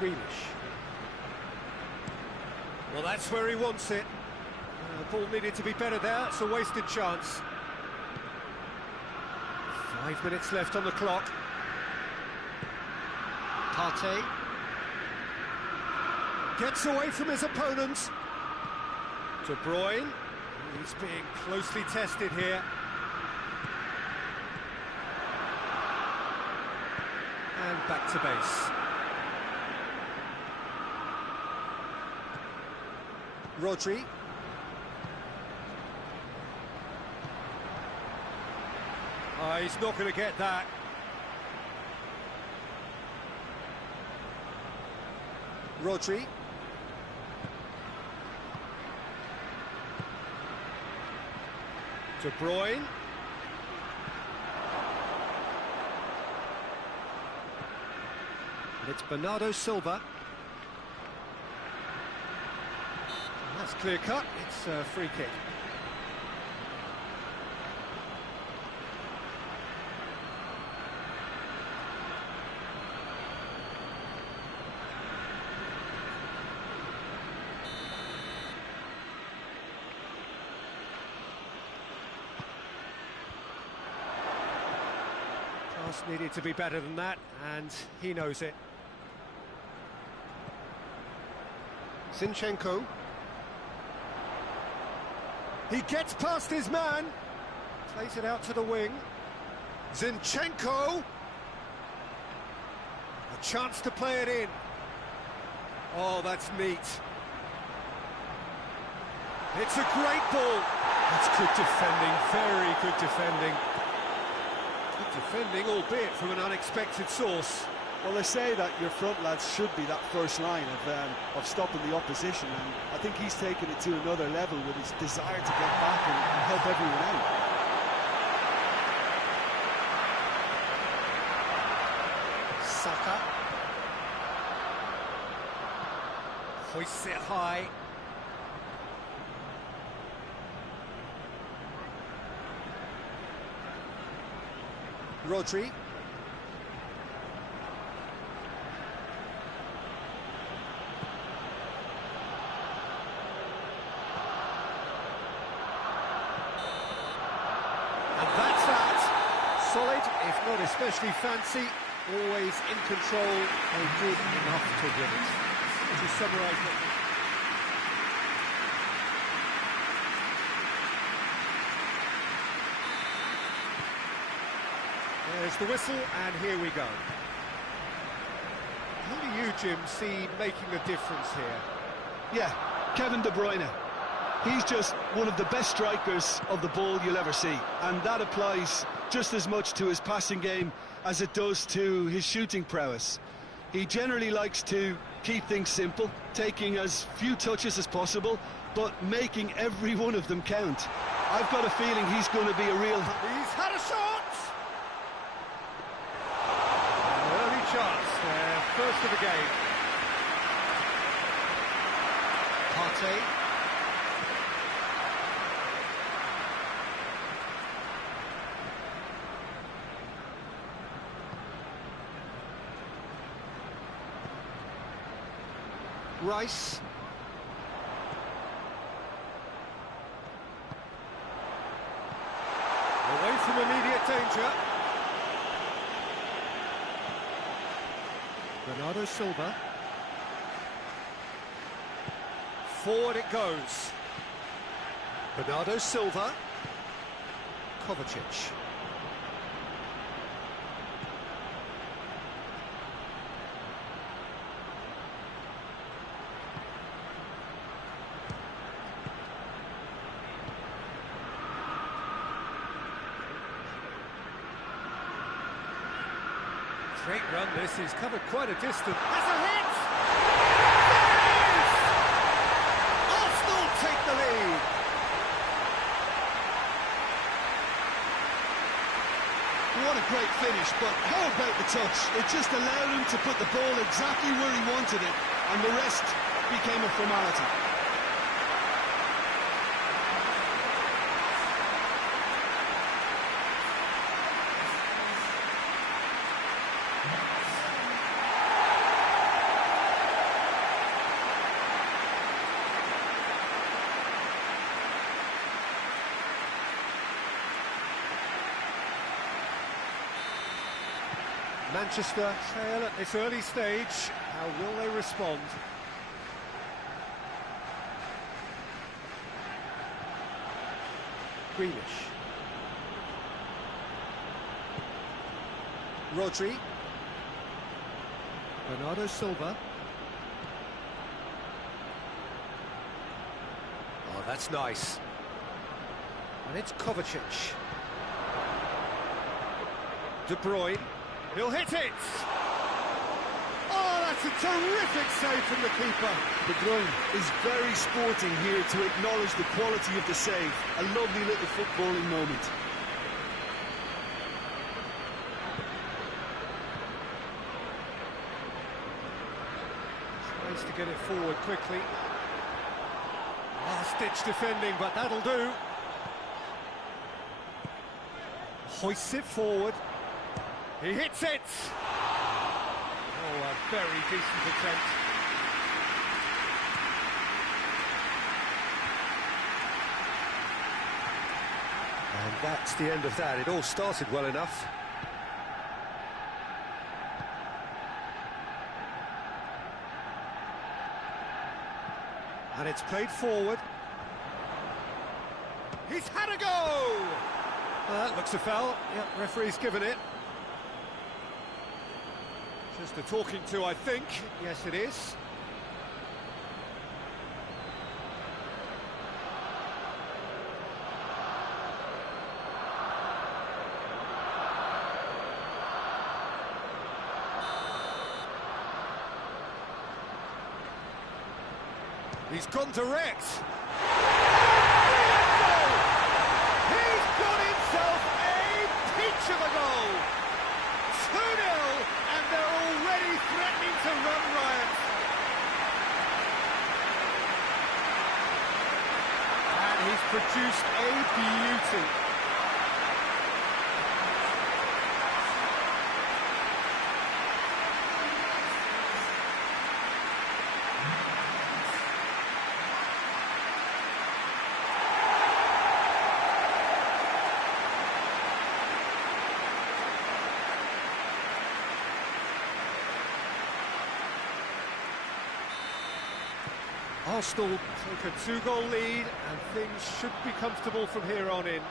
Grealish. Well, that's where he wants it. The ball needed to be better there. It's a wasted chance. 5 minutes left on the clock. Partey gets away from his opponents. De Bruyne, he's being closely tested here. And back to base. Rodri. Oh, he's not going to get that. Rodri. De Bruyne. And it's Bernardo Silva. That's clear cut. It's a free kick. Needed to be better than that, and he knows it. Zinchenko. He gets past his man. Plays it out to the wing. Zinchenko. A chance to play it in. Oh, that's neat. It's a great ball. That's good defending, very good defending. Good defending, albeit from an unexpected source. Well, they say that your front lads should be that first line of stopping the opposition, and I think he's taken it to another level with his desire to get back and help everyone out. Saka hoists it high. Rodri. And that's that. Solid, if not especially fancy, always in control, and good enough to win it. To summarise it. There's the whistle, and here we go. Who do you, Jim, see making a difference here? Yeah, Kevin De Bruyne. He's just one of the best strikers of the ball you'll ever see, and that applies just as much to his passing game as it does to his shooting prowess. He generally likes to keep things simple, taking as few touches as possible, but making every one of them count. I've got a feeling he's going to be a real... He's had a shot! An early chance there, first of the game. Partey. Rice. Away from immediate danger. Bernardo Silva. Forward it goes. Bernardo Silva. Kovacic. Great run this, he's covered quite a distance. Has a hit! There it is! Arsenal take the lead! What a great finish, but how about the touch? It just allowed him to put the ball exactly where he wanted it, and the rest became a formality. Manchester trail at this early stage. How will they respond? Grealish. Rodri. Bernardo Silva. Oh, that's nice. And it's Kovacic. De Bruyne. He'll hit it! Oh, that's a terrific save from the keeper. De Bruyne is very sporting here to acknowledge the quality of the save. A lovely little footballing moment. Tries to get it forward quickly. Last-ditch defending, but that'll do. Hoists it forward. He hits it! Oh, a very decent attempt. And that's the end of that. It all started well enough. And it's played forward. He's had a go! That looks a foul. Yep, referee's given it. Just a talking to, I think. Yes, it is. He's gone direct. He's got himself a peach of a goal. 2-0, and they're already threatening to run riot. And he's produced a beauty. Arsenal take a 2-goal lead, and things should be comfortable from here on in.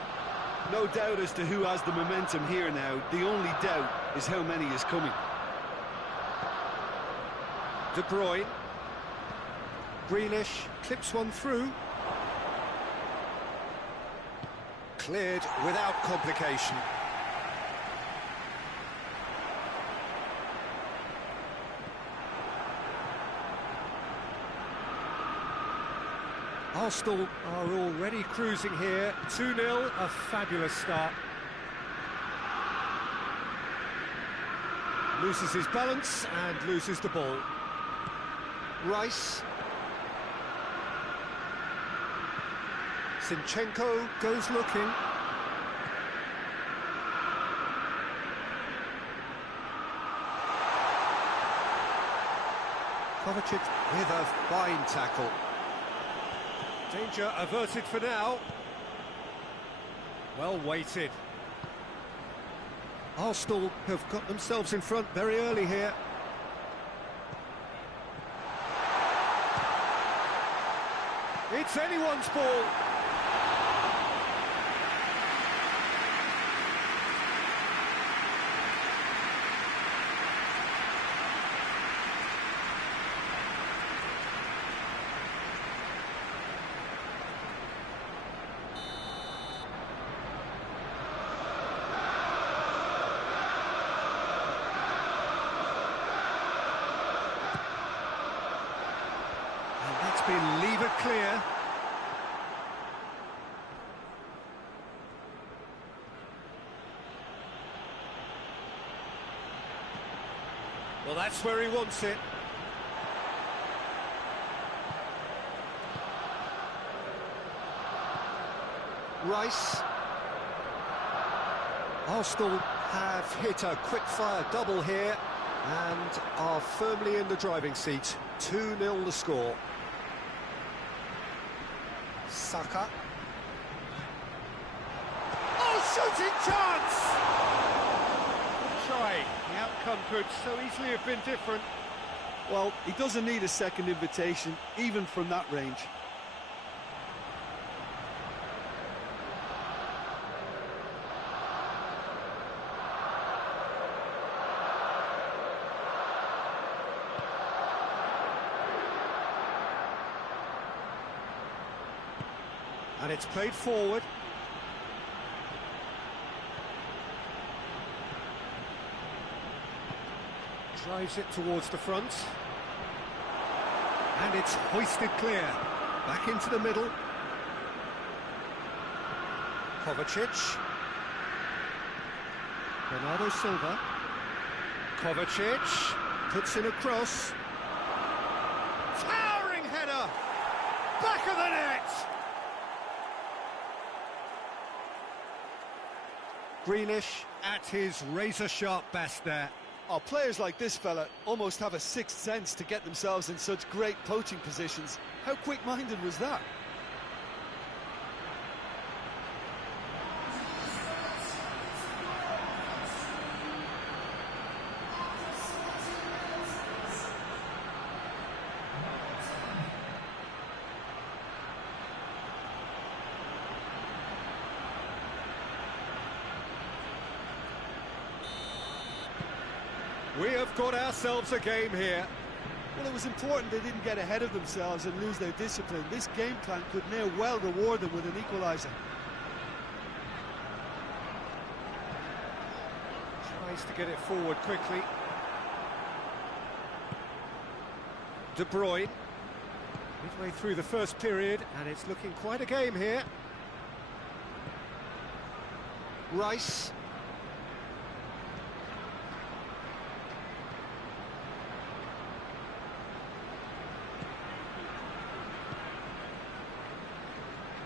No doubt as to who has the momentum here now. The only doubt is how many is coming. De Bruyne. Grealish clips one through. Cleared without complication. Arsenal are already cruising here. 2-0, a fabulous start. Loses his balance and loses the ball. Rice. Zinchenko goes looking. Kovacic with a fine tackle. Danger averted for now. Well weighted. Arsenal have got themselves in front very early here. It's anyone's ball. Been levered clear. Well, that's where he wants it. Rice. Arsenal have hit a quick-fire double here and are firmly in the driving seat. 2-0 the score. Saka. Oh, shooting chance! Try. The outcome could so easily have been different. Well, he doesn't need a second invitation, even from that range. And it's played forward. Drives it towards the front. And it's hoisted clear. Back into the middle. Kovacic. Bernardo Silva. Kovacic puts in a cross. Towering header! Back of the net! Grealish at his razor-sharp best there. Oh, players like this fella almost have a sixth sense to get themselves in such great poaching positions. How quick-minded was that? We have got ourselves a game here. Well, it was important they didn't get ahead of themselves and lose their discipline. This game plan could now well reward them with an equaliser. Tries to get it forward quickly. De Bruyne. Midway through the first period, and it's looking quite a game here. Rice.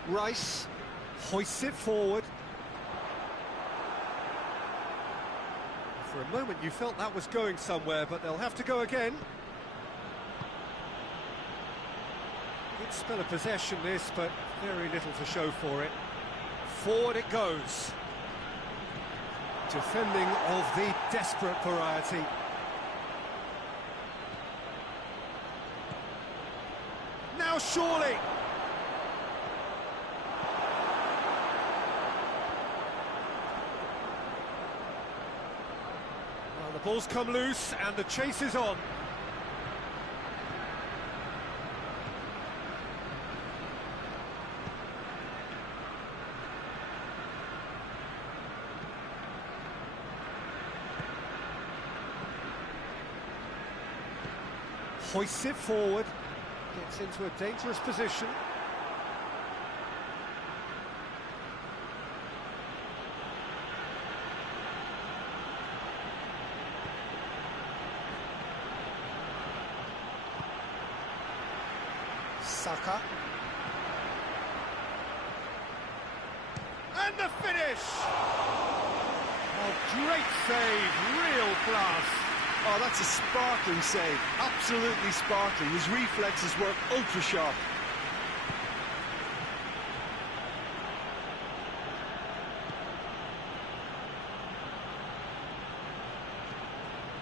Rice hoists it forward. For a moment you felt that was going somewhere, but they'll have to go again. Good spell of possession this, but very little to show for it. Forward it goes. Defending of the desperate variety. Now surely! Well, the ball's come loose and the chase is on. Hoists it forward, gets into a dangerous position. Saka. And the finish! Oh, great save, real class. Oh, that's a sparkling save. Absolutely sparkling. His reflexes were ultra-sharp.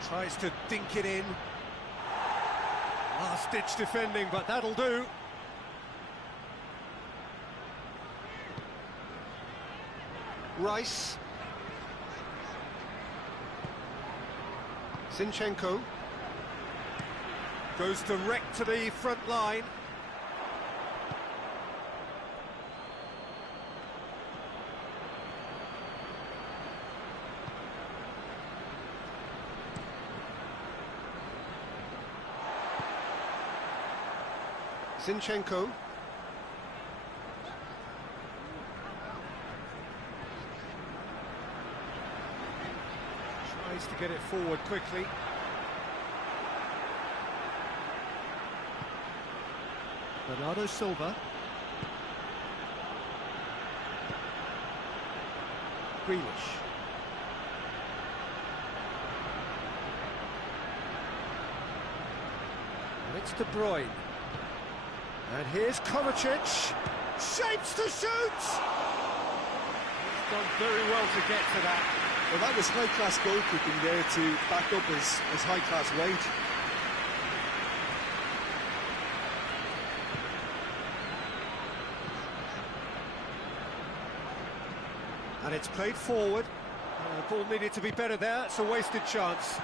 Tries to dink it in. Last-ditch defending, but that'll do. Rice. Zinchenko. Goes direct to the front line. Zinchenko. Tries to get it forward quickly. Bernardo Silva. Grealish. And it's De Bruyne. And here's Kovacic. Shapes to shoot! He's done very well to get to that. Well, that was high-class goalkeeping there to back up his high-class weight. And it's played forward. The ball needed to be better there. It's a wasted chance.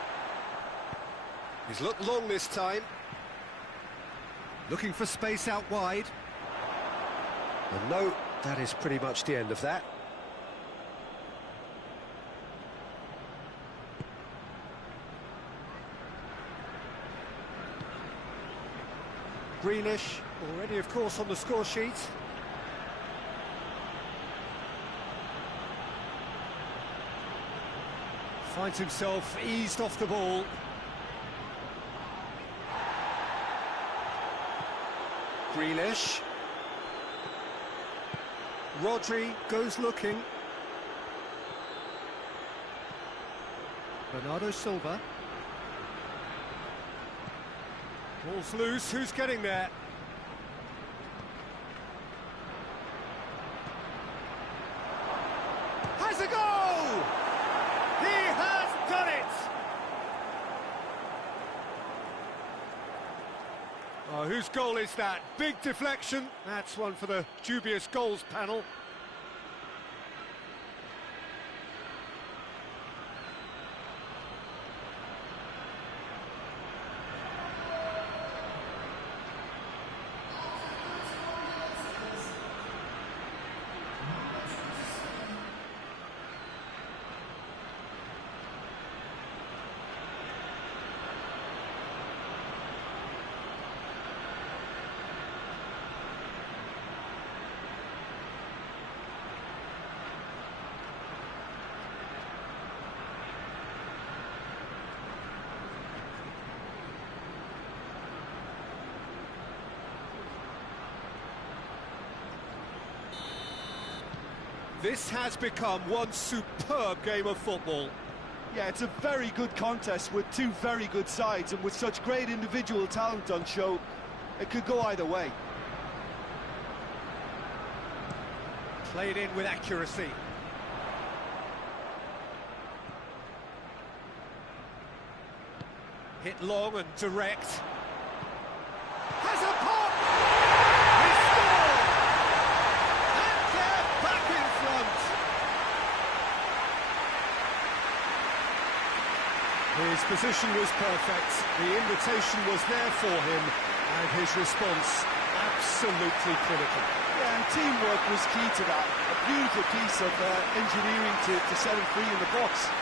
He's looked long this time. Looking for space out wide. And no, that is pretty much the end of that. Grealish, already of course on the score sheet. Finds himself eased off the ball. Grealish. Rodri goes looking. Bernardo Silva. Ball's loose, who's getting there? Has a goal! He has done it! Oh, whose goal is that? Big deflection. That's one for the dubious goals panel. This has become one superb game of football. Yeah, it's a very good contest with two very good sides, and with such great individual talent on show, it could go either way. Played in with accuracy. Hit long and direct. Has a pop! He scored! And they're back in front. His position was perfect. The invitation was there for him, and his response absolutely critical. Yeah, and teamwork was key to that. A beautiful piece of engineering to set him free in the box.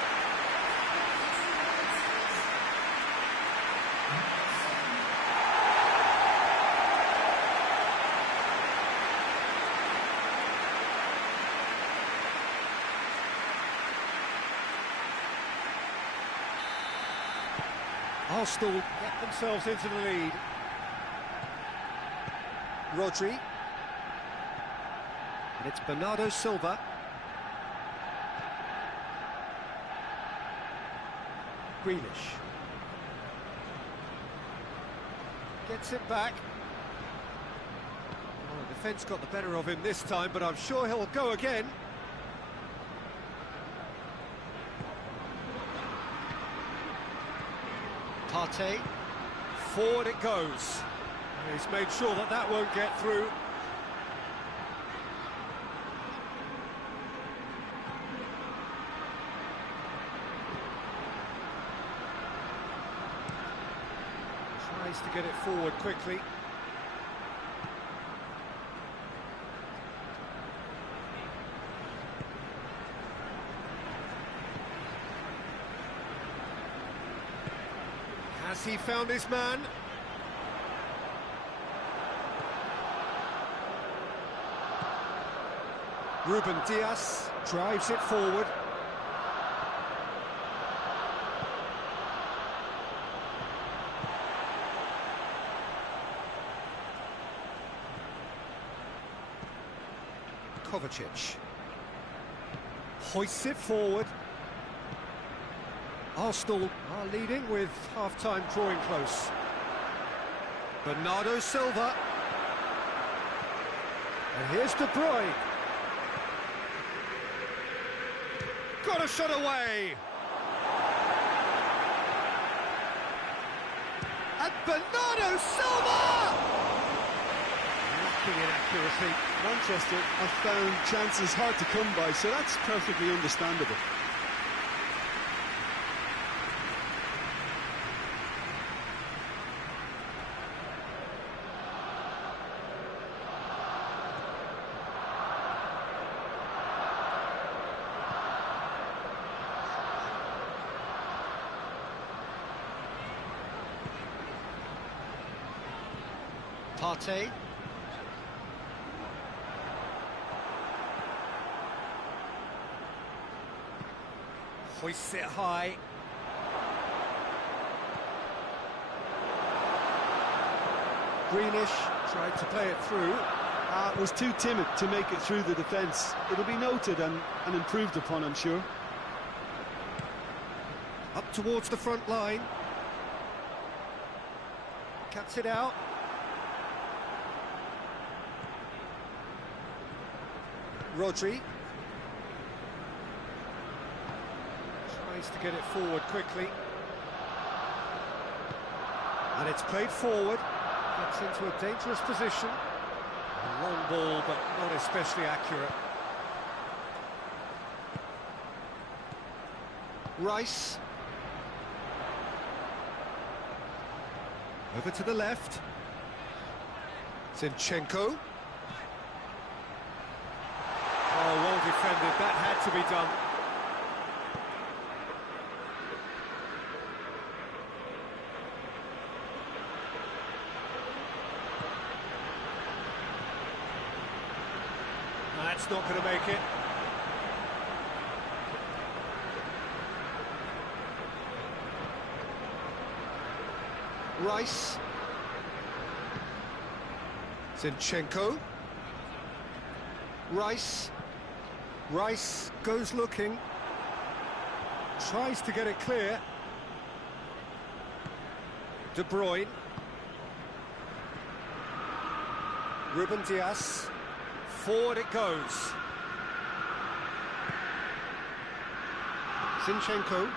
Arsenal get themselves into the lead. Rodri. And it's Bernardo Silva. Grealish. Gets it back. Well, the defence got the better of him this time, but I'm sure he'll go again. Partey. Forward it goes. He's made sure that that won't get through. Tries to get it forward quickly. Has he found his man? Ruben Dias drives it forward. Kovacic hoists it forward. Arsenal are leading with half-time drawing close. Bernardo Silva. And here's De Bruyne. Got a shot away. And Bernardo Silva! Lacking in accuracy. Manchester have found chances hard to come by, so that's perfectly understandable. Partey. Hoists it high. Greenish tried to play it through. Was too timid to make it through the defence. It'll be noted and improved upon, I'm sure. Up towards the front line. Cuts it out. Rodri. Tries to get it forward quickly. And it's played forward. Gets into a dangerous position. A long ball, but not especially accurate. Rice. Over to the left. Zinchenko. Oh, well defended. That had to be done. That's not going to make it. Rice. Zinchenko. Rice. Rice goes looking. Tries to get it clear. De Bruyne. Ruben Dias. Forward it goes. Zinchenko.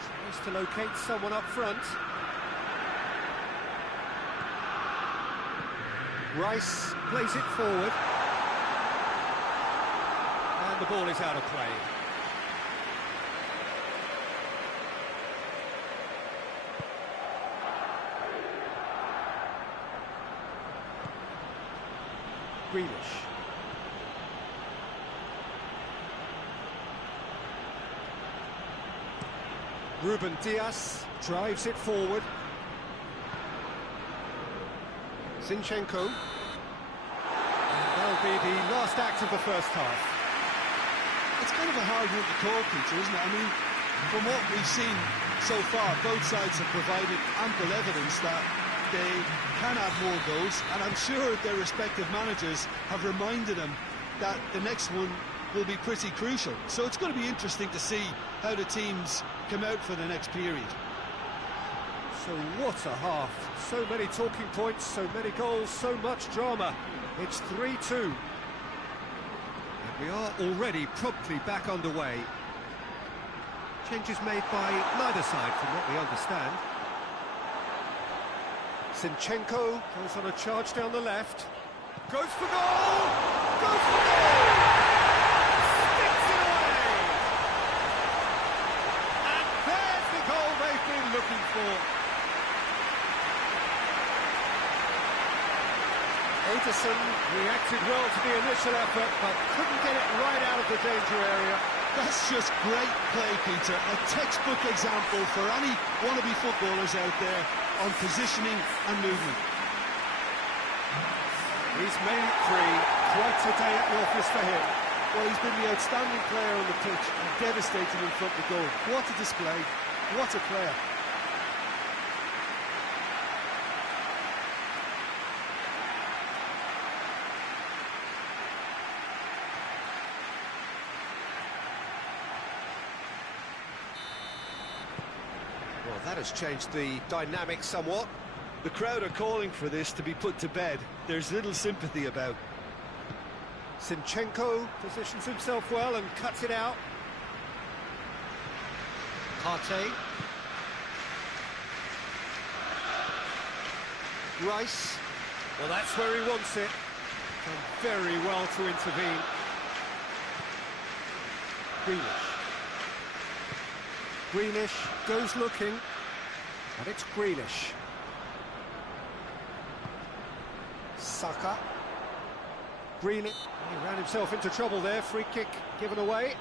Tries to locate someone up front. Rice plays it forward. And the ball is out of play. Greenish. Ruben Dias drives it forward. Zinchenko. And that'll be the last act of the first half. It's kind of a hard one to call, Peter, isn't it? I mean, from what we've seen so far, both sides have provided ample evidence that they can add more goals, and I'm sure their respective managers have reminded them that the next one will be pretty crucial. So it's going to be interesting to see how the teams come out for the next period. So what a half. So many talking points, so many goals, so much drama. It's 3-2. And we are already promptly back underway. Changes made by neither side from what we understand. Zinchenko goes on a charge down the left. Goes for goal! Goes for goal! Sticks it away! And there's the goal they've been looking for. Ederson reacted well to the initial effort, but couldn't get it right out of the danger area. That's just great play, Peter. A textbook example for any wannabe footballers out there on positioning and movement. He's made it three. Quite a day at the office for him. Well, he's been the outstanding player on the pitch and devastating in front of the goal. What a display. What a player. Well, that has changed the dynamic somewhat. The crowd are calling for this to be put to bed. There's little sympathy about. Zinchenko positions himself well and cuts it out. Partey. Rice. Well, that's where he wants it. Done very well to intervene. Grealish goes looking, and it's Grealish. Saka. Grealish. He ran himself into trouble there. Free kick given away.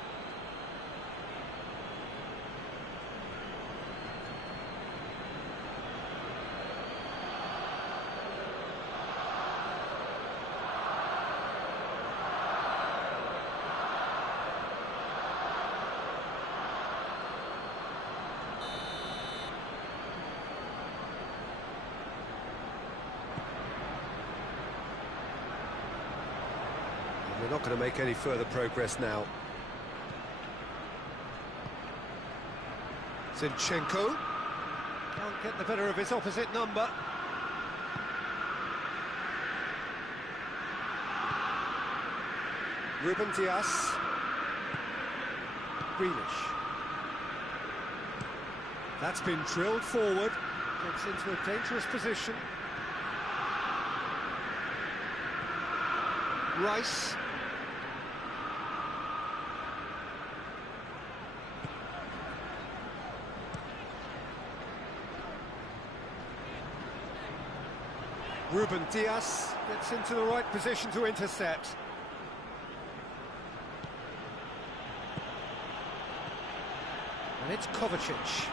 We're not going to make any further progress now. Zinchenko can't get the better of his opposite number. Ruben Dias. Grealish. That's been drilled forward. Gets into a dangerous position. Rice. Ruben Dias gets into the right position to intercept. And it's Kovacic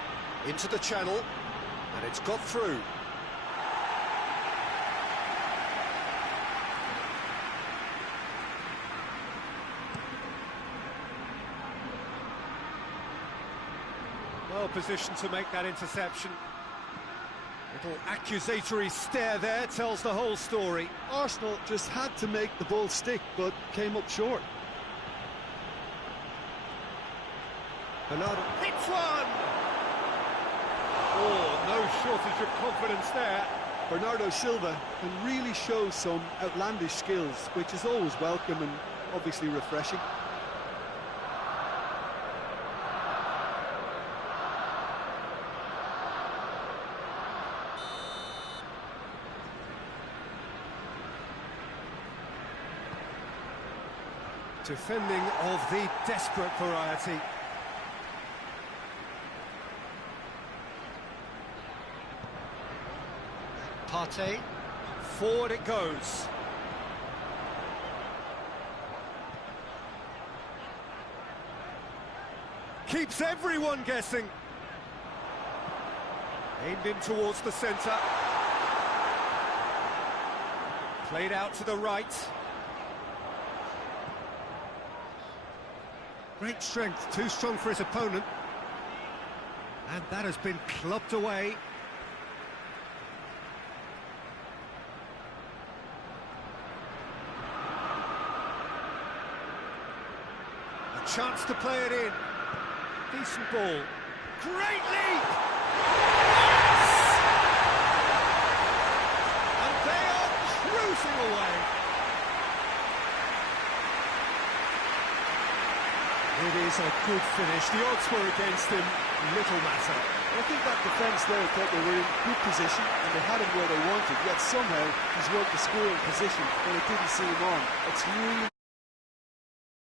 into the channel, and it's got through. Well positioned to make that interception. Little accusatory stare there tells the whole story. Arsenal just had to make the ball stick, but came up short. Bernardo hits one! Oh, no shortage of confidence there. Bernardo Silva can really show some outlandish skills, which is always welcome and obviously refreshing. Defending of the desperate variety. Partey. Forward it goes. Keeps everyone guessing. Aimed in towards the centre. Played out to the right. Great strength, too strong for his opponent. And that has been clubbed away. chance to play it in. Decent ball. Great leap! And they are cruising away. It is a good finish. The odds were against him, little matter. I think that defence there thought they were in good position and they had him where they wanted, yet somehow he's worked the scoring position when it didn't see him on. It's really